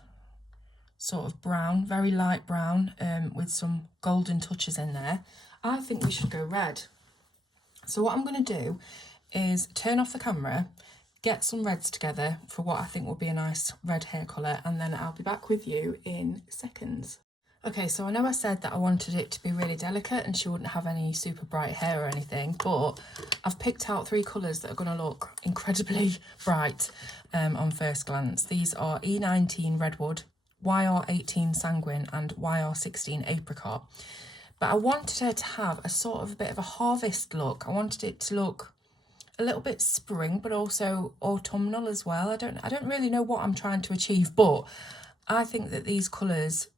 sort of brown, very light brown, with some golden touches in there. I think we should go red. So what I'm going to do is turn off the camera, get some reds together for what I think will be a nice red hair colour, and then I'll be back with you in seconds. Okay, so I know I said that I wanted it to be really delicate and she wouldn't have any super bright hair or anything, but I've picked out 3 colours that are going to look incredibly bright on first glance. These are E19 Redwood, YR18 Sanguine and YR16 Apricot. But I wanted her to have a sort of a bit of a harvest look. I wanted it to look a little bit spring, but also autumnal as well. I don't really know what I'm trying to achieve, but I think that these colours,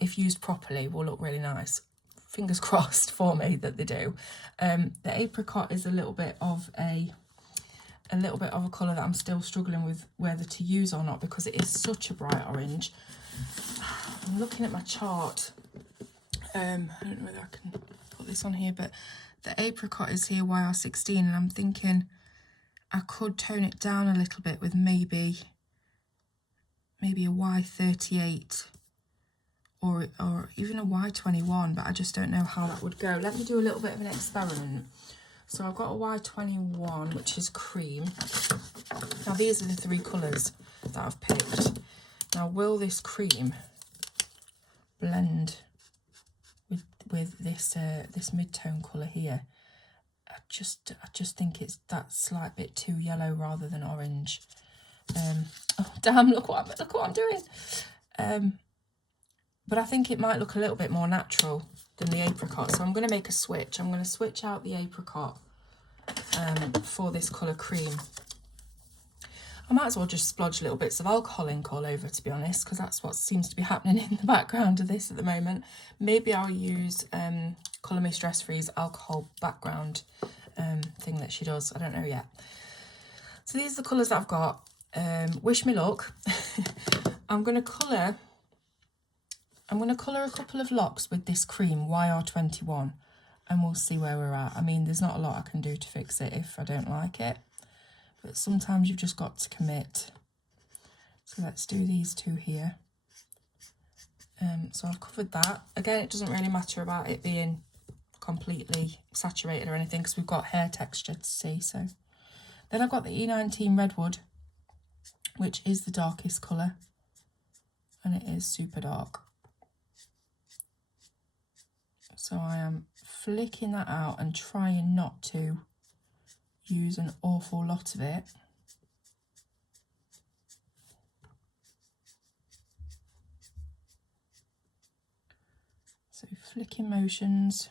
if used properly, will look really nice. Fingers crossed for me that they do. The apricot is a little bit of a colour that I'm still struggling with whether to use or not, because it is such a bright orange. I'm looking at my chart. I don't know whether I can put this on here, but the apricot is here YR16, and I'm thinking I could tone it down a little bit with maybe a Y38 or even a Y21, but I just don't know how that would go. Let me do a little bit of an experiment. So I've got a Y21, which is cream. Now these are the 3 colours that I've picked. Now will this cream blend with this this mid-tone colour here? I just think it's that slight bit too yellow rather than orange. Oh damn! Look what I'm doing. But I think it might look a little bit more natural than the apricot. So I'm going to make a switch. I'm going to switch out the apricot for this colour cream. I might as well just splodge little bits of alcohol ink all over, to be honest, because that's what seems to be happening in the background of this at the moment. Maybe I'll use Colour Me Stress Free's alcohol background thing that she does. I don't know yet. So these are the colours that I've got. Wish me luck. I'm going to colour a couple of locks with this cream, YR21, and we'll see where we're at. I mean, there's not a lot I can do to fix it if I don't like it, but sometimes you've just got to commit. So let's do these 2 here. So I've covered that. Again, it doesn't really matter about it being completely saturated or anything, because we've got hair texture to see. So then I've got the E19 Redwood, which is the darkest colour, and it is super dark. So I am flicking that out and trying not to use an awful lot of it. So flicking motions.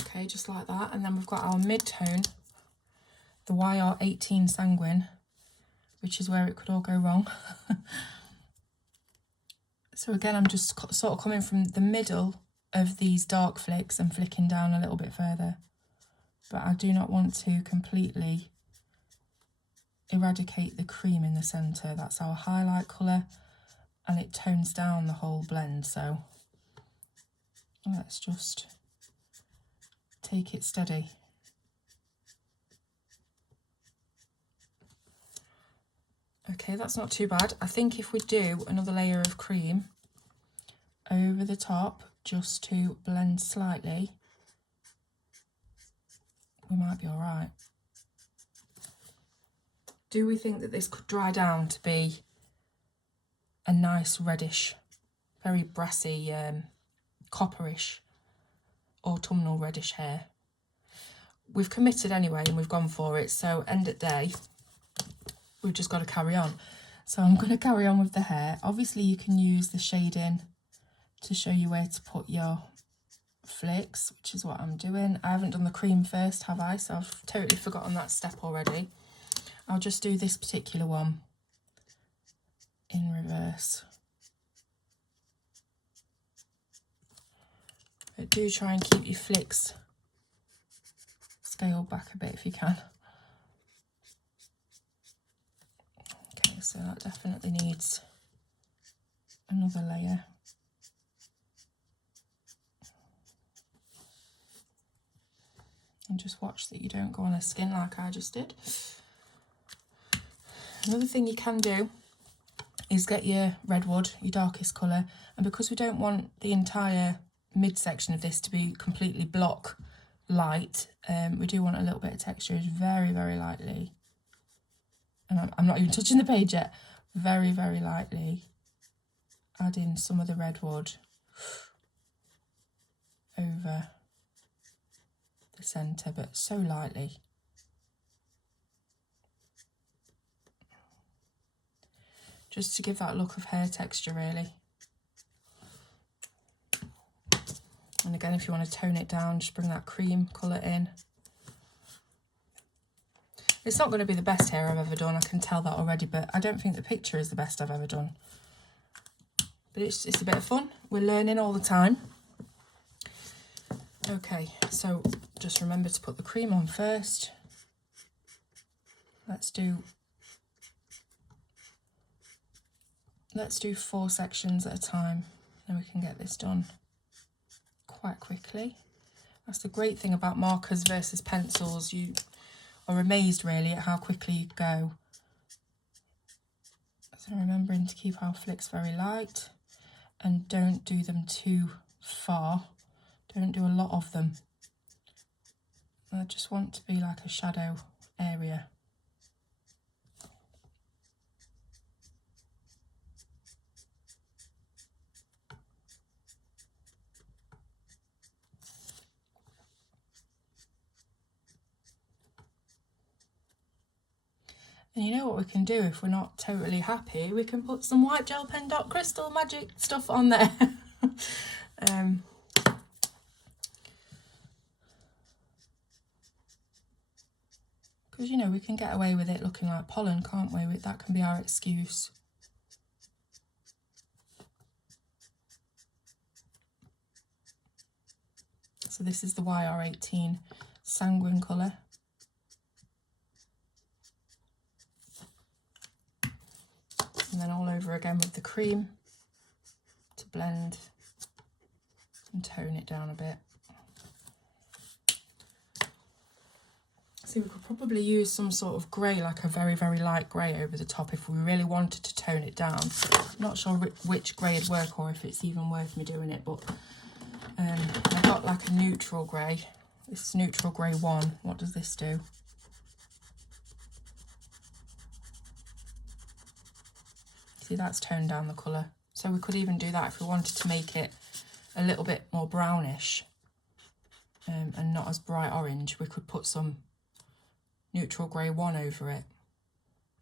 Okay, just like that. And then we've got our mid-tone, the YR18 Sanguine, which is where it could all go wrong. So again, I'm just sort of coming from the middle of these dark flicks and flicking down a little bit further. But I do not want to completely eradicate the cream in the centre. That's our highlight colour, and it tones down the whole blend. So let's just take it steady. Okay, that's not too bad. I think if we do another layer of cream over the top, just to blend slightly, we might be all right. Do we think that this could dry down to be a nice reddish, very brassy, copperish, autumnal reddish hair? We've committed anyway and we've gone for it, so end of day, we've just got to carry on. So I'm going to carry on with the hair. Obviously you can use the shading to show you where to put your flicks, which is what I'm doing. I haven't done the cream first, have I? So I've totally forgotten that step already. I'll just do this particular one in reverse. But do try and keep your flicks scaled back a bit if you can. Okay, so that definitely needs another layer. And just watch that you don't go on her skin like I just did. Another thing you can do is get your redwood, your darkest colour, and because we don't want the entire midsection of this to be completely block light, we do want a little bit of texture. Is very, very lightly, and I'm not even touching the page yet, very, very lightly add in some of the redwood over the centre, but so lightly. Just to give that look of hair texture, really. And again, if you want to tone it down, just bring that cream colour in. It's not going to be the best hair I've ever done, I can tell that already, but I don't think the picture is the best I've ever done. But it's a bit of fun. We're learning all the time. Okay, so just remember to put the cream on first. Let's do 4 sections at a time, then we can get this done quite quickly. That's the great thing about markers versus pencils. You are amazed really at how quickly you go. So remembering to keep our flicks very light and don't do them too far. Don't do a lot of them. I just want to be like a shadow area. And you know what we can do if we're not totally happy? We can put some white gel pen dot crystal magic stuff on there. Because, you know, we can get away with it looking like pollen, can't we? That can be our excuse. So this is the YR18 sanguine colour. And then all over again with the cream to blend and tone it down a bit. So we could probably use some sort of grey, like a very, very light grey over the top if we really wanted to tone it down. I'm not sure which grey would work or if it's even worth me doing it, but I've got like a neutral grey. This is neutral grey 1. What does this do? See, that's toned down the colour. So we could even do that if we wanted to make it a little bit more brownish and not as bright orange. We could put some neutral grey 1 over it.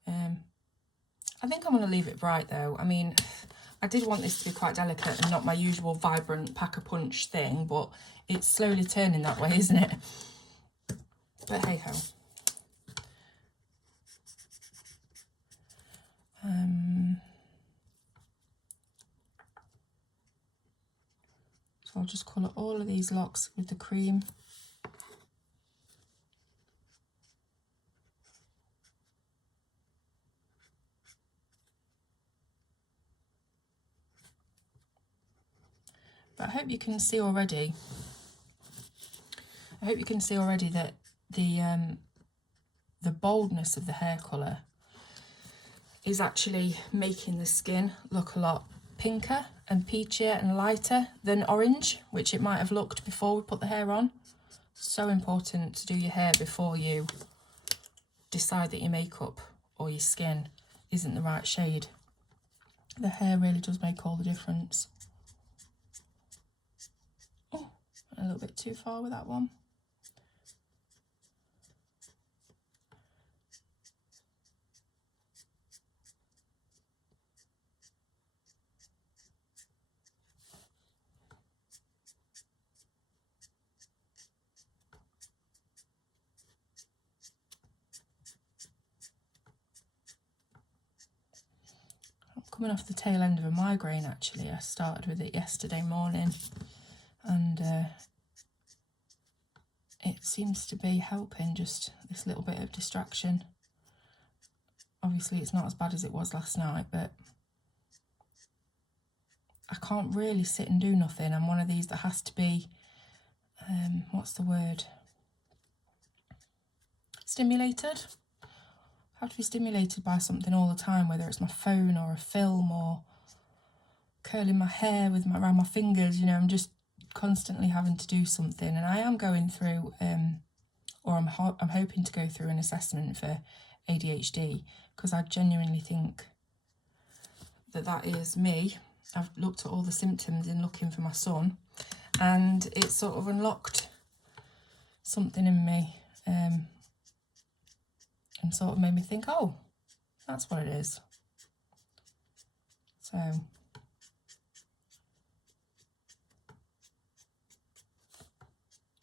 I think I'm going to leave it bright though. I mean, I did want this to be quite delicate and not my usual vibrant pack-a-punch thing, but it's slowly turning that way, isn't it? But hey ho. So I'll just colour all of these locks with the cream. But I hope you can see already. That the boldness of the hair colour is actually making the skin look a lot pinker and peachier and lighter than orange, which it might have looked before we put the hair on. So important to do your hair before you decide that your makeup or your skin isn't the right shade. The hair really does make all the difference. Oh, a little bit too far with that one. coming off the tail end of a migraine actually. I started with it yesterday morning, and it seems to be helping, just this little bit of distraction. Obviously it's not as bad as it was last night, but I can't really sit and do nothing. I'm one of these that has to be, what's the word? Stimulated. I have to be stimulated by something all the time, whether it's my phone or a film or curling my hair with around my fingers. You know, I'm just constantly having to do something, and I am going through, or I'm hoping to go through an assessment for ADHD, because I genuinely think that is me. I've looked at all the symptoms in looking for my son, and it sort of unlocked something in me, and sort of made me think, oh, that's what it is. So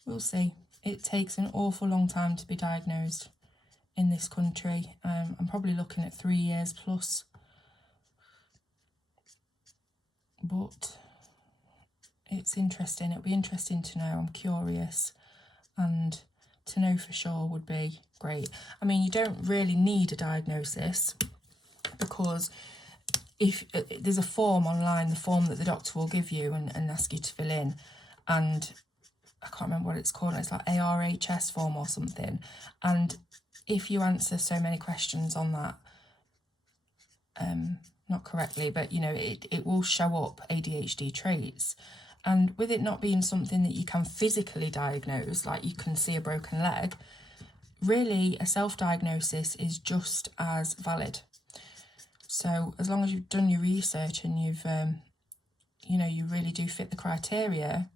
we'll see. It takes an awful long time to be diagnosed in this country. I'm probably looking at 3 years plus. But it's interesting. It'll be interesting to know. I'm curious, and to know for sure would be great. I mean, you don't really need a diagnosis, because if there's a form online, the form that the doctor will give you and ask you to fill in, and I can't remember what it's called. It's like ARHS form or something. And if you answer so many questions on that, not correctly, but you know, it will show up ADHD traits. And with it not being something that you can physically diagnose, like you can see a broken leg, really a self-diagnosis is just as valid. So as long as you've done your research and you've, you know, you really do fit the criteria,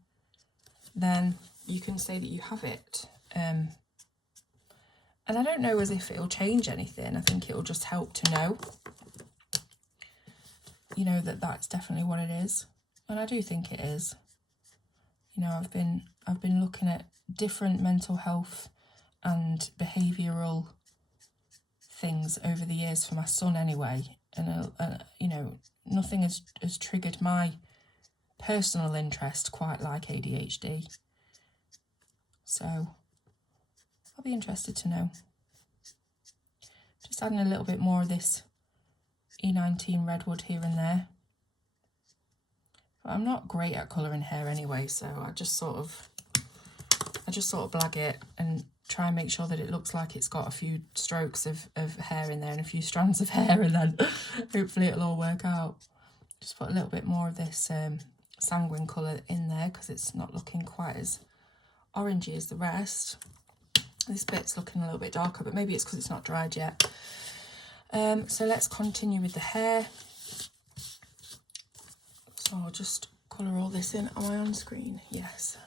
then you can say that you have it. And I don't know as if it'll change anything. I think it'll just help to know, you know, that that's definitely what it is. And I do think it is. You know, I've been looking at different mental health and behavioural things over the years for my son anyway. And, you know, nothing has triggered my personal interest quite like ADHD. So I'll be interested to know. Just adding a little bit more of this E19 redwood here and there. But I'm not great at colouring hair anyway, so I just sort of blag it and try and make sure that it looks like it's got a few strokes of hair in there and a few strands of hair, and then hopefully it'll all work out. Just put a little bit more of this sanguine colour in there, because it's not looking quite as orangey as the rest. This bit's looking a little bit darker, but maybe it's because it's not dried yet. So let's continue with the hair. So I'll just colour all this in. Am I on screen? Yes.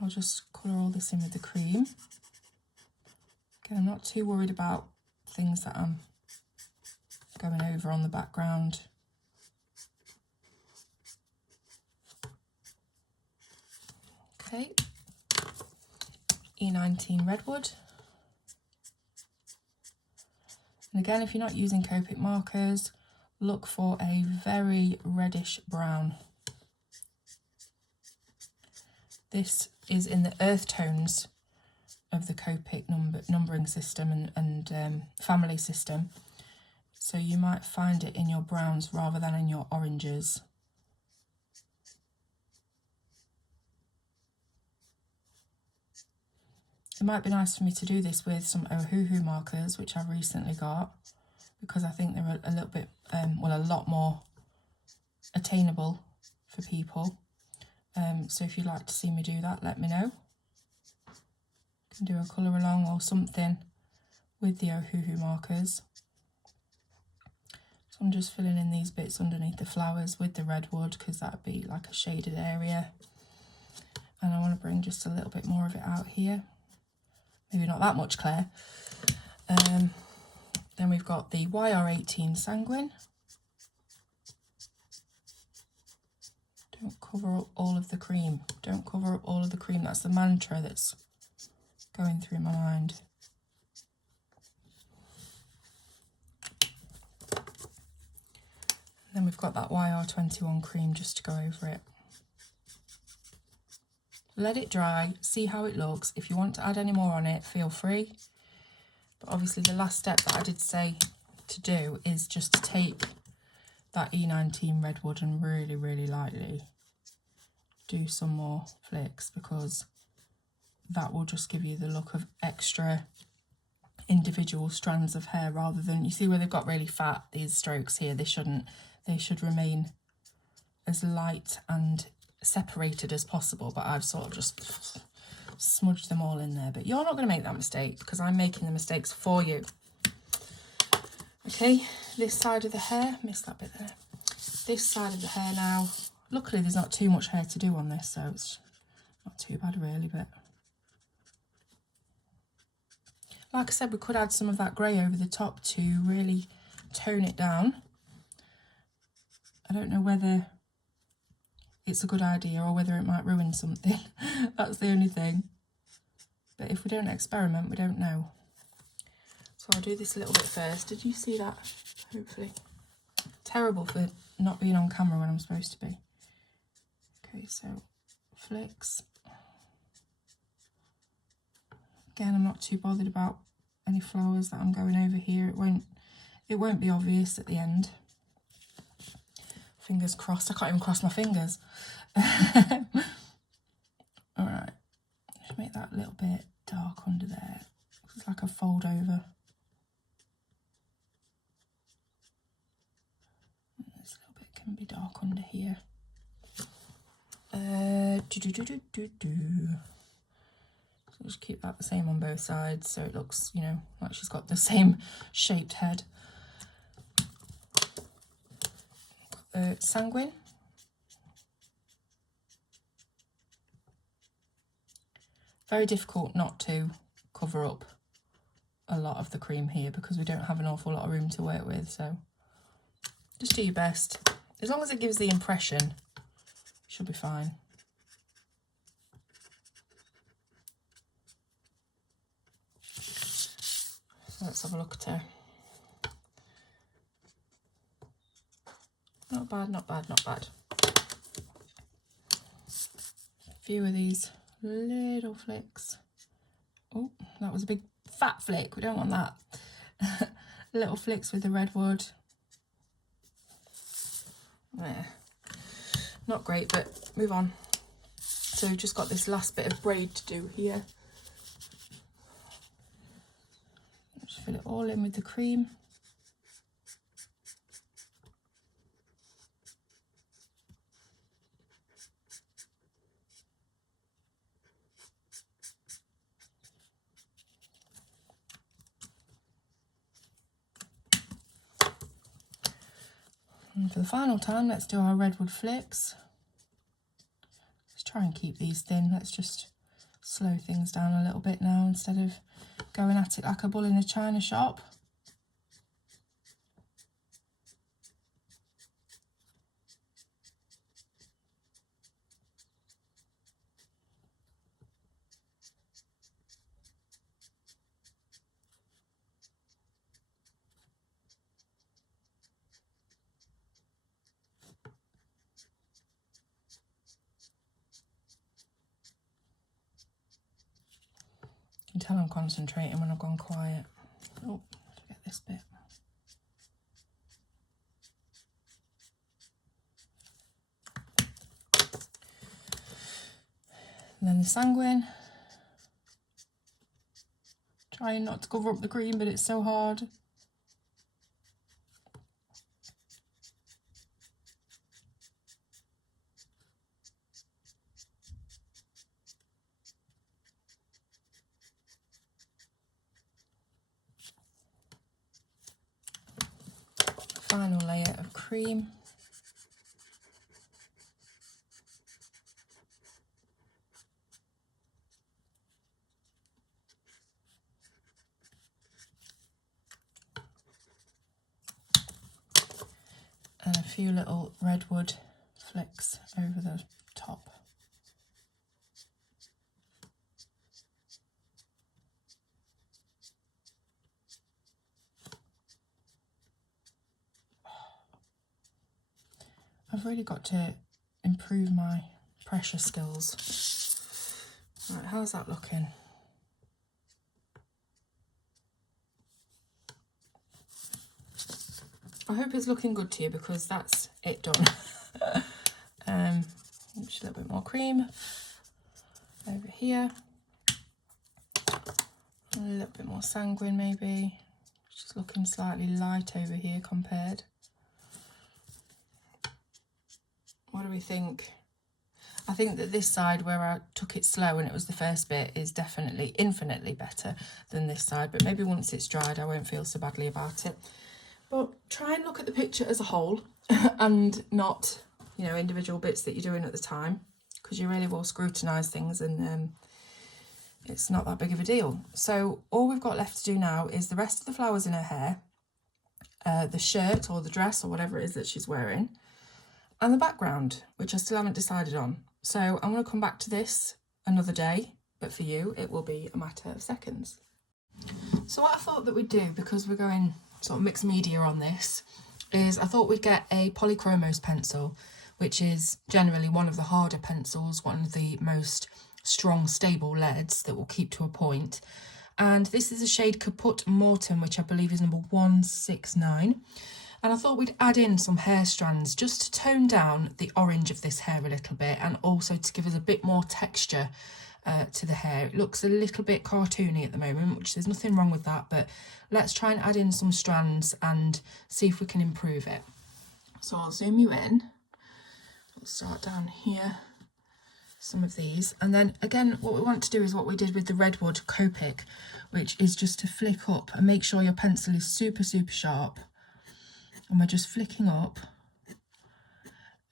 I'll just colour all this in with the cream. Again, I'm not too worried about things that I'm going over on the background. Okay. E19 redwood. And again, if you're not using Copic markers, look for a very reddish brown. This is in the earth tones of the Copic numbering system and family system. So you might find it in your browns rather than in your oranges. It might be nice for me to do this with some Ohuhu markers, which I've recently got, because I think they're a little bit, well, a lot more attainable for people. So if you'd like to see me do that, let me know. You can do a colour along or something with the Ohuhu markers. So I'm just filling in these bits underneath the flowers with the redwood, because that would be like a shaded area. And I want to bring just a little bit more of it out here. Maybe not that much, Claire. Then we've got the YR18 sanguine. Don't cover up all of the cream. Don't cover up all of the cream. That's the mantra that's going through my mind. Then we've got that YR21 cream just to go over it. Let it dry, see how it looks. If you want to add any more on it, feel free. But obviously the last step that I did say to do is just to take that E19 Redwood and really, really lightly do some more flicks, because that will just give you the look of extra individual strands of hair, rather than, you see where they've got really fat, these strokes here, they should remain as light and separated as possible, but I've sort of just smudged them all in there. But you're not going to make that mistake, because I'm making the mistakes for you. Okay, this side of the hair, missed that bit there. This side of the hair now, luckily there's not too much hair to do on this, so it's not too bad really, but like I said, we could add some of that grey over the top to really tone it down. I don't know whether it's a good idea or whether it might ruin something. That's the only thing. But if we don't experiment, we don't know. So I'll do this a little bit first. Did you see that? Hopefully. Terrible for not being on camera when I'm supposed to be. Okay, so flicks. Again, I'm not too bothered about any flowers that I'm going over here. It won't be obvious at the end. Fingers crossed. I can't even cross my fingers. Alright, just make that a little bit dark under there. It's like a fold over. This little bit can be dark under here. So just keep that the same on both sides, so it looks, you know, like she's got the same shaped head. Sanguine. Very difficult not to cover up a lot of the cream here, because we don't have an awful lot of room to work with, so just do your best. As long as it gives the impression, it should be fine. So let's have a look at her. Not bad, not bad, not bad. A few of these little flicks. Oh, that was a big fat flick. We don't want that. Little flicks with the redwood. There. Not great, but move on. So we've just got this last bit of braid to do here. Just fill it all in with the cream. And for the final time, let's do our redwood flicks. Let's try and keep these thin. Let's just slow things down a little bit now, instead of going at it like a bull in a china shop. You can tell I'm concentrating when I've gone quiet. Oh, forget this bit. And then the sanguine. Trying not to cover up the cream, but it's so hard. Final layer of cream. And a few little redwood flicks over the top. I've really got to improve my pressure skills. Right, how's that looking? I hope it's looking good to you, because that's it done. Just a little bit more cream over here. A little bit more sanguine maybe. Just looking slightly light over here compared. What do we think? I think that this side where I took it slow and it was the first bit is definitely infinitely better than this side, but maybe once it's dried I won't feel so badly about it. But try and look at the picture as a whole and not, you know, individual bits that you're doing at the time, because you really will scrutinise things, and it's not that big of a deal. So all we've got left to do now is the rest of the flowers in her hair, the shirt or the dress or whatever it is that she's wearing, and the background, which I still haven't decided on. So I'm going to come back to this another day, but for you it will be a matter of seconds. So what I thought that we'd do, because we're going sort of mixed media on this, is I thought we'd get a polychromos pencil, which is generally one of the harder pencils, one of the most strong stable leads that will keep to a point. And this is a shade Caput Mortem, which I believe is number 169. And I thought we'd add in some hair strands just to tone down the orange of this hair a little bit, and also to give us a bit more texture to the hair. It looks a little bit cartoony at the moment, which there's nothing wrong with that, but let's try and add in some strands and see if we can improve it. So I'll zoom you in. We'll start down here, some of these, and then again what we want to do is what we did with the Redwood Copic, which is just to flick up and make sure your pencil is super sharp, and we're just flicking up.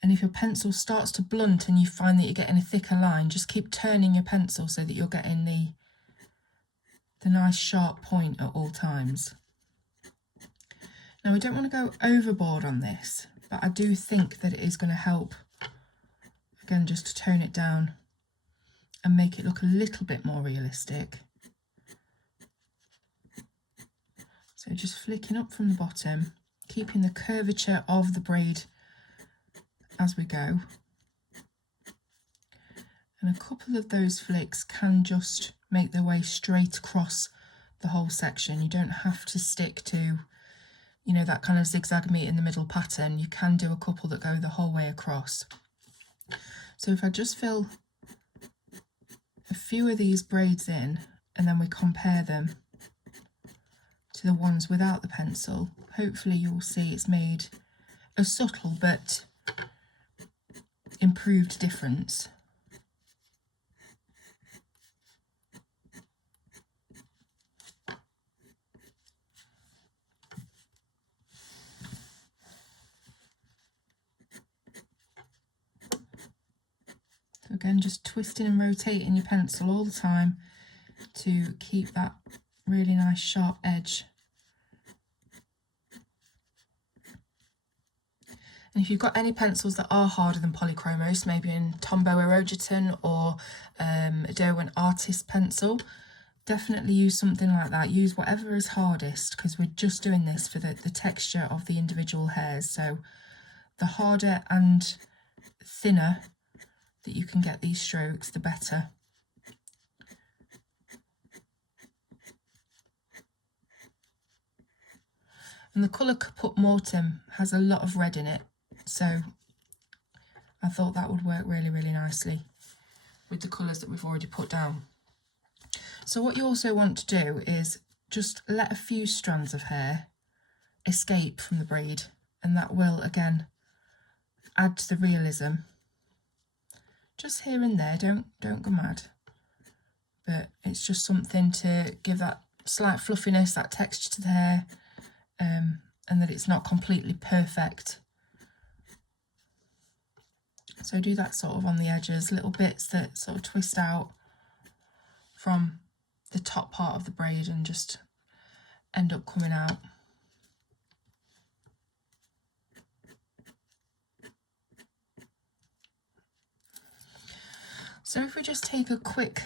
And if your pencil starts to blunt and you find that you're getting a thicker line, just keep turning your pencil so that you're getting the nice sharp point at all times. Now we don't want to go overboard on this, but I do think that it is going to help, again, just to tone it down and make it look a little bit more realistic. So just flicking up from the bottom, keeping the curvature of the braid as we go. And a couple of those flicks can just make their way straight across the whole section. You don't have to stick to, you know, that kind of zigzag meet in the middle pattern. You can do a couple that go the whole way across. So if I just fill a few of these braids in, and then we compare them to the ones without the pencil, hopefully you'll see it's made a subtle but improved difference. So again, just twisting and rotating your pencil all the time to keep that really nice sharp edge. And if you've got any pencils that are harder than polychromos, maybe in Tombow Erogeton or Derwent Artist pencil, definitely use something like that. Use whatever is hardest, because we're just doing this for the texture of the individual hairs. So the harder and thinner that you can get these strokes, the better. And the colour Caput Mortem has a lot of red in it, so I thought that would work really nicely with the colours that we've already put down. So what you also want to do is just let a few strands of hair escape from the braid, and that will again add to the realism. Just here and there, don't go mad, but it's just something to give that slight fluffiness, that texture to the hair, and that it's not completely perfect. So do that sort of on the edges, little bits that sort of twist out from the top part of the braid and just end up coming out. So if we just take a quick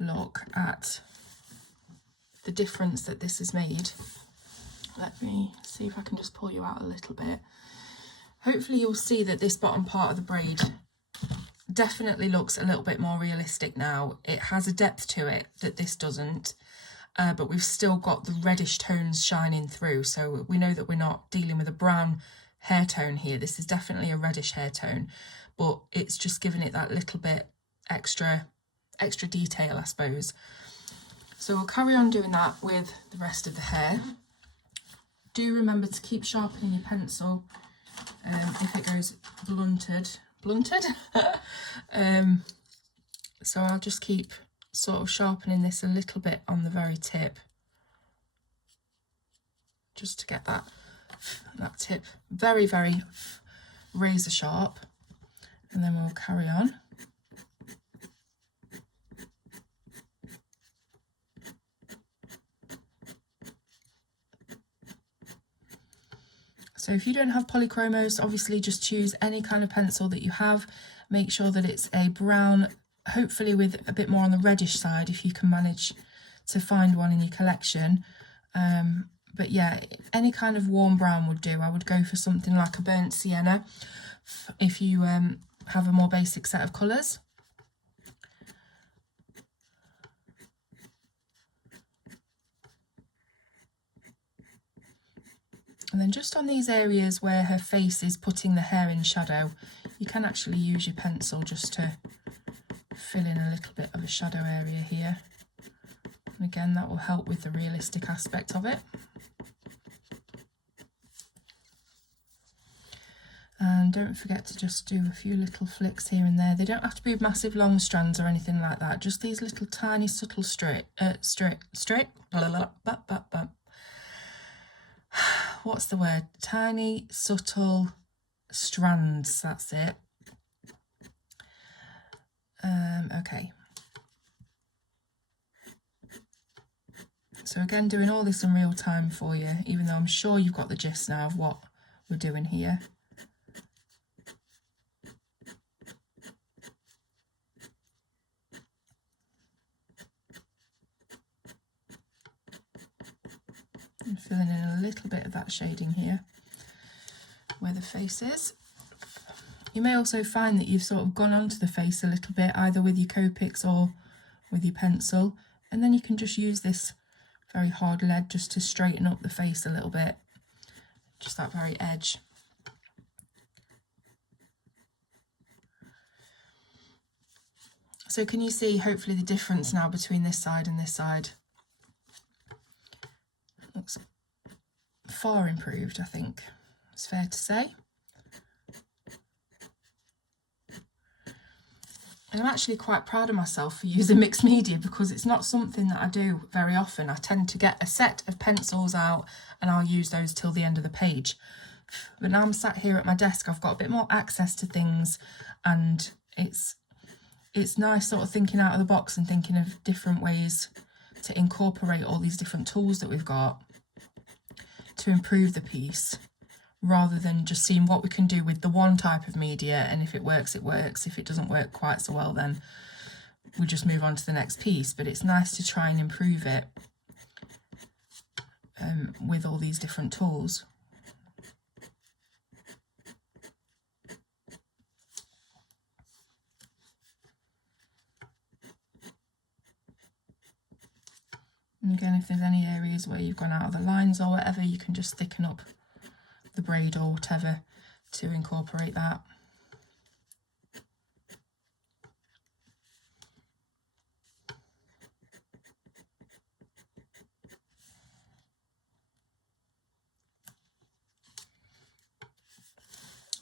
look at the difference that this has made, let me see if I can just pull you out a little bit. Hopefully you'll see that this bottom part of the braid definitely looks a little bit more realistic now. It has a depth to it that this doesn't, but we've still got the reddish tones shining through, so we know that we're not dealing with a brown hair tone here. This is definitely a reddish hair tone, but it's just giving it that little bit extra detail, I suppose. So we'll carry on doing that with the rest of the hair. Do remember to keep sharpening your pencil if it goes blunted. So I'll just keep sort of sharpening this a little bit on the very tip, just to get that tip very, very razor sharp, and then we'll carry on. So if you don't have polychromos, obviously just choose any kind of pencil that you have. Make sure that it's a brown, hopefully with a bit more on the reddish side if you can manage to find one in your collection. But yeah, any kind of warm brown would do. I would go for something like a burnt sienna if you have a more basic set of colours. And then just on these areas where her face is putting the hair in shadow, you can actually use your pencil just to fill in a little bit of a shadow area here. And again, that will help with the realistic aspect of it. And don't forget to just do a few little flicks here and there. They don't have to be massive long strands or anything like that. Just these little tiny subtle what's the word? Tiny, subtle strands, that's it. Okay. So again, doing all this in real time for you, even though I'm sure you've got the gist now of what we're doing here. And filling in a little bit of that shading here where the face is. You may also find that you've sort of gone onto the face a little bit, either with your Copics or with your pencil, and then you can just use this very hard lead just to straighten up the face a little bit, just that very edge. So can you see hopefully the difference now between this side and this side? Looks far improved, I think it's fair to say. And I'm actually quite proud of myself for using mixed media, because it's not something that I do very often. I tend to get a set of pencils out and I'll use those till the end of the page. But now I'm sat here at my desk, I've got a bit more access to things, and it's nice sort of thinking out of the box and thinking of different ways to incorporate all these different tools that we've got to improve the piece, rather than just seeing what we can do with the one type of media, and if it works, it works. If it doesn't work quite so well, then we just move on to the next piece. But it's nice to try and improve it with all these different tools. And again, if there's any areas where you've gone out of the lines or whatever, you can just thicken up the braid or whatever to incorporate that.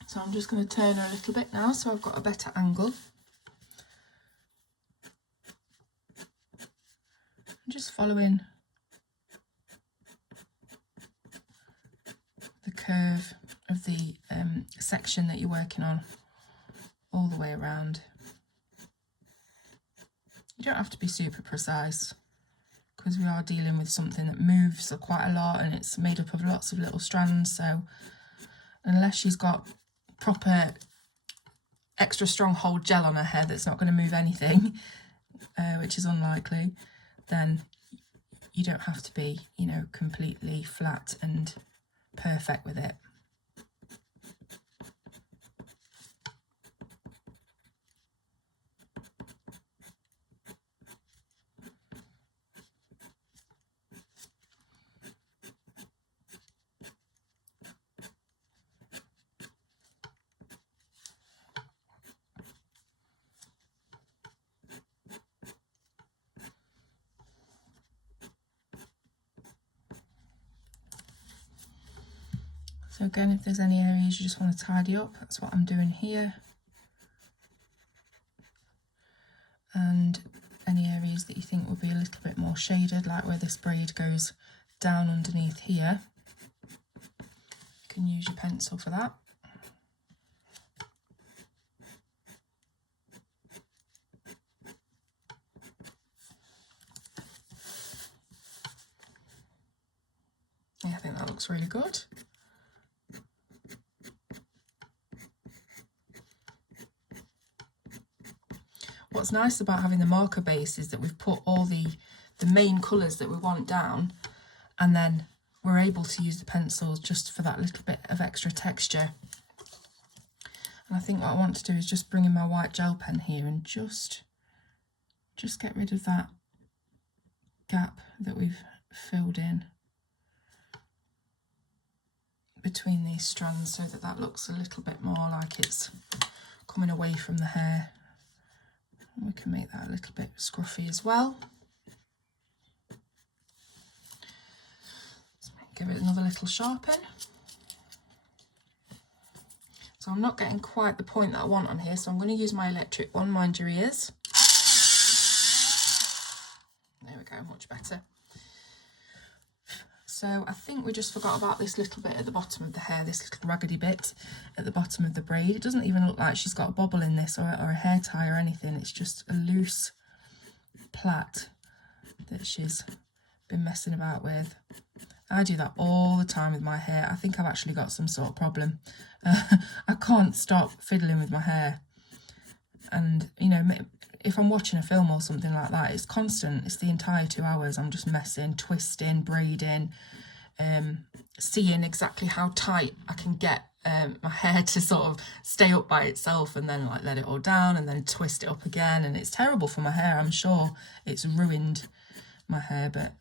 So I'm just going to turn her a little bit now so I've got a better angle. I'm just following the curve of the section that you're working on all the way around. You don't have to be super precise, because we are dealing with something that moves quite a lot and it's made up of lots of little strands. So unless she's got proper extra strong hold gel on her hair that's not going to move anything, which is unlikely, then you don't have to be, you know, completely flat and perfect with it. So again, if there's any areas you just want to tidy up, that's what I'm doing here. And any areas that you think would be a little bit more shaded, like where this braid goes down underneath here, you can use your pencil for that. Yeah, I think that looks really good. What's nice about having the marker base is that we've put all the main colours that we want down, and then we're able to use the pencils just for that little bit of extra texture. And I think what I want to do is just bring in my white gel pen here and just get rid of that gap that we've filled in between these strands, so that that looks a little bit more like it's coming away from the hair. And we can make that a little bit scruffy as well. Let's give it another little sharpen. So I'm not getting quite the point that I want on here, so I'm going to use my electric one, mind your ears. There we go, much better. So I think we just forgot about this little bit at the bottom of the hair, this little raggedy bit at the bottom of the braid. It doesn't even look like she's got a bobble in this or a hair tie or anything. It's just a loose plait that she's been messing about with. I do that all the time with my hair. I think I've actually got some sort of problem. I can't stop fiddling with my hair. And, you know, if I'm watching a film or something like that, it's constant. It's the entire 2 hours. I'm just messing, twisting, braiding, seeing exactly how tight I can get my hair to sort of stay up by itself, and then like let it all down and then twist it up again. And it's terrible for my hair. I'm sure it's ruined my hair, but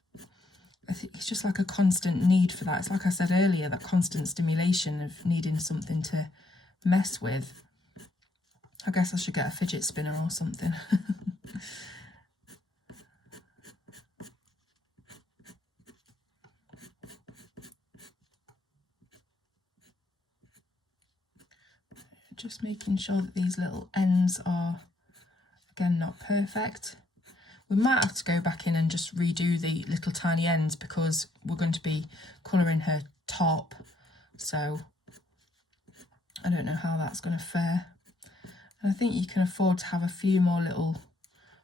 I think it's just like a constant need for that. It's like I said earlier, that constant stimulation of needing something to mess with. I guess I should get a fidget spinner or something. Just making sure that these little ends are, again, not perfect. We might have to go back in and just redo the little tiny ends because we're going to be colouring her top. So I don't know how that's going to fare. And I think you can afford to have a few more little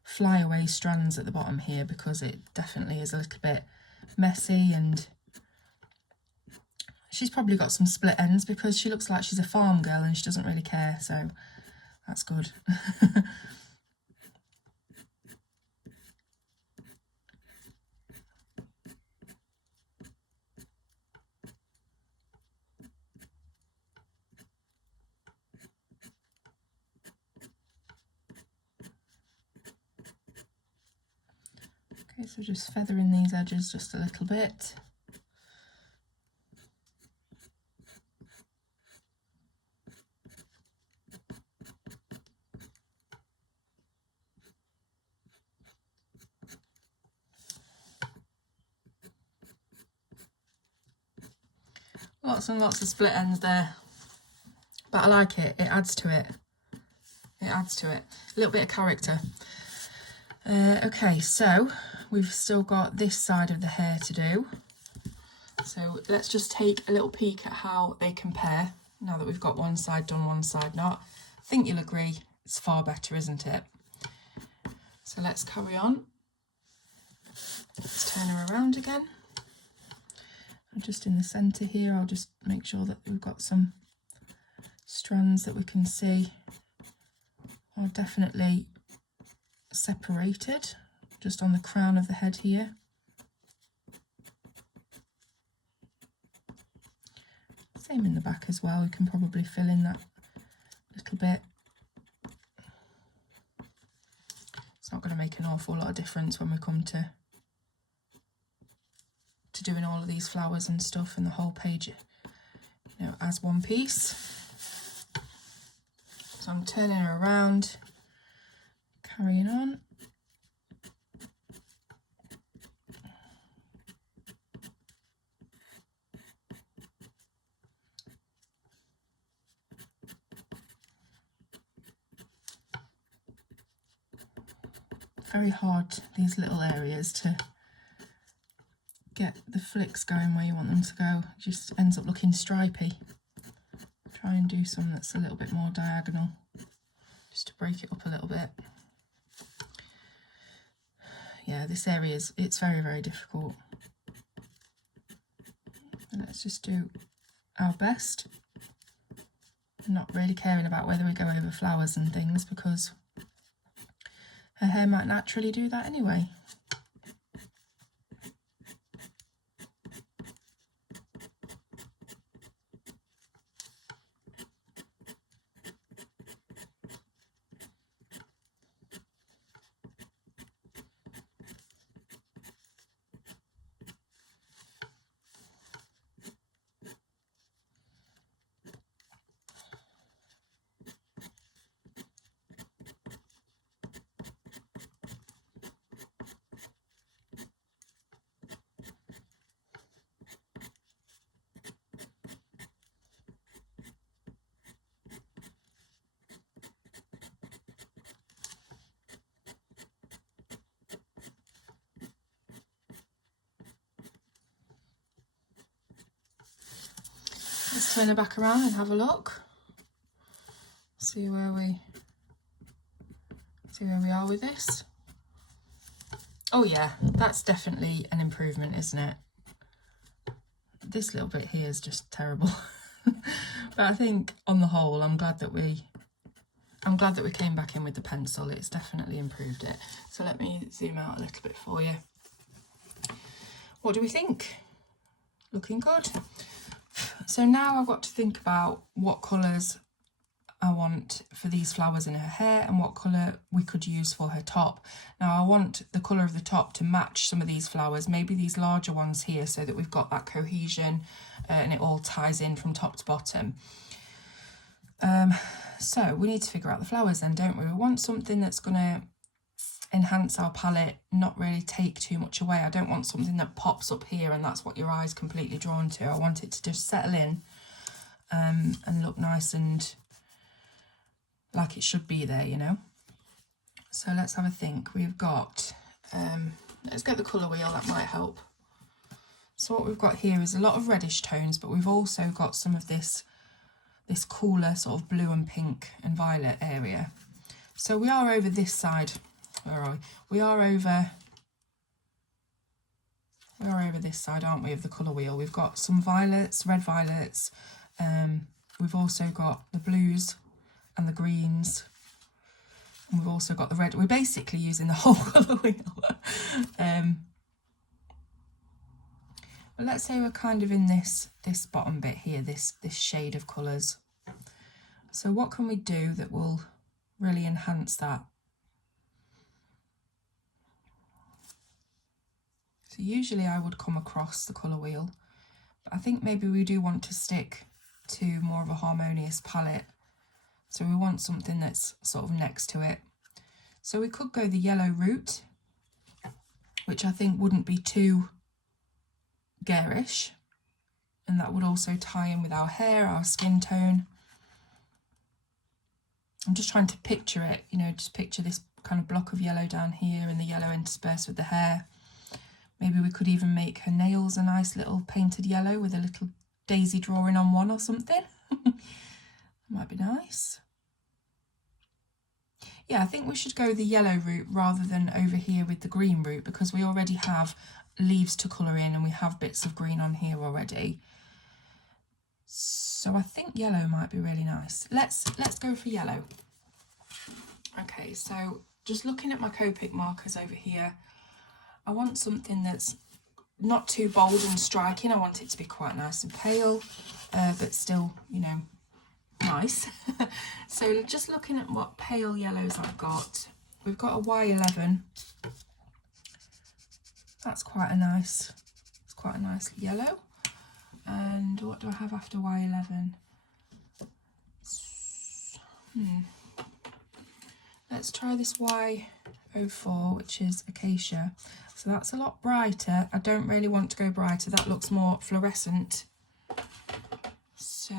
flyaway strands at the bottom here, because it definitely is a little bit messy, and she's probably got some split ends because she looks like she's a farm girl and she doesn't really care, so that's good. Okay, so just feathering these edges just a little bit. Lots and lots of split ends there, but I like it. It adds to it. It adds to it. A little bit of character. Okay, so we've still got this side of the hair to do. So let's just take a little peek at how they compare now that we've got one side done, one side not. I think you'll agree it's far better, isn't it? So let's carry on. Let's turn her around again. And just in the centre here, I'll just make sure that we've got some strands that we can see are definitely separated, just on the crown of the head here. Same in the back as well, we can probably fill in that little bit. It's not going to make an awful lot of difference when we come to doing all of these flowers and stuff and the whole page, you know, as one piece. So I'm turning her around, carrying on. very hard, these little areas, to get the flicks going where you want them to go. It just ends up looking stripy. Try and do some that's a little bit more diagonal, just to break it up a little bit. Yeah, this area it's very, very difficult. And let's just do our best. I'm not really caring about whether we go over flowers and things, because her hair might naturally do that anyway. Let's turn her back around and have a look. See where we are with this. Oh yeah, that's definitely an improvement, isn't it? This little bit here is just terrible. But I think on the whole, I'm glad that we came back in with the pencil. It's definitely improved it. So let me zoom out a little bit for you. What do we think? Looking good. So now I've got to think about what colours I want for these flowers in her hair and what colour we could use for her top. Now I want the colour of the top to match some of these flowers, maybe these larger ones here, so that we've got that cohesion and it all ties in from top to bottom. So we need to figure out the flowers then, don't we? We want something that's going to enhance our palette, not really take too much away. I don't want something that pops up here and that's what your eye's completely drawn to. I want it to just settle in and look nice and like it should be there, you know. So let's have a think. We've got, let's get the colour wheel, that might help. So what we've got here is a lot of reddish tones, but we've also got some of this cooler sort of blue and pink and violet area. So we are over this side. Where are we? We are over this side, aren't we, of the colour wheel. We've got some violets, red violets. We've also got the blues and the greens. And we've also got the red. We're basically using the whole colour wheel. But let's say we're kind of in this bottom bit here, this shade of colours. So what can we do that will really enhance that? So usually I would come across the colour wheel, but I think maybe we do want to stick to more of a harmonious palette. So we want something that's sort of next to it. So we could go the yellow route, which I think wouldn't be too garish, and that would also tie in with our hair, our skin tone. I'm just trying to picture it, you know, just picture this kind of block of yellow down here and the yellow interspersed with the hair. Maybe we could even make her nails a nice little painted yellow with a little daisy drawing on one or something. Might be nice. Yeah, I think we should go the yellow route rather than over here with the green route, because we already have leaves to colour in and we have bits of green on here already. So I think yellow might be really nice. Let's go for yellow. Okay, so just looking at my Copic markers over here, I want something that's not too bold and striking. I want it to be quite nice and pale, but still, you know, nice. So just looking at what pale yellows I've got, we've got a Y11. That's quite a nice, it's quite a nice yellow. And what do I have after Y11? Let's try this Y04, which is Acacia. So that's a lot brighter. I don't really want to go brighter. That looks more fluorescent. So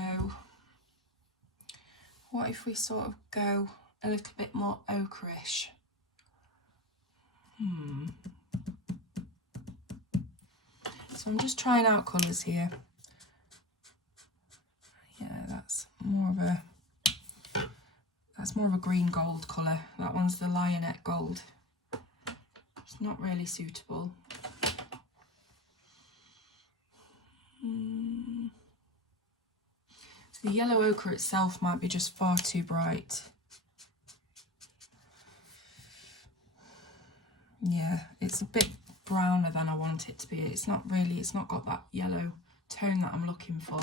what if we sort of go a little bit more ochreish? So I'm just trying out colours here. Yeah, that's more of a green gold colour. That one's the Lionette Gold. It's not really suitable. So the yellow ochre itself might be just far too bright. Yeah, it's a bit browner than I want it to be. It's not got that yellow tone that I'm looking for.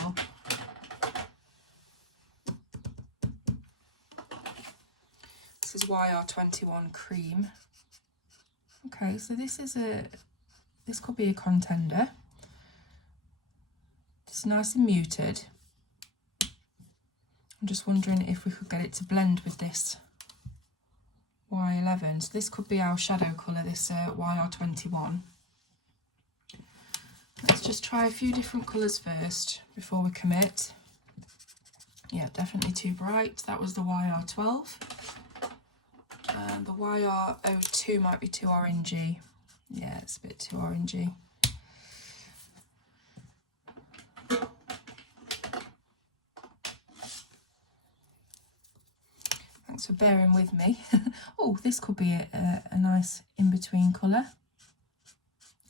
This is YR21 Cream. Okay, so this could be a contender. It's nice and muted. I'm just wondering if we could get it to blend with this Y11. So this could be our shadow colour, this YR21. Let's just try a few different colours first before we commit. Yeah, definitely too bright. That was the YR12. And the YR02 might be too orangey. Yeah, it's a bit too orangey. Thanks for bearing with me. Oh, this could be a nice in-between colour.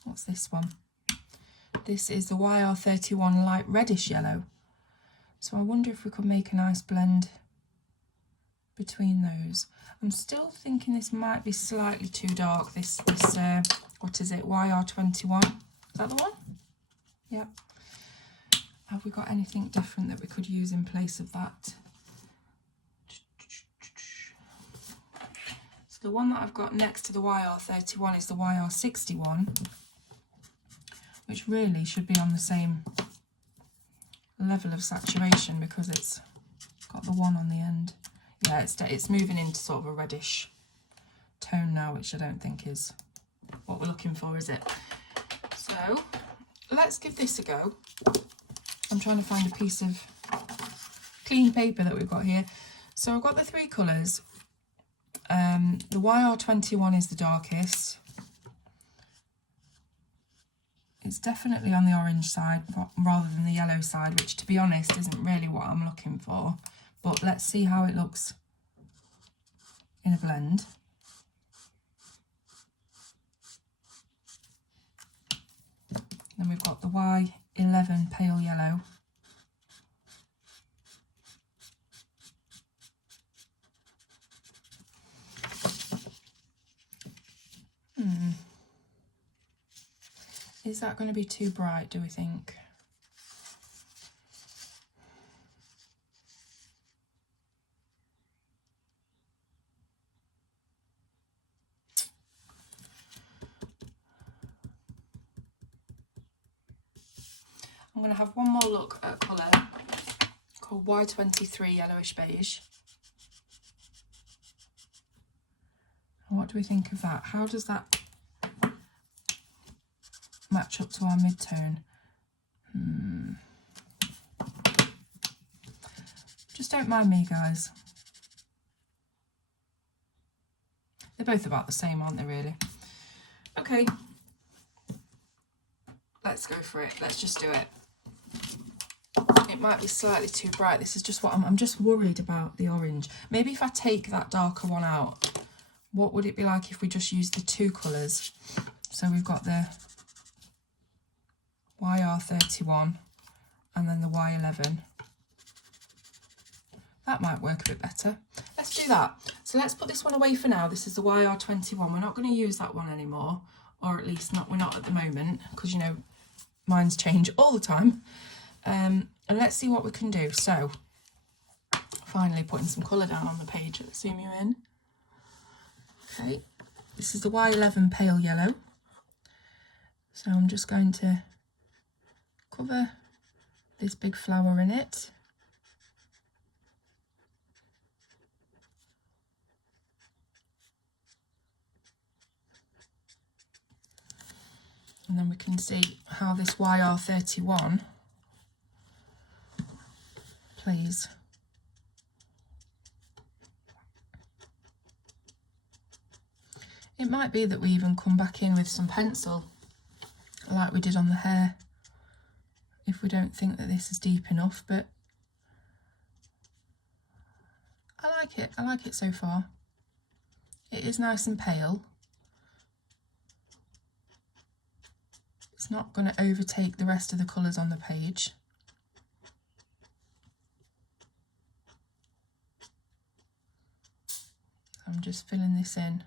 What's this one? This is the YR31 light reddish yellow. So I wonder if we could make a nice blend between those. I'm still thinking this might be slightly too dark. This what is it? YR21. Is that the one? Yep. Have we got anything different that we could use in place of that? The one that I've got next to the YR31 is the YR61, which really should be on the same level of saturation because it's got the one on the end. Yeah, it's moving into sort of a reddish tone now, which I don't think is what we're looking for, is it? So let's give this a go. I'm trying to find a piece of clean paper that we've got here. So I've got the three colours. The YR21 is the darkest. It's definitely on the orange side rather than the yellow side, which to be honest isn't really what I'm looking for. But let's see how it looks in a blend. Then we've got the Y11 pale yellow. Is that going to be too bright, do we think? I'm going to have one more look at a colour called Y23 Yellowish Beige. And what do we think of that? How does that match up to our mid-tone? Just don't mind me, guys. They're both about the same, aren't they, really? Okay. Let's go for it. Let's just do it. It might be slightly too bright. This is just what I'm just worried about the orange. Maybe if I take that darker one out, what would it be like if we just used the two colours? So we've got the YR31 and then the Y11. That might work a bit better. Let's do that. So let's put this one away for now. This is the YR21. We're not going to use that one anymore, or at least we're not at the moment, because, you know, mine's change all the time. And let's see what we can do. So finally putting some colour down on the page. Let's zoom you in. Okay, this is the Y11 pale yellow. So I'm just going to cover this big flower in it. And then we can see how this YR31 plays. It might be that we even come back in with some pencil like we did on the hair if we don't think that this is deep enough, but I like it so far. It is nice and pale. It's not going to overtake the rest of the colours on the page. I'm just filling this in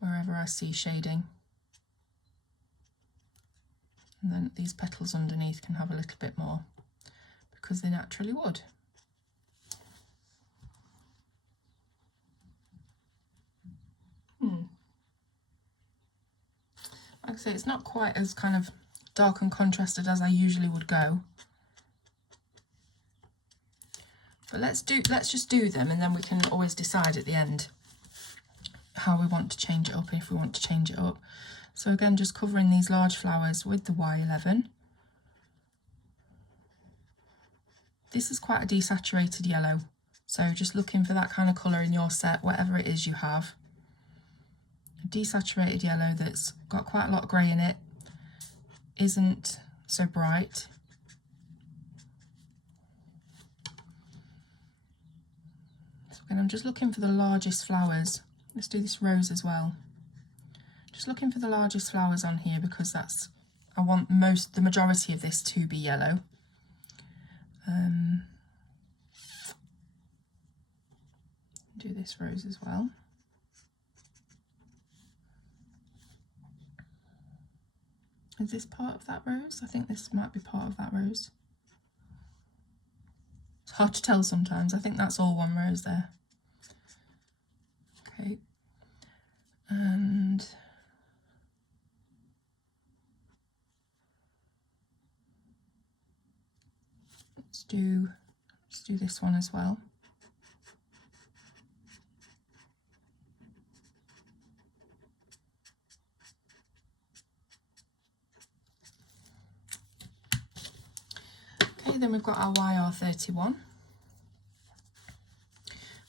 wherever I see shading. And then these petals underneath can have a little bit more because they naturally would. Like I say, it's not quite as kind of dark and contrasted as I usually would go. But let's just do them, and then we can always decide at the end how we want to change it up, if we want to change it up. So again, just covering these large flowers with the Y11. This is quite a desaturated yellow, so just looking for that kind of colour in your set, whatever it is you have. A desaturated yellow that's got quite a lot of grey in it, isn't so bright. So again, I'm just looking for the largest flowers. Let's do this rose as well. Just looking for the largest flowers on here because I want the majority of this to be yellow. Do this rose as well. Is this part of that rose? I think this might be part of that rose. It's hard to tell sometimes. I think that's all one rose there. Okay. And let's do this one as well. Okay, then we've got our YR31,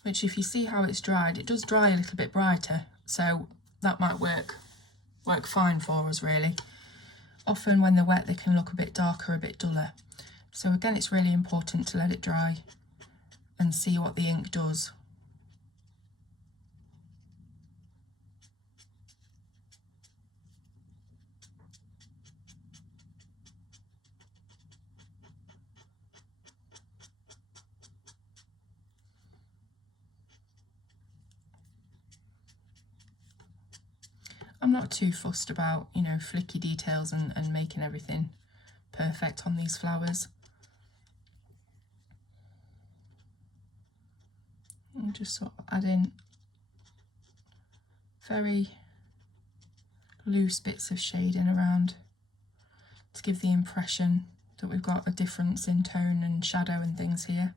which if you see how it's dried, it does dry a little bit brighter, so that might work fine for us really. Often when they're wet they can look a bit darker, a bit duller. So again, it's really important to let it dry and see what the ink does. I'm not too fussed about, you know, flicky details and making everything perfect on these flowers. And just sort of add in very loose bits of shading around to give the impression that we've got a difference in tone and shadow and things here.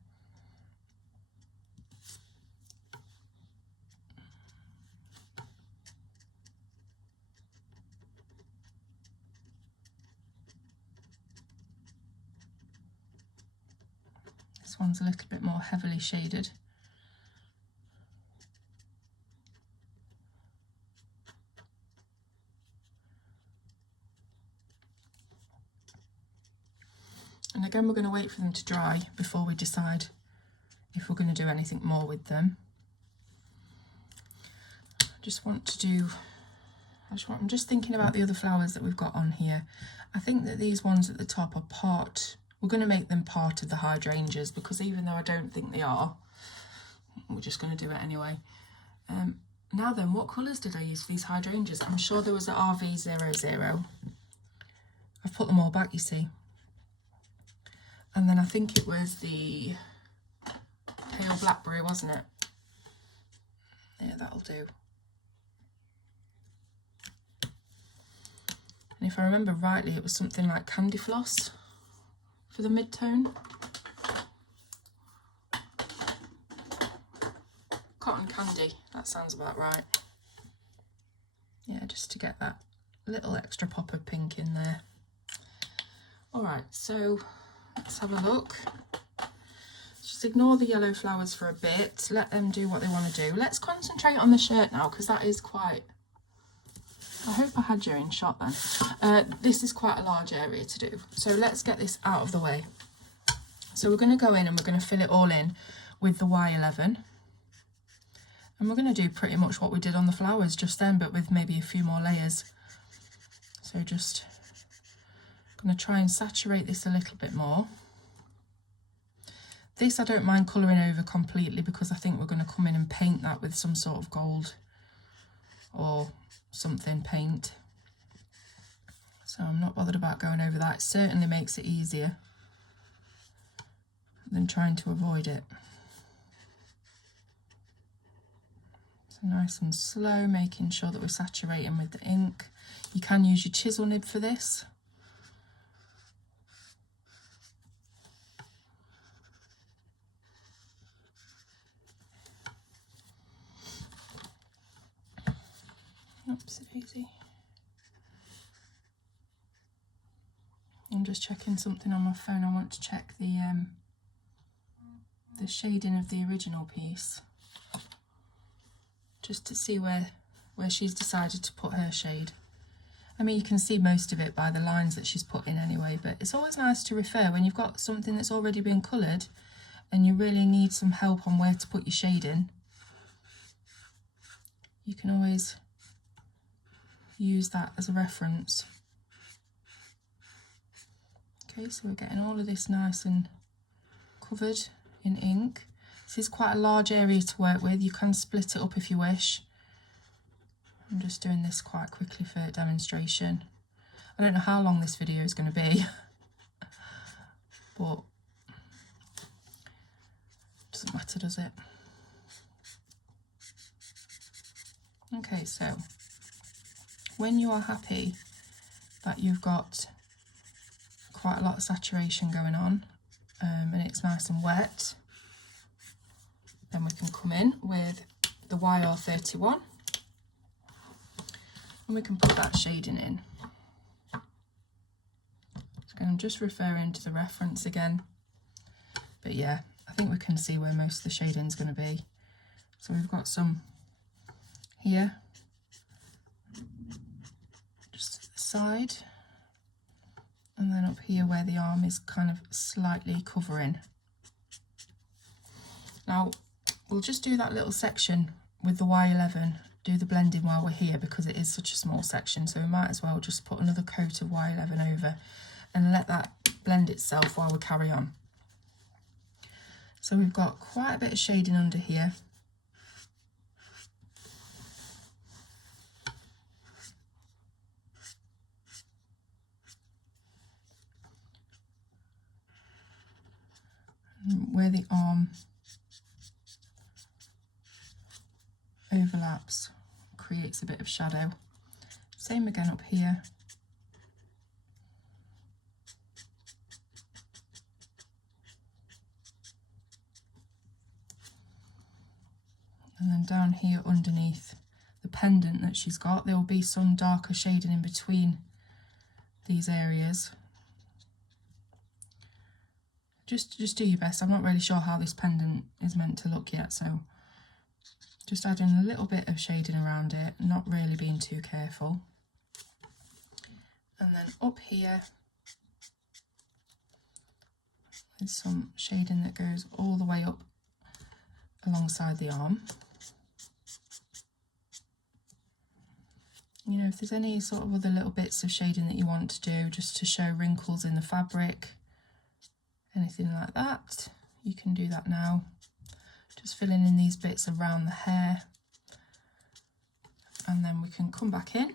This one's a little bit more heavily shaded. And again, we're going to wait for them to dry before we decide if we're going to do anything more with them. I'm just thinking about the other flowers that we've got on here. I think that these ones at the top are we're going to make them part of the hydrangeas, because even though I don't think they are, we're just going to do it anyway. Now then, what colours did I use for these hydrangeas? I'm sure there was an RV00. I've put them all back, you see. And then I think it was the pale blackberry, wasn't it? Yeah, that'll do. And if I remember rightly, it was something like Candy Floss for the mid-tone. Cotton Candy, that sounds about right. Yeah, just to get that little extra pop of pink in there. All right, so let's have a look. Just ignore the yellow flowers for a bit. Let them do what they want to do. Let's concentrate on the shirt now, because that is quite I hope I had you in shot then. This is quite a large area to do, so let's get this out of the way. So we're going to go in and we're going to fill it all in with the Y11. And we're going to do pretty much what we did on the flowers just then, but with maybe a few more layers. So just going to try and saturate this a little bit more. This I don't mind colouring over completely because I think we're going to come in and paint that with some sort of gold or something paint. So I'm not bothered about going over that. It certainly makes it easier than trying to avoid it. So nice and slow, making sure that we're saturating with the ink. You can use your chisel nib for this. Oopsie daisy. I'm just checking something on my phone. I want to check the shading of the original piece, just to see where she's decided to put her shade. I mean, you can see most of it by the lines that she's put in anyway, but it's always nice to refer when you've got something that's already been coloured and you really need some help on where to put your shade in. You can always use that as a reference. Okay, so we're getting all of this nice and covered in ink. This is quite a large area to work with. You can split it up if you wish. I'm just doing this quite quickly for demonstration. I don't know how long this video is going to be, but it doesn't matter, does it? Okay, so when you are happy that you've got quite a lot of saturation going on and it's nice and wet, then we can come in with the YR31 and we can put that shading in. So again, I'm just referring to the reference again, but yeah, I think we can see where most of the shading is going to be. So we've got some here, just to the side, and then up here where the arm is kind of slightly covering. Now we'll just do that little section with the Y11, do the blending while we're here because it is such a small section, so we might as well just put another coat of Y11 over and let that blend itself while we carry on. So we've got quite a bit of shading under here. Where the arm overlaps, creates a bit of shadow. Same again up here. And then down here underneath the pendant that she's got, there will be some darker shading in between these areas. Just do your best. I'm not really sure how this pendant is meant to look yet, so just adding a little bit of shading around it, not really being too careful. And then up here, there's some shading that goes all the way up alongside the arm. You know, if there's any sort of other little bits of shading that you want to do just to show wrinkles in the fabric, anything like that, you can do that now. Just filling in these bits around the hair, and then we can come back in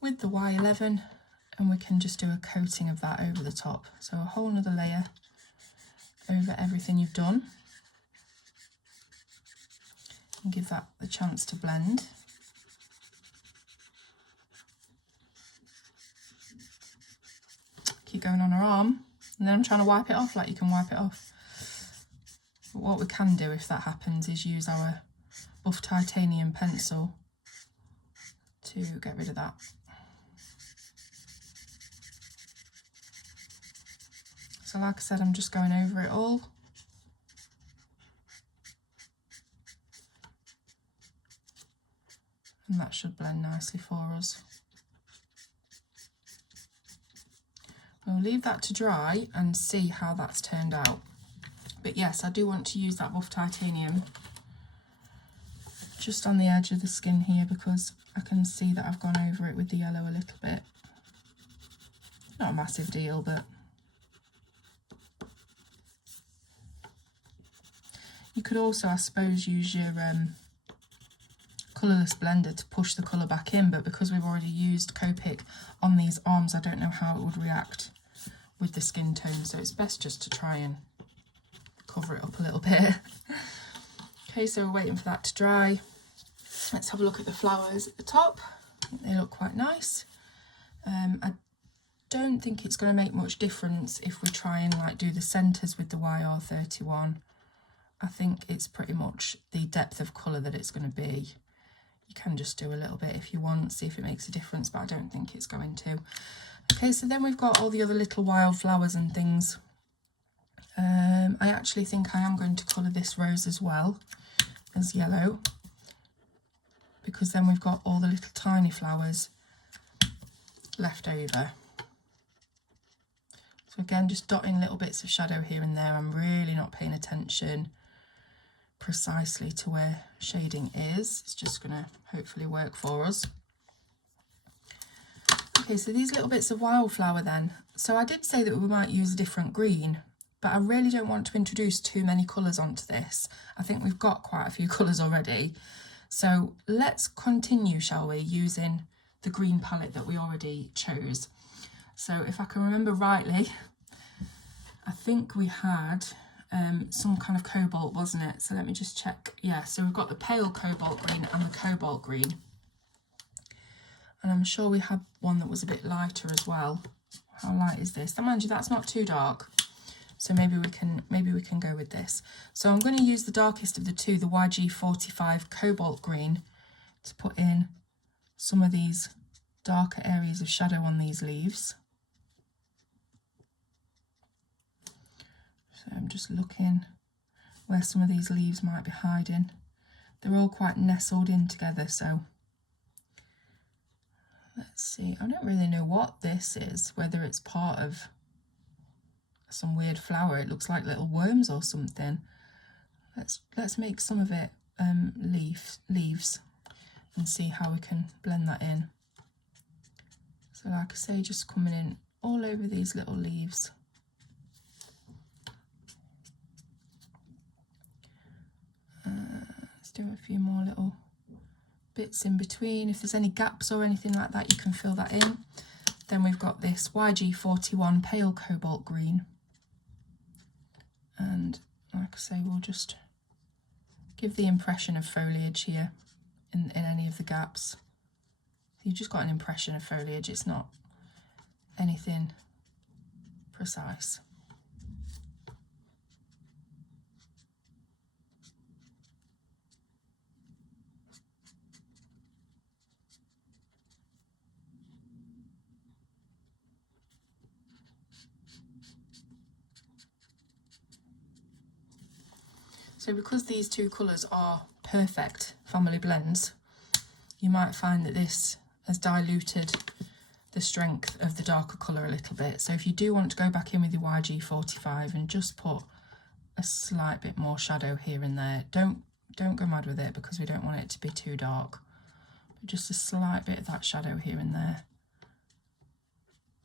with the Y11 and we can just do a coating of that over the top. So a whole nother layer over everything you've done and give that the chance to blend. Keep going on her arm, and then I'm trying to wipe it off like you can wipe it off. But what we can do if that happens is use our buff titanium pencil to get rid of that. So like I said, I'm just going over it all. And that should blend nicely for us. We'll leave that to dry and see how that's turned out. But yes, I do want to use that buff titanium just on the edge of the skin here, because I can see that I've gone over it with the yellow a little bit. Not a massive deal, but you could also, I suppose, use your colourless blender to push the colour back in, but because we've already used Copic on these arms, I don't know how it would react with the skin tone, so it's best just to try and cover it up a little bit. Okay, so we're waiting for that to dry. Let's have a look at the flowers at the top. They look quite nice. I don't think it's going to make much difference if we try and like do the centres with the YR31. I think it's pretty much the depth of colour that it's going to be. You can just do a little bit if you want, see if it makes a difference, but I don't think it's going to. Okay, so then we've got all the other little wildflowers and things. I actually think I am going to colour this rose as well as yellow, because then we've got all the little tiny flowers left over. So again, just dotting little bits of shadow here and there. I'm really not paying attention precisely to where shading is. It's just going to hopefully work for us. Okay, so these little bits of wildflower then. So I did say that we might use a different green, but I really don't want to introduce too many colours onto this. I think we've got quite a few colours already. So let's continue, shall we, using the green palette that we already chose. So if I can remember rightly, I think we had some kind of cobalt, wasn't it? So let me just check. Yeah, so we've got the pale cobalt green and the cobalt green. And I'm sure we had one that was a bit lighter as well. How light is this? Now, mind you, that's not too dark. So maybe we can go with this. So I'm going to use the darkest of the two, the YG45 cobalt green, to put in some of these darker areas of shadow on these leaves. So I'm just looking where some of these leaves might be hiding. They're all quite nestled in together, so let's see. I don't really know what this is, whether it's part of some weird flower. It looks like little worms or something. Let's make some of it leaves and see how we can blend that in. So like I say, just coming in all over these little leaves. Let's do a few more little bits in between. If there's any gaps or anything like that, you can fill that in. Then we've got this YG41 pale cobalt green. And like I say, we'll just give the impression of foliage here in any of the gaps. You've just got an impression of foliage, it's not anything precise. So because these two colours are perfect family blends, you might find that this has diluted the strength of the darker colour a little bit. So if you do want to go back in with your YG45 and just put a slight bit more shadow here and there, don't go mad with it, because we don't want it to be too dark. But just a slight bit of that shadow here and there,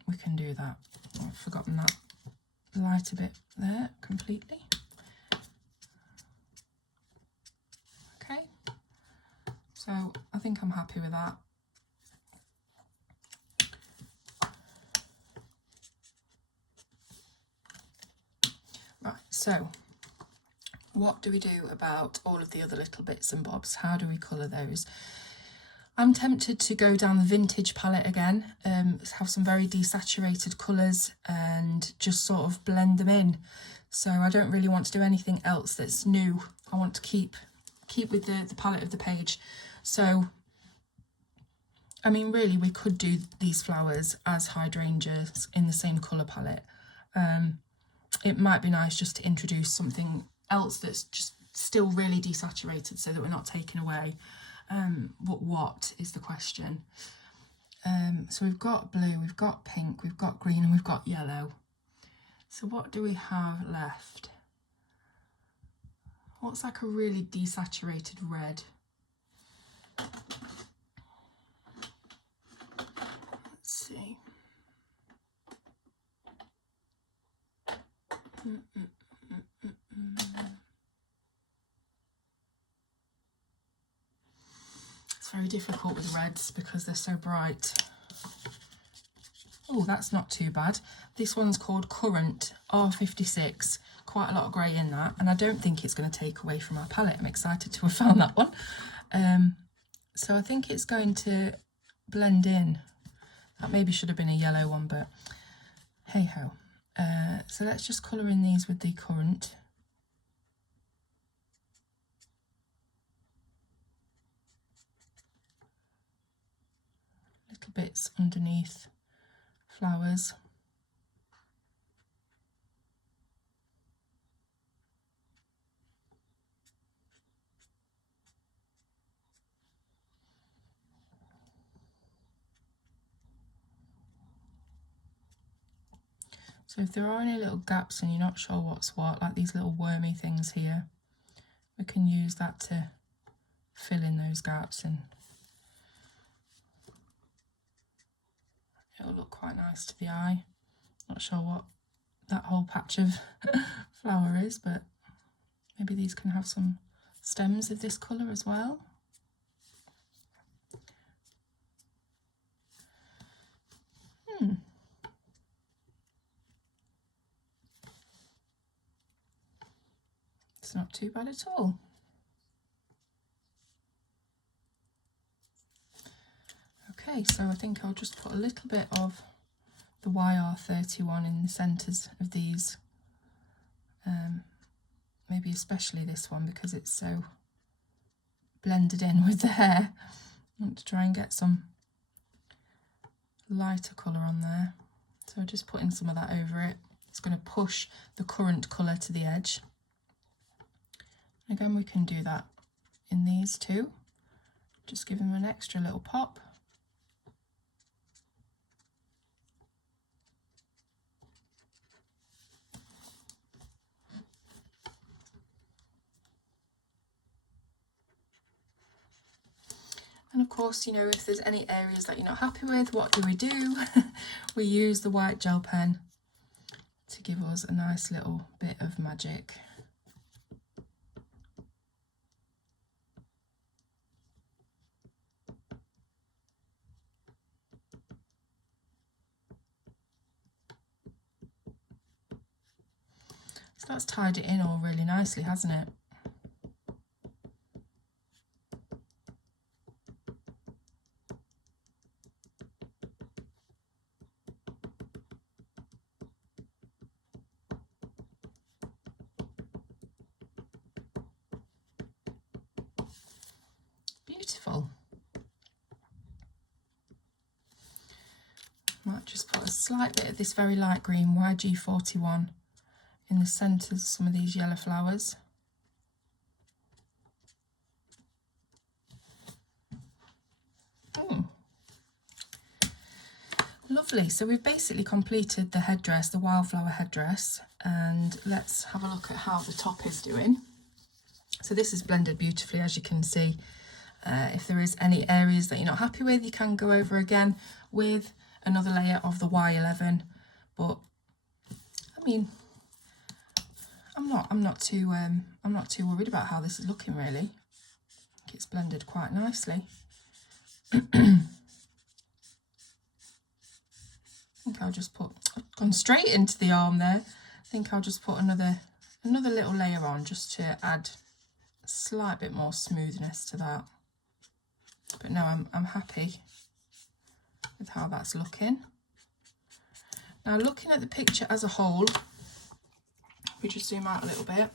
we can do that. I've forgotten that lighter bit there completely. So I think I'm happy with that. Right, so what do we do about all of the other little bits and bobs? How do we colour those? I'm tempted to go down the vintage palette again, have some very desaturated colours and just sort of blend them in. So I don't really want to do anything else that's new. I want to keep with the palette of the page. So, I mean, really, we could do these flowers as hydrangeas in the same colour palette. It might be nice just to introduce something else that's just still really desaturated, so that we're not taking away But what is the question? So we've got blue, we've got pink, we've got green, and we've got yellow. So what do we have left? What's like a really desaturated red? Let's see. It's very difficult with reds because they're so bright. Oh, that's not too bad. This one's called Current R56. Quite a lot of grey in that, and I don't think it's going to take away from our palette. I'm excited to have found that one. So I think it's going to blend in. That maybe should have been a yellow one, but hey ho. So let's just colour in these with the Current. Little bits underneath flowers. So if there are any little gaps and you're not sure what's what, like these little wormy things here, we can use that to fill in those gaps, and it'll look quite nice to the eye. Not sure what that whole patch of flower is, but maybe these can have some stems of this colour as well. It's not too bad at all. Okay, so I think I'll just put a little bit of the YR31 in the centres of these. Maybe especially this one because it's so blended in with the hair. I want to try and get some lighter colour on there. So just putting some of that over it. It's going to push the Current colour to the edge. Again, we can do that in these too. Just give them an extra little pop. And of course, you know, if there's any areas that you're not happy with, what do? We use the white gel pen to give us a nice little bit of magic. So that's tied it in all really nicely, hasn't it? Beautiful. Might just put a slight bit of this very light green YG41 in the centres of some of these yellow flowers. Lovely, so we've basically completed the headdress, the wildflower headdress, and let's have a look at how the top is doing. So this is blended beautifully, as you can see. If there is any areas that you're not happy with, you can go over again with another layer of the Y11, but I mean, I'm not too worried about how this is looking really. I think it's blended quite nicely. I think I'll just put, I've gone straight into the arm there. I think I'll just put another little layer on just to add a slight bit more smoothness to that. But no, I'm happy with how that's looking. Now looking at the picture as a whole, we just zoom out a little bit.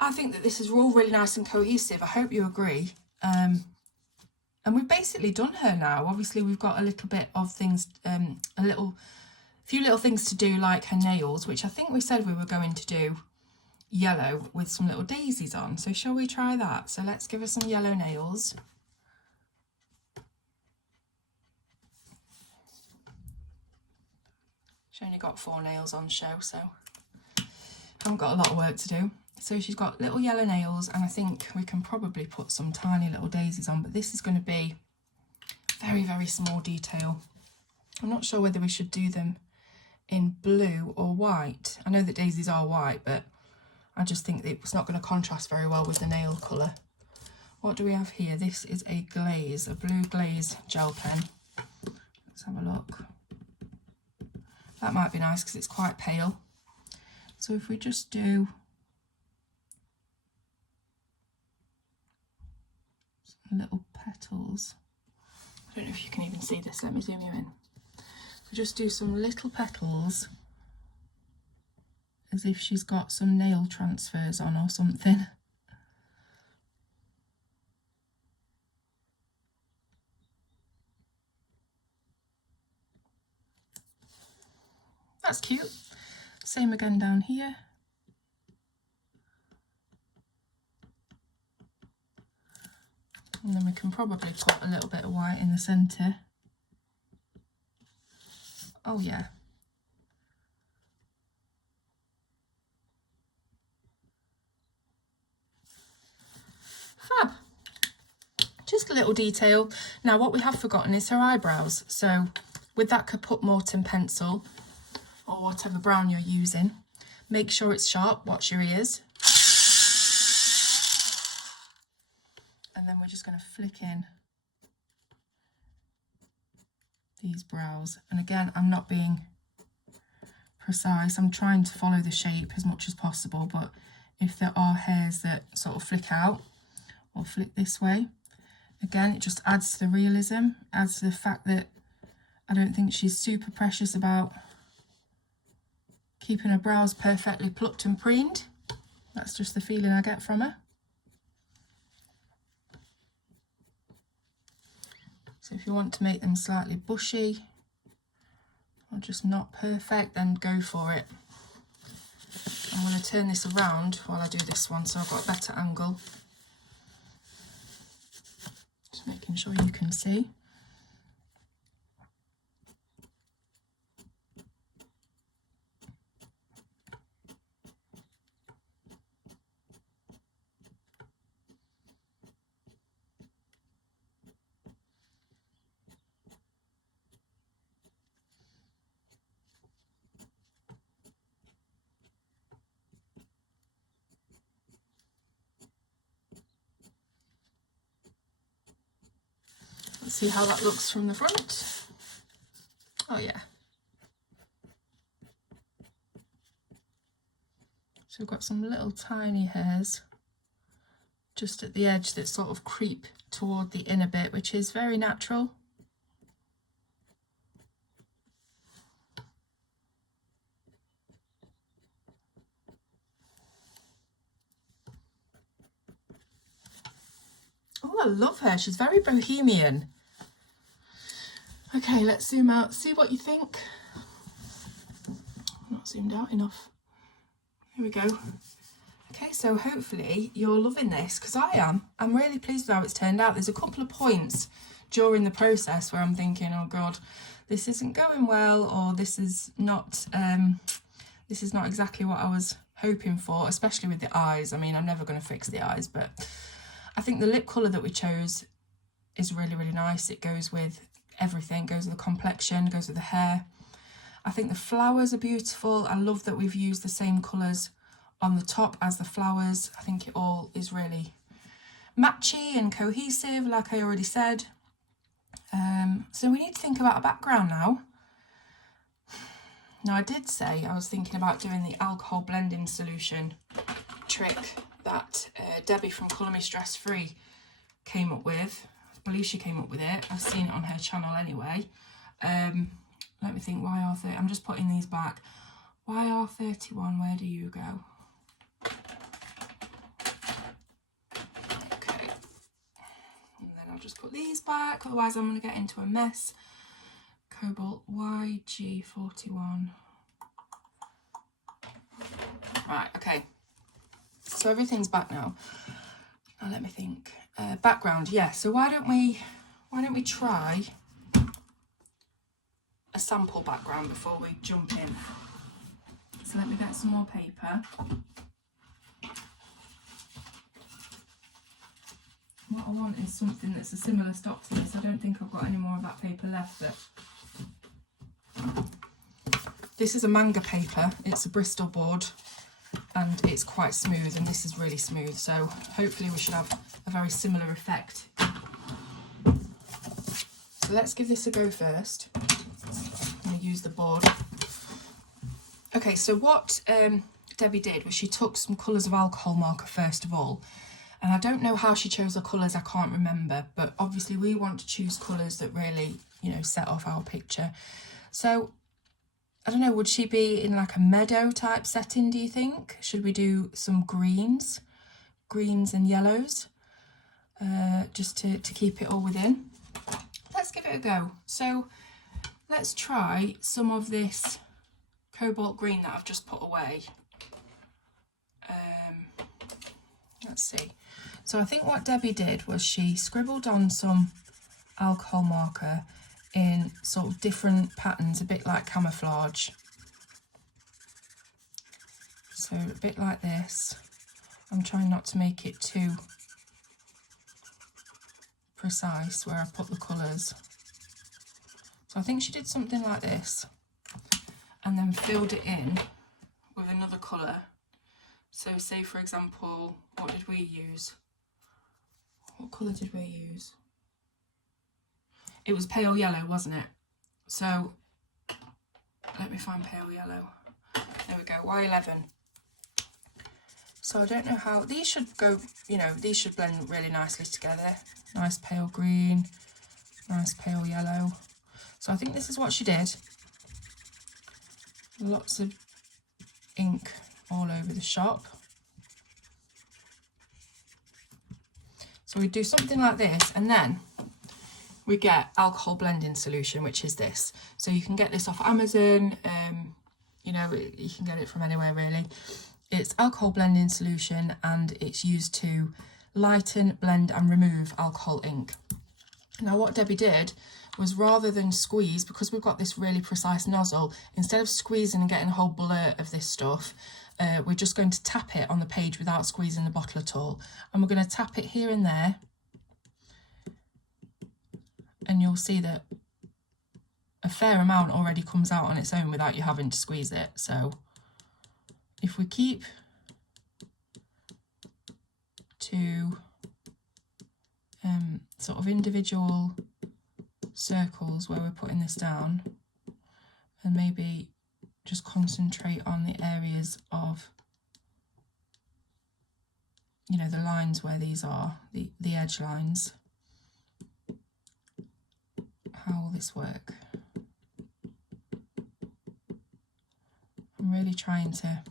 I think that this is all really nice and cohesive. I hope you agree. And we've basically done her now. Obviously we've got a little bit of things, a few little things to do, like her nails, which I think we said we were going to do yellow with some little daisies on. So shall we try that? So let's give her some yellow nails. She's only got 4 nails on show, so I haven't got a lot of work to do. So she's got little yellow nails, and I think we can probably put some tiny little daisies on, but this is going to be very, very small detail. I'm not sure whether we should do them in blue or white. I know that daisies are white, but I just think that it's not going to contrast very well with the nail colour. What do we have here? This is a glaze, a blue glaze gel pen. Let's have a look. That might be nice because it's quite pale. So if we just do some little petals. I don't know if you can even see this, let me zoom you in. So just do some little petals as if she's got some nail transfers on or something. That's cute. Same again down here. And then we can probably put a little bit of white in the centre. Oh yeah. Fab. Just a little detail. Now what we have forgotten is her eyebrows. So with that Copic Morton pencil, or whatever brown you're using, make sure it's sharp. Watch your ears. And then we're just going to flick in these brows. And again, I'm not being precise. I'm trying to follow the shape as much as possible, but if there are hairs that sort of flick out or flick this way, again, it just adds to the realism, adds to the fact that I don't think she's super precious about keeping her brows perfectly plucked and preened. That's just the feeling I get from her. So if you want to make them slightly bushy or just not perfect, then go for it. I'm going to turn this around while I do this one so I've got a better angle. Just making sure you can see. Let's see how that looks from the front. Oh yeah. So we've got some little tiny hairs just at the edge that sort of creep toward the inner bit, which is very natural. Oh, I love her. She's very bohemian. Okay, let's zoom out, see what you think. I'm not zoomed out enough. Here we go. Okay, so hopefully you're loving this, because I am. I'm really pleased with how it's turned out. There's a couple of points during the process where I'm thinking, oh God, this isn't going well, or this is not exactly what I was hoping for, especially with the eyes. I mean, I'm never going to fix the eyes, but I think the lip colour that we chose is really, really nice. It goes with everything, goes with the complexion, goes with the hair. I think the flowers are beautiful. I love that we've used the same colours on the top as the flowers. I think it all is really matchy and cohesive, like I already said. So we need to think about a background now. Now I did say I was thinking about doing the alcohol blending solution trick that Debbie from Colour Me Stress Free came up with. I believe she came up with it. I've seen it on her channel anyway. Let me think, YR30, I'm just putting these back. YR31, where do you go? Okay. And then I'll just put these back, otherwise I'm going to get into a mess. Cobalt YG41. Right, okay. So everything's back now. Now let me think. Background, yeah. So why don't we try a sample background before we jump in? So let me get some more paper. What I want is something that's a similar stock to this. I don't think I've got any more of that paper left. This is a manga paper. It's a Bristol board and it's quite smooth, and this is really smooth. So hopefully we should have a very similar effect. So let's give this a go first. I'm going to use the board. Okay, so what Debbie did was she took some colours of alcohol marker first of all. And I don't know how she chose the colours, I can't remember, but obviously we want to choose colours that really, you know, set off our picture. So, I don't know, would she be in like a meadow type setting, do you think? Should we do some greens and yellows, just to keep it all within? Let's give it a go. So, let's try some of this cobalt green that I've just put away. Let's see. So I think what Debbie did was she scribbled on some alcohol marker in sort of different patterns, a bit like camouflage. So a bit like this. I'm trying not to make it too precise where I put the colours. So I think she did something like this and then filled it in with another colour. So say for example, what did we use? What colour did we use? It was pale yellow, wasn't it? So let me find pale yellow. There we go, Y11. So I don't know how, these should go, you know, these should blend really nicely together. Nice pale green, nice pale yellow. So I think this is what she did. Lots of ink all over the shop. So we do something like this, and then we get alcohol blending solution, which is this. So you can get this off Amazon, you know, you can get it from anywhere really. It's alcohol blending solution and it's used to lighten, blend and remove alcohol ink. Now what Debbie did was, rather than squeeze, because we've got this really precise nozzle, instead of squeezing and getting a whole blur of this stuff, we're just going to tap it on the page without squeezing the bottle at all. And we're going to tap it here and there. And you'll see that a fair amount already comes out on its own without you having to squeeze it. So if we keep to sort of individual circles where we're putting this down, and maybe just concentrate on the areas of, you know, the lines where these are, the edge lines. How will this work? I'm really trying to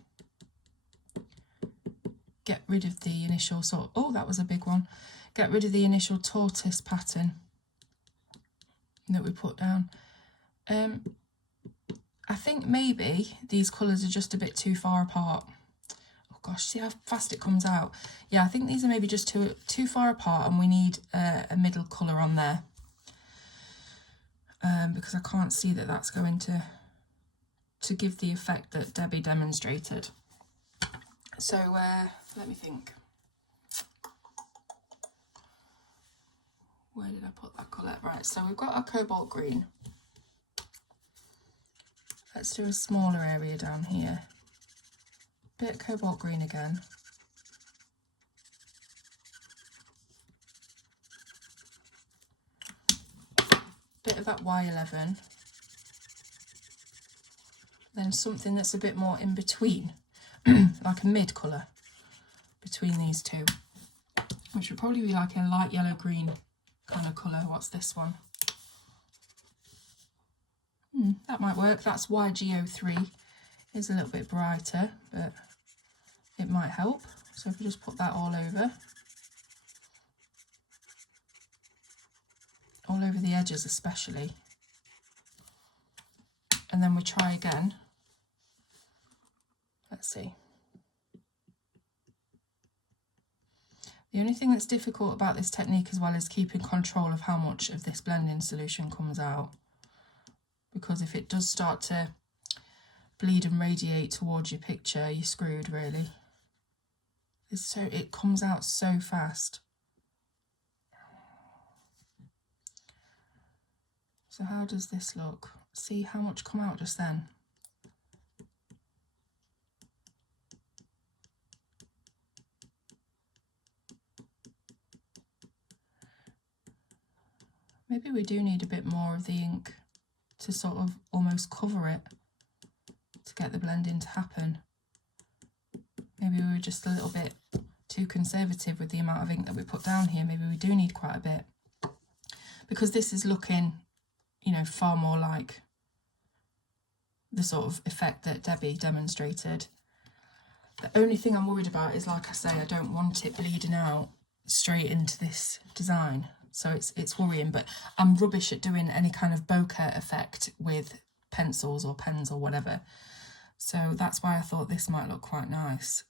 get rid of the initial sort, oh, that was a big one. Get rid of the initial tortoise pattern that we put down. I think maybe these colours are just a bit too far apart. Oh gosh, see how fast it comes out. Yeah, I think these are maybe just too far apart, and we need a middle colour on there. Because I can't see that that's going to give the effect that Debbie demonstrated. So let me think. Where did I put that colour? Right, so we've got our cobalt green. Let's do a smaller area down here. Bit cobalt green again. Bit of that Y11. Then something that's a bit more in between, like a mid colour between these two, which would probably be like a light yellow green kind of colour. What's this one? That might work. That's YGO3. It's a little bit brighter, but it might help. So if we just put that all over the edges especially, and then we try again. Let's see. The only thing that's difficult about this technique as well is keeping control of how much of this blending solution comes out. Because if it does start to bleed and radiate towards your picture, you're screwed really. It comes out so fast. So how does this look? See how much come out just then? Maybe we do need a bit more of the ink to sort of almost cover it to get the blending to happen. Maybe we were just a little bit too conservative with the amount of ink that we put down here. Maybe we do need quite a bit. Because this is looking, you know, far more like the sort of effect that Debbie demonstrated. The only thing I'm worried about is, like I say, I don't want it bleeding out straight into this design. So it's worrying, but I'm rubbish at doing any kind of bokeh effect with pencils or pens or whatever. So that's why I thought this might look quite nice.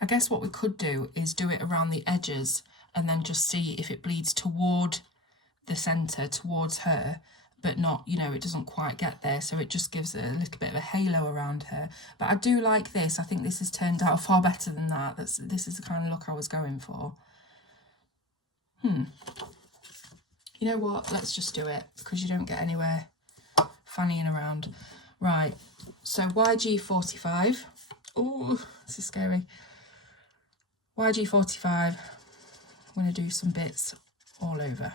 I guess what we could do is do it around the edges and then just see if it bleeds toward the centre, towards her, but not, you know, it doesn't quite get there, so it just gives it a little bit of a halo around her. But I do like this. I think this has turned out far better than that. This is the kind of look I was going for. You know what? Let's just do it, because you don't get anywhere fannying around. Right, so YG45. Oh, this is scary. YG45, I'm going to do some bits all over.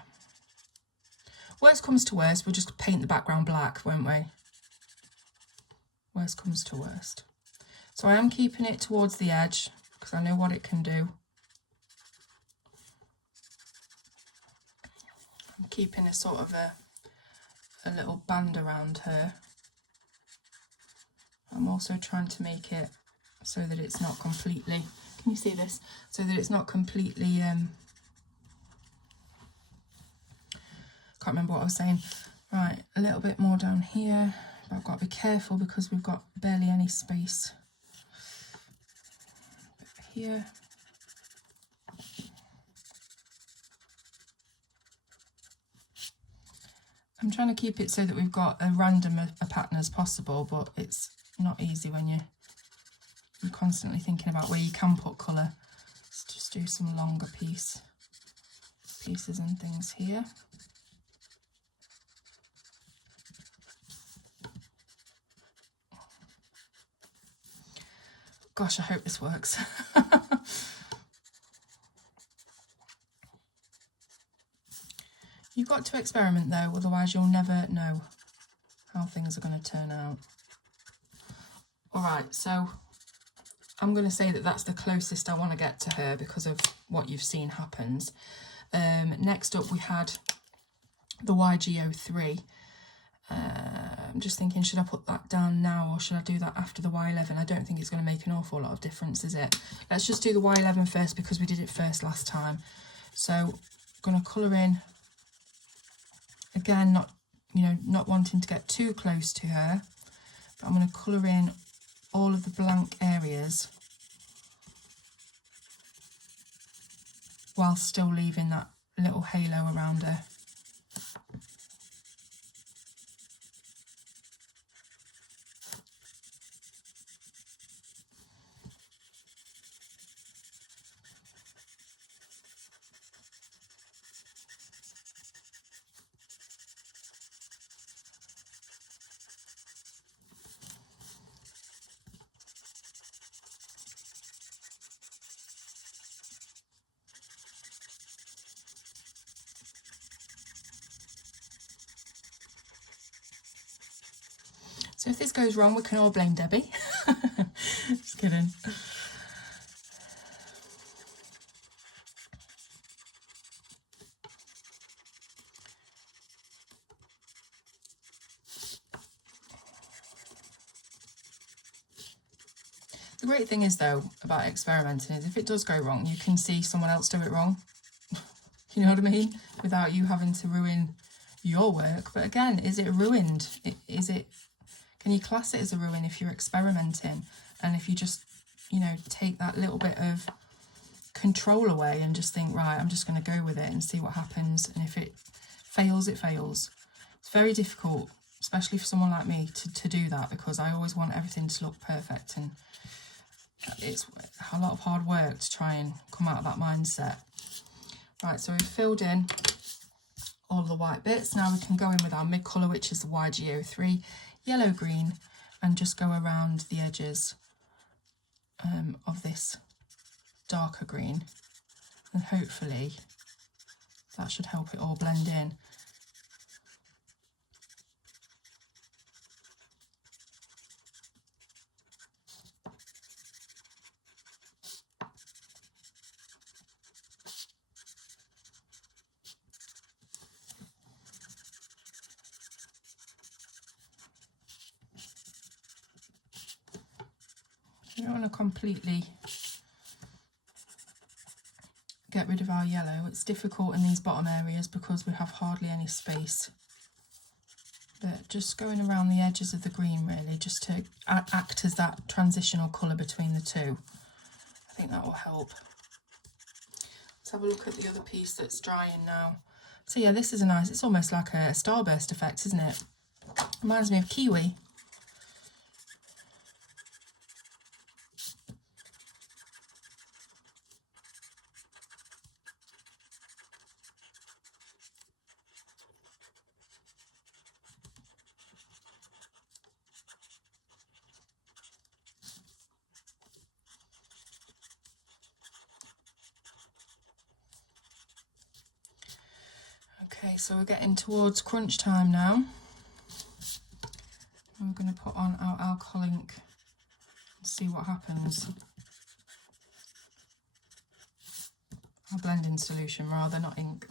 Worst comes to worst, we'll just paint the background black, won't we? Worst comes to worst. So I am keeping it towards the edge, because I know what it can do. I'm keeping a sort of a little band around her. I'm also trying to make it so that it's not completely, can you see this? So that it's not completely, can't remember what I was saying. Right, a little bit more down here, but I've got to be careful because we've got barely any space. A bit here. I'm trying to keep it so that we've got as random a pattern as possible, but it's not easy when you're constantly thinking about where you can put colour. Let's just do some longer pieces and things here. Gosh, I hope this works. You've got to experiment though, otherwise you'll never know how things are going to turn out. Alright, so I'm going to say that that's the closest I want to get to her because of what you've seen happens. Next up we had the YG03. I'm just thinking, should I put that down now or should I do that after the Y11? I don't think it's going to make an awful lot of difference, is it? Let's just do the Y11 first because we did it first last time. So I'm going to colour in. Again, not wanting to get too close to her, but I'm going to colour in all of the blank areas while still leaving that little halo around her. So if this goes wrong, we can all blame Debbie. Just kidding. The great thing is, though, about experimenting is if it does go wrong, you can see someone else do it wrong. You know what I mean? Without you having to ruin your work. But again, is it ruined? Can you class it as a ruin if you're experimenting? And if you just you know, take that little bit of control away and just think, right, I'm just going to go with it and see what happens. And if it fails, it fails. It's very difficult, especially for someone like me, to do that, because I always want everything to look perfect, and it's a lot of hard work to try and come out of that mindset. Right, so we've filled in all the white bits. Now we can go in with our mid colour, which is the YG03 yellow green, and just go around the edges of this darker green, and hopefully that should help it all blend in. We don't want to completely get rid of our yellow. It's difficult in these bottom areas because we have hardly any space. But just going around the edges of the green, really, just to act as that transitional colour between the two. I think that will help. Let's have a look at the other piece that's drying now. So yeah, this is a nice, it's almost like a starburst effect, isn't it? Reminds me of kiwi. Okay, so we're getting towards crunch time now. I'm going to put on our alcohol ink and see what happens. Our blending solution rather, not ink.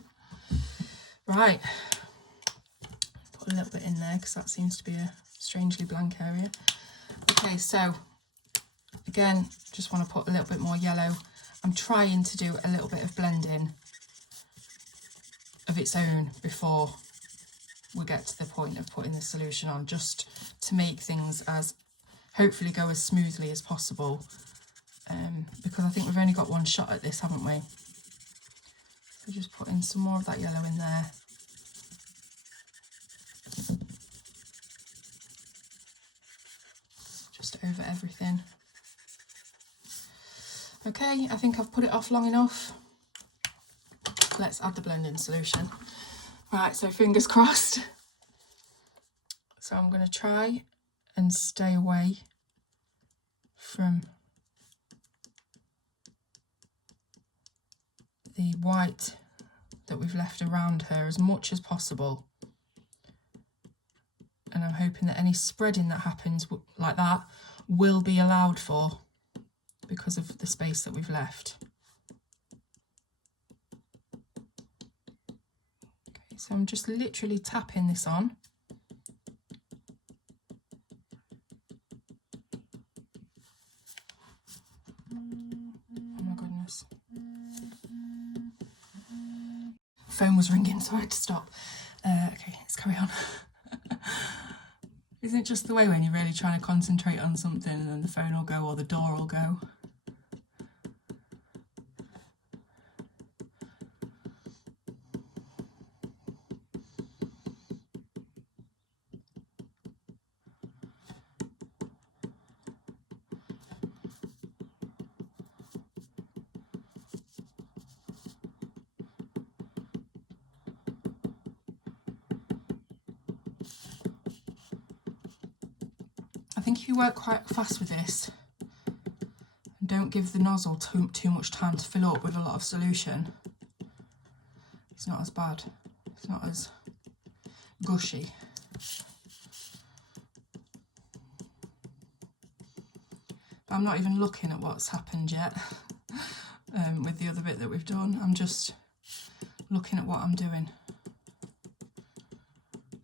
Right, put a little bit in there because that seems to be a strangely blank area. Okay, so again, just want to put a little bit more yellow. I'm trying to do a little bit of blending of its own before we get to the point of putting the solution on, just to make things as hopefully go as smoothly as possible, because I think we've only got one shot at this, haven't we? So just put in some more of that yellow in there. Just over everything. Okay, I think I've put it off long enough. Let's add the blending solution. Right, so fingers crossed. So I'm going to try and stay away from the white that we've left around her as much as possible. And I'm hoping that any spreading that happens like that will be allowed for because of the space that we've left. Okay, so I'm just literally tapping this on. Oh my goodness. Phone was ringing, so I had to stop. Okay, let's carry on. Isn't it just the way when you're really trying to concentrate on something and then the phone will go or the door will go? I think if you work quite fast with this and don't give the nozzle too much time to fill up with a lot of solution, it's not as bad. It's not as gushy. But I'm not even looking at what's happened yet with the other bit that we've done. I'm just looking at what I'm doing.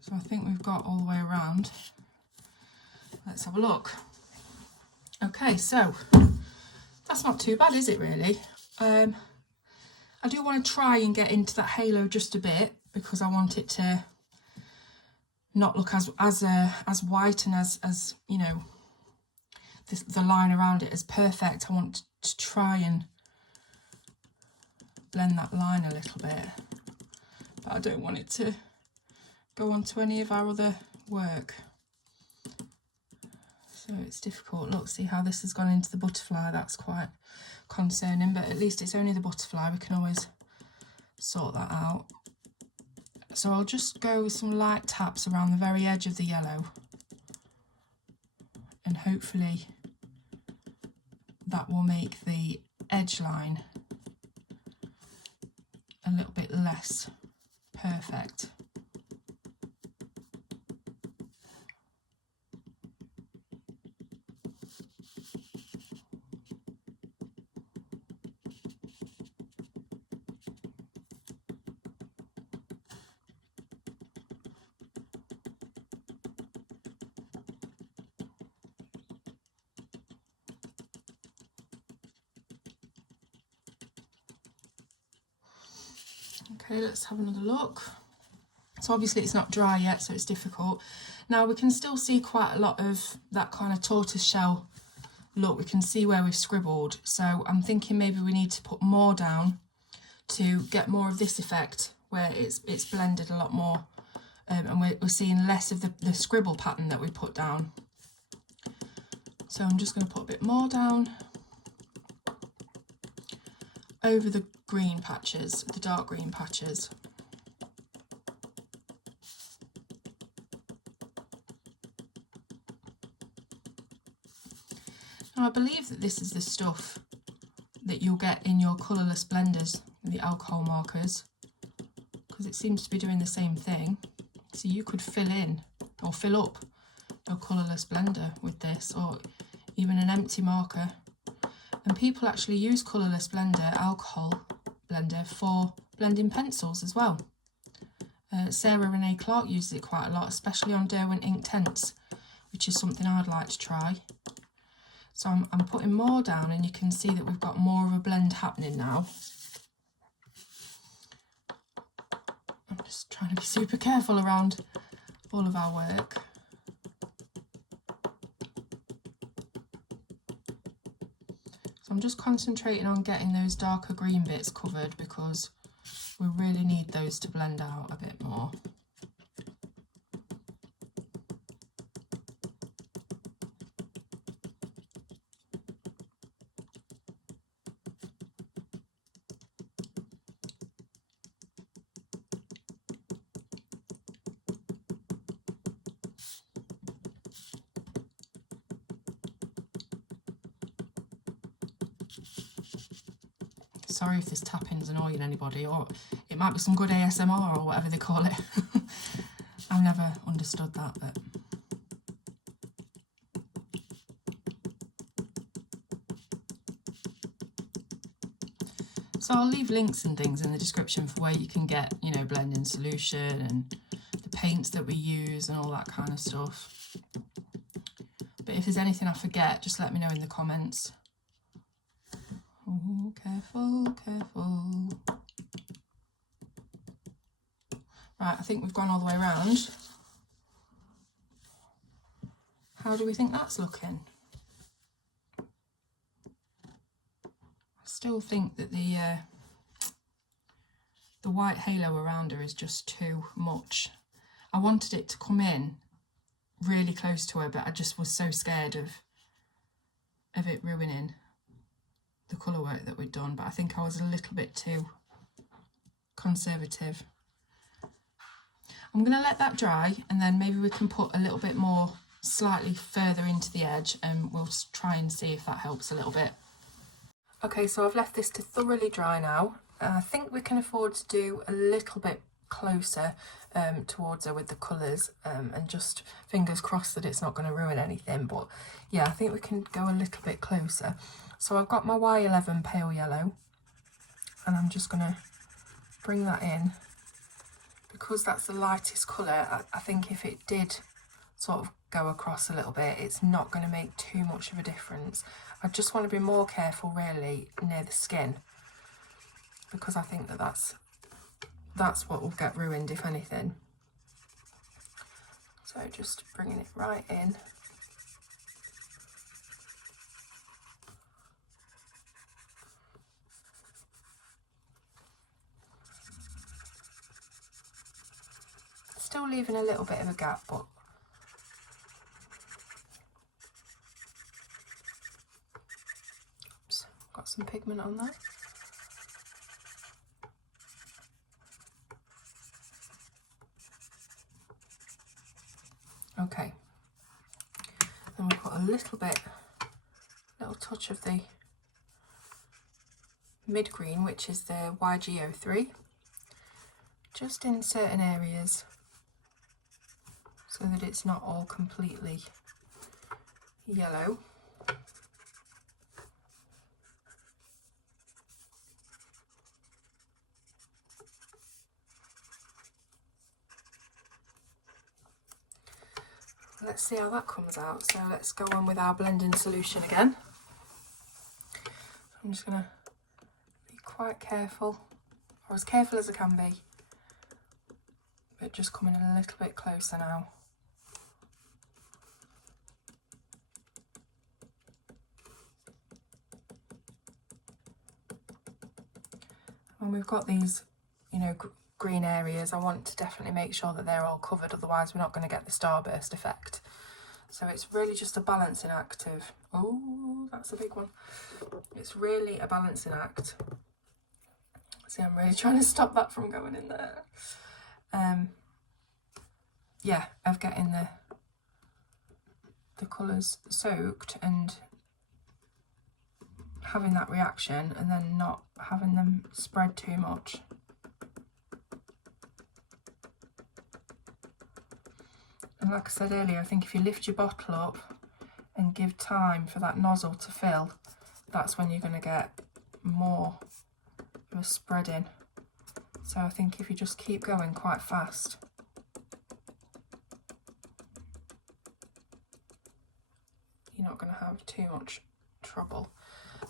So I think we've got all the way around. Let's have a look. Okay, so that's not too bad, is it really? I do want to try and get into that halo just a bit because I want it to not look as white and as you know, the line around it as perfect. I want to try and blend that line a little bit, but I don't want it to go on to any of our other work. So it's difficult. Look, see how this has gone into the butterfly? That's quite concerning, but at least it's only the butterfly. We can always sort that out. So I'll just go with some light taps around the very edge of the yellow, and hopefully that will make the edge line a little bit less perfect. Okay, let's have another look. So obviously it's not dry yet, so it's difficult. Now we can still see quite a lot of that kind of tortoise shell look. We can see where we've scribbled. So I'm thinking maybe we need to put more down to get more of this effect where it's blended a lot more, and we're seeing less of the scribble pattern that we put down. So I'm just going to put a bit more down over the green patches, the dark green patches. Now I believe that this is the stuff that you'll get in your colourless blenders, the alcohol markers, because it seems to be doing the same thing. So you could fill in or fill up your colourless blender with this, or even an empty marker. And people actually use colourless blender, alcohol blender, for blending pencils as well. Sarah Renee Clark uses it quite a lot, especially on Derwent ink tents, which is something I'd like to try. So I'm putting more down, and you can see that we've got more of a blend happening now. I'm just trying to be super careful around all of our work. I'm just concentrating on getting those darker green bits covered, because we really need those to blend out a bit more. Sorry if this tapping's annoying anybody, or it might be some good ASMR or whatever they call it. I've never understood that, but... So I'll leave links and things in the description for where you can get, you know, blending solution and the paints that we use and all that kind of stuff. But if there's anything I forget, just let me know in the comments. Oh, careful, careful. Right, I think we've gone all the way around. How do we think that's looking? I still think that the white halo around her is just too much. I wanted it to come in really close to her, but I just was so scared of it ruining the colour work that we'd done. But I think I was a little bit too conservative. I'm going to let that dry, and then maybe we can put a little bit more slightly further into the edge, and we'll try and see if that helps a little bit. Okay, so I've left this to thoroughly dry now. I think we can afford to do a little bit closer towards her with the colours, and just fingers crossed that it's not going to ruin anything. But yeah, I think we can go a little bit closer. So I've got my Y11 pale yellow, and I'm just going to bring that in. Because that's the lightest colour, I think if it did sort of go across a little bit, it's not going to make too much of a difference. I just want to be more careful really near the skin, because I think that that's what will get ruined if anything. So just bringing it right in. Still leaving a little bit of a gap, but oops, got some pigment on there. Okay, then we've got a little touch of the mid green, which is the YG03, just in certain areas so that it's not all completely yellow. Let's see how that comes out. So let's go on with our blending solution again. I'm just going to be quite careful, or as careful as I can be, but just coming a little bit closer now. When we've got these, you know, green areas, I want to definitely make sure that they're all covered, otherwise we're not going to get the starburst effect. So it's really just a balancing act of, oh, that's a big one. It's really a balancing act. See, I'm really trying to stop that from going in there. Yeah, of getting the colours soaked and having that reaction, and then not having them spread too much. And like I said earlier, I think if you lift your bottle up and give time for that nozzle to fill, that's when you're going to get more of a spreading. So I think if you just keep going quite fast, you're not going to have too much trouble.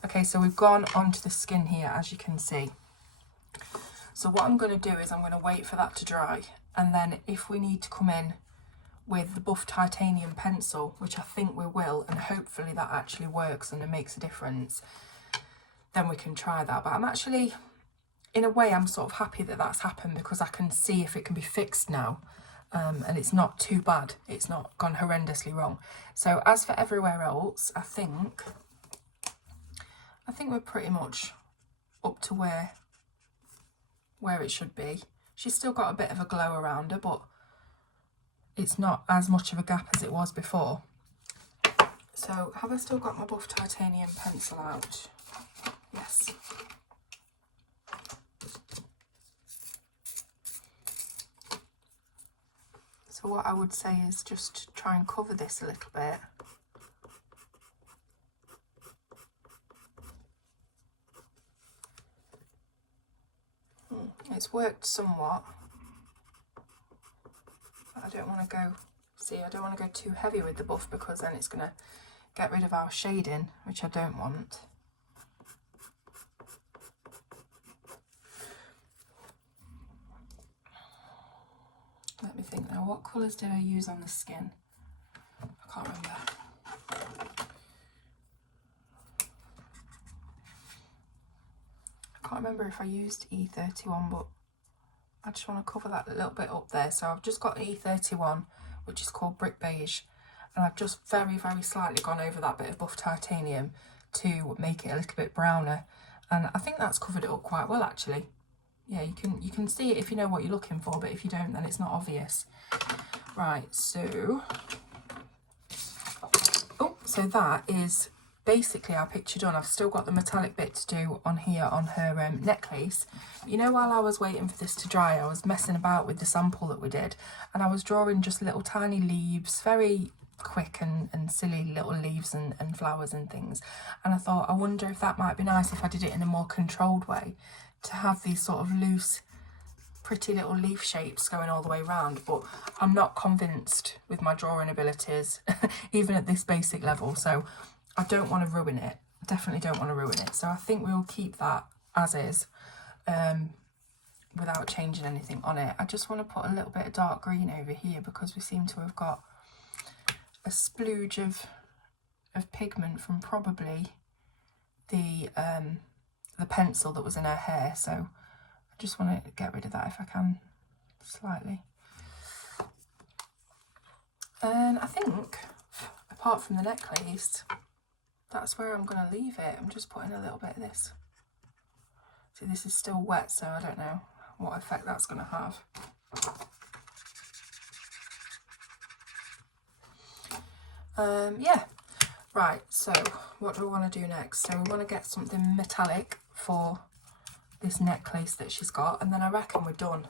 Okay, so we've gone onto the skin here, as you can see. So what I'm going to do is I'm going to wait for that to dry, and then if we need to come in with the buff titanium pencil, which I think we will, and hopefully that actually works and it makes a difference, then we can try that. But I'm actually, in a way, I'm sort of happy that that's happened, because I can see if it can be fixed now, and it's not too bad. It's not gone horrendously wrong. So as for everywhere else, I think we're pretty much up to where it should be. She's still got a bit of a glow around her, but it's not as much of a gap as it was before. So have I still got my buff titanium pencil out? Yes. So what I would say is just try and cover this a little bit. It's worked somewhat. I don't want to go, see, I don't want to go too heavy with the buff, because then it's going to get rid of our shading, which I don't want. Let me think now, what colours did I use on the skin? I can't remember. I can't remember if I used E31, but I just want to cover that a little bit up there. So I've just got E31, which is called Brick Beige, and I've just very, very slightly gone over that bit of buff titanium to make it a little bit browner, and I think that's covered it up quite well actually. Yeah, you can see it if you know what you're looking for, but if you don't, then it's not obvious. Right, so that is basically our picture done. I've still got the metallic bit to do on here on her necklace. You know, while I was waiting for this to dry, I was messing about with the sample that we did, and I was drawing just little tiny leaves, very quick and silly little leaves and flowers and things, and I thought, I wonder if that might be nice if I did it in a more controlled way, to have these sort of loose pretty little leaf shapes going all the way around. But I'm not convinced with my drawing abilities even at this basic level, so I don't want to ruin it. I definitely don't want to ruin it. So I think we'll keep that as is, without changing anything on it. I just want to put a little bit of dark green over here, because we seem to have got a splooge of pigment from probably the pencil that was in her hair. So I just want to get rid of that if I can, slightly. And I think, apart from the necklace, that's where I'm going to leave it. I'm just putting a little bit of this. See, this is still wet, so I don't know what effect that's going to have. Yeah, right, so what do I want to do next? So we want to get something metallic for this necklace that she's got, and then I reckon we're done.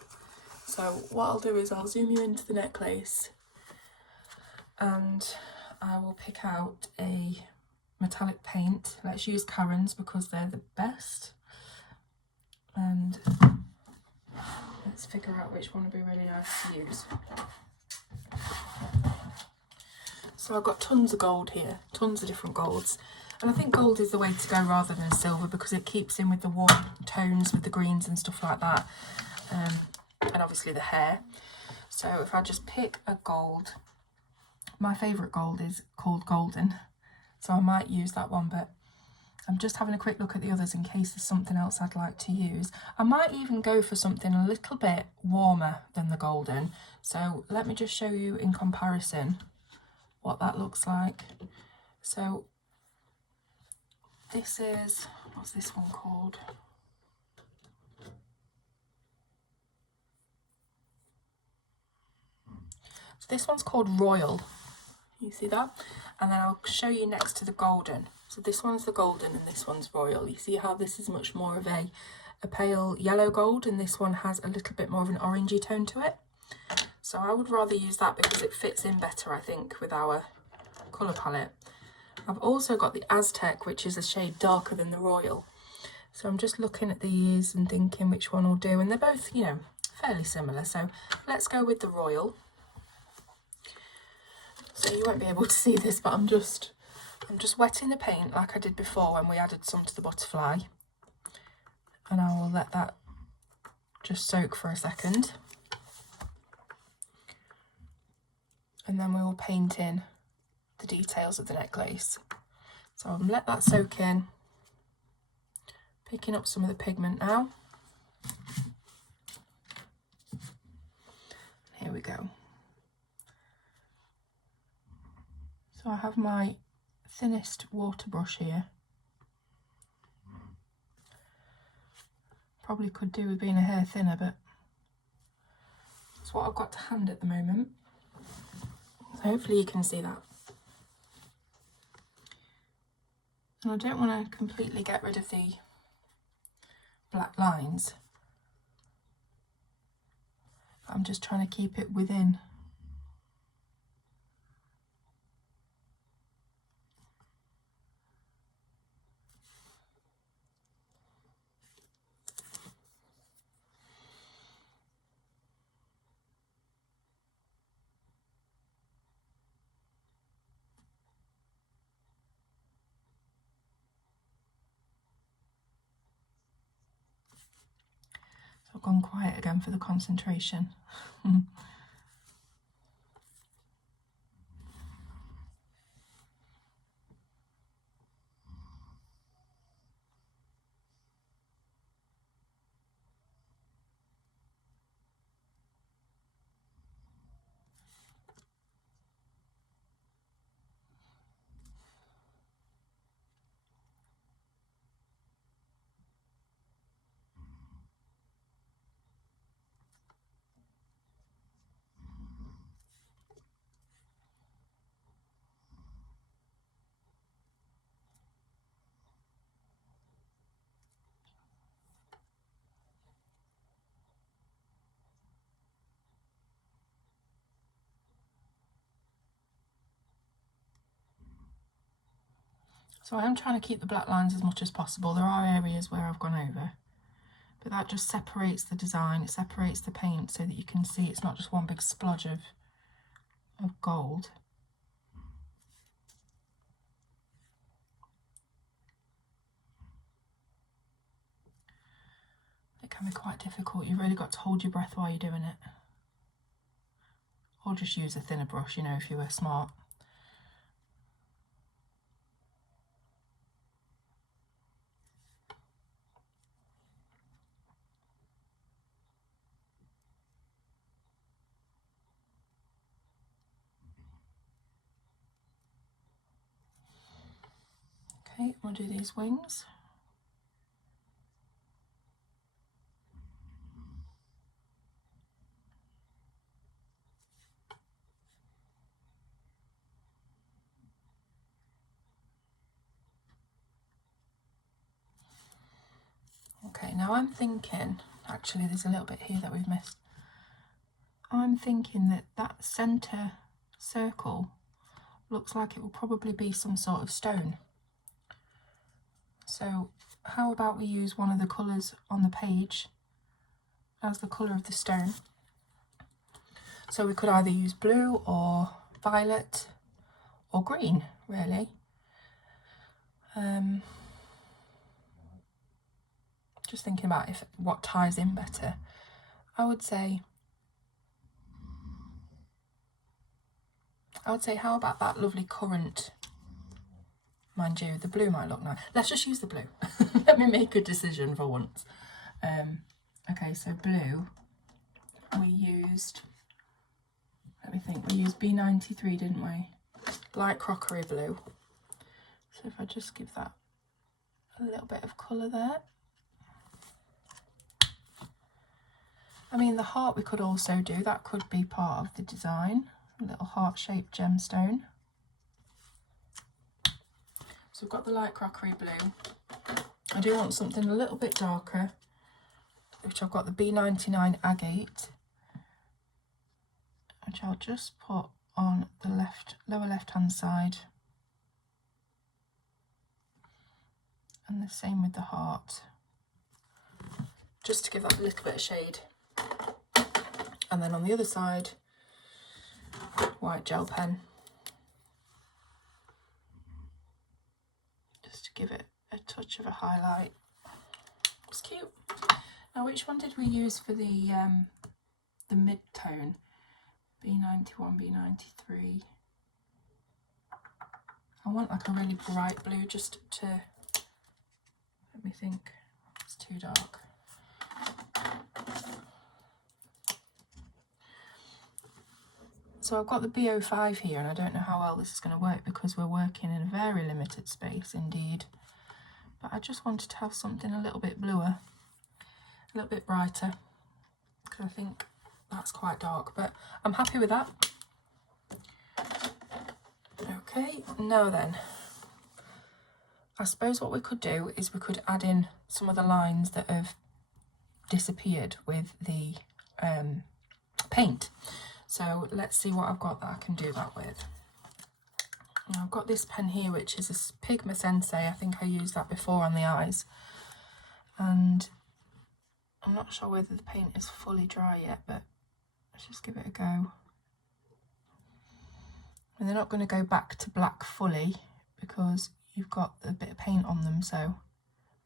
So what I'll do is I'll zoom you into the necklace, and I will pick out a metallic paint. Let's use Karen's because they're the best, and let's figure out which one would be really nice to use. So I've got tons of gold here, tons of different golds. And I think gold is the way to go rather than silver because it keeps in with the warm tones with the greens and stuff like that. And obviously the hair. So if I just pick a gold, my favourite gold is called Golden. So I might use that one, but I'm just having a quick look at the others in case there's something else I'd like to use. I might even go for something a little bit warmer than the Golden. So let me just show you in comparison what that looks like. So this is, what's this one called? So this one's called Royal. You see that? And then I'll show you next to the Golden. So this one's the Golden and this one's Royal. You see how this is much more of a pale yellow gold, and this one has a little bit more of an orangey tone to it. So I would rather use that because it fits in better, I think, with our colour palette. I've also got the Aztec, which is a shade darker than the Royal. So I'm just looking at these and thinking which one will do. And they're both, you know, fairly similar. So let's go with the Royal. So you won't be able to see this, but I'm just wetting the paint like I did before when we added some to the butterfly. And I will let that just soak for a second. And then we will paint in the details of the necklace. So I'll let that soak in. Picking up some of the pigment now. Here we go. So I have my thinnest water brush here. Probably could do with being a hair thinner, but that's what I've got to hand at the moment. So hopefully you can see that. And I don't want to completely get rid of the black lines. I'm just trying to keep it within. I've gone quiet again for the concentration. So I am trying to keep the black lines as much as possible. There are areas where I've gone over, but that just separates the design, it separates the paint so that you can see it's not just one big splodge of gold. It can be quite difficult. You've really got to hold your breath while you're doing it. Or just use a thinner brush, you know, if you were smart. Okay, we'll do these wings. Okay, now I'm thinking, actually there's a little bit here that we've missed. I'm thinking that that centre circle looks like it will probably be some sort of stone. So how about we use one of the colours on the page as the colour of the stone? So we could either use blue or violet or green, really. Just thinking about what ties in better. I would say, how about that lovely currant? Mind you, the blue might look nice. Let's just use the blue. Let me make a decision for once. Okay, so blue, we used, let me think, we used B93, didn't we? Light crockery blue. So if I just give that a little bit of colour there. I mean, the heart we could also do, that could be part of the design. A little heart-shaped gemstone. So we've got the light crockery blue. I do want something a little bit darker, which I've got the B99 agate, which I'll just put on the lower left-hand side. And the same with the heart, just to give that a little bit of shade. And then on the other side, white gel pen, just to give it a touch of a highlight. It's cute. Now, which one did we use for the mid-tone? B91, B93. I want like a really bright blue, just to, let me think, it's too dark. So I've got the B05 here, and I don't know how well this is going to work because we're working in a very limited space indeed. But I just wanted to have something a little bit bluer, a little bit brighter, because I think that's quite dark, but I'm happy with that. Okay, now then, I suppose what we could do is we could add in some of the lines that have disappeared with the paint. So let's see what I've got that I can do that with. Now, I've got this pen here, which is a Pigma Sensei. I think I used that before on the eyes. And I'm not sure whether the paint is fully dry yet, but let's just give it a go. And they're not going to go back to black fully because you've got a bit of paint on them, so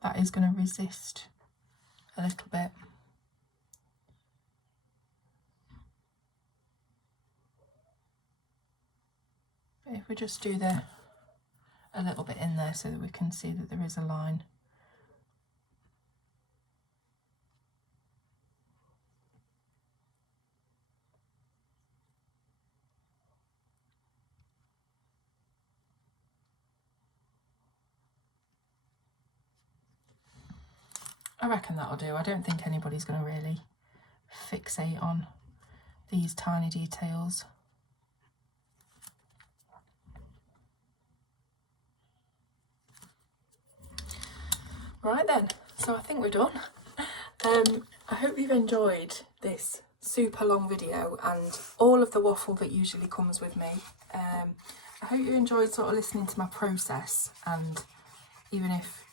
that is going to resist a little bit. But if we just do a little bit in there so that we can see that there is a line. I reckon that'll do. I don't think anybody's going to really fixate on these tiny details. Right then, so I think we're done. I hope you've enjoyed this super long video and all of the waffle that usually comes with me. I hope you enjoyed sort of listening to my process, and even if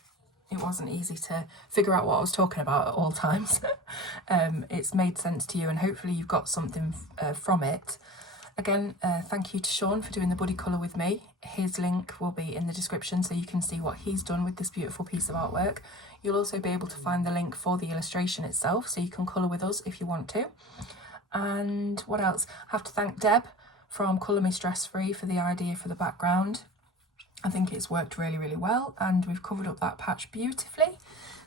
it wasn't easy to figure out what I was talking about at all times, it's made sense to you, and hopefully you've got something from it. Again, thank you to Seàn for doing the buddy colour with me. His link will be in the description so you can see what he's done with this beautiful piece of artwork. You'll also be able to find the link for the illustration itself, so you can colour with us if you want to. And what else? I have to thank Deb from Colour Me Stress Free for the idea for the background. I think it's worked really, really well, and we've covered up that patch beautifully.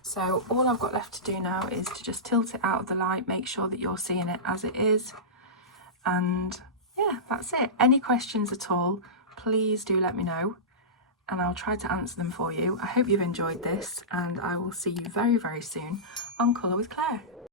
So all I've got left to do now is to just tilt it out of the light, make sure that you're seeing it as it is, and yeah, that's it. Any questions at all, please do let me know. and I'll try to answer them for you. I hope you've enjoyed this, and I will see you very, very soon on Colour with Claire.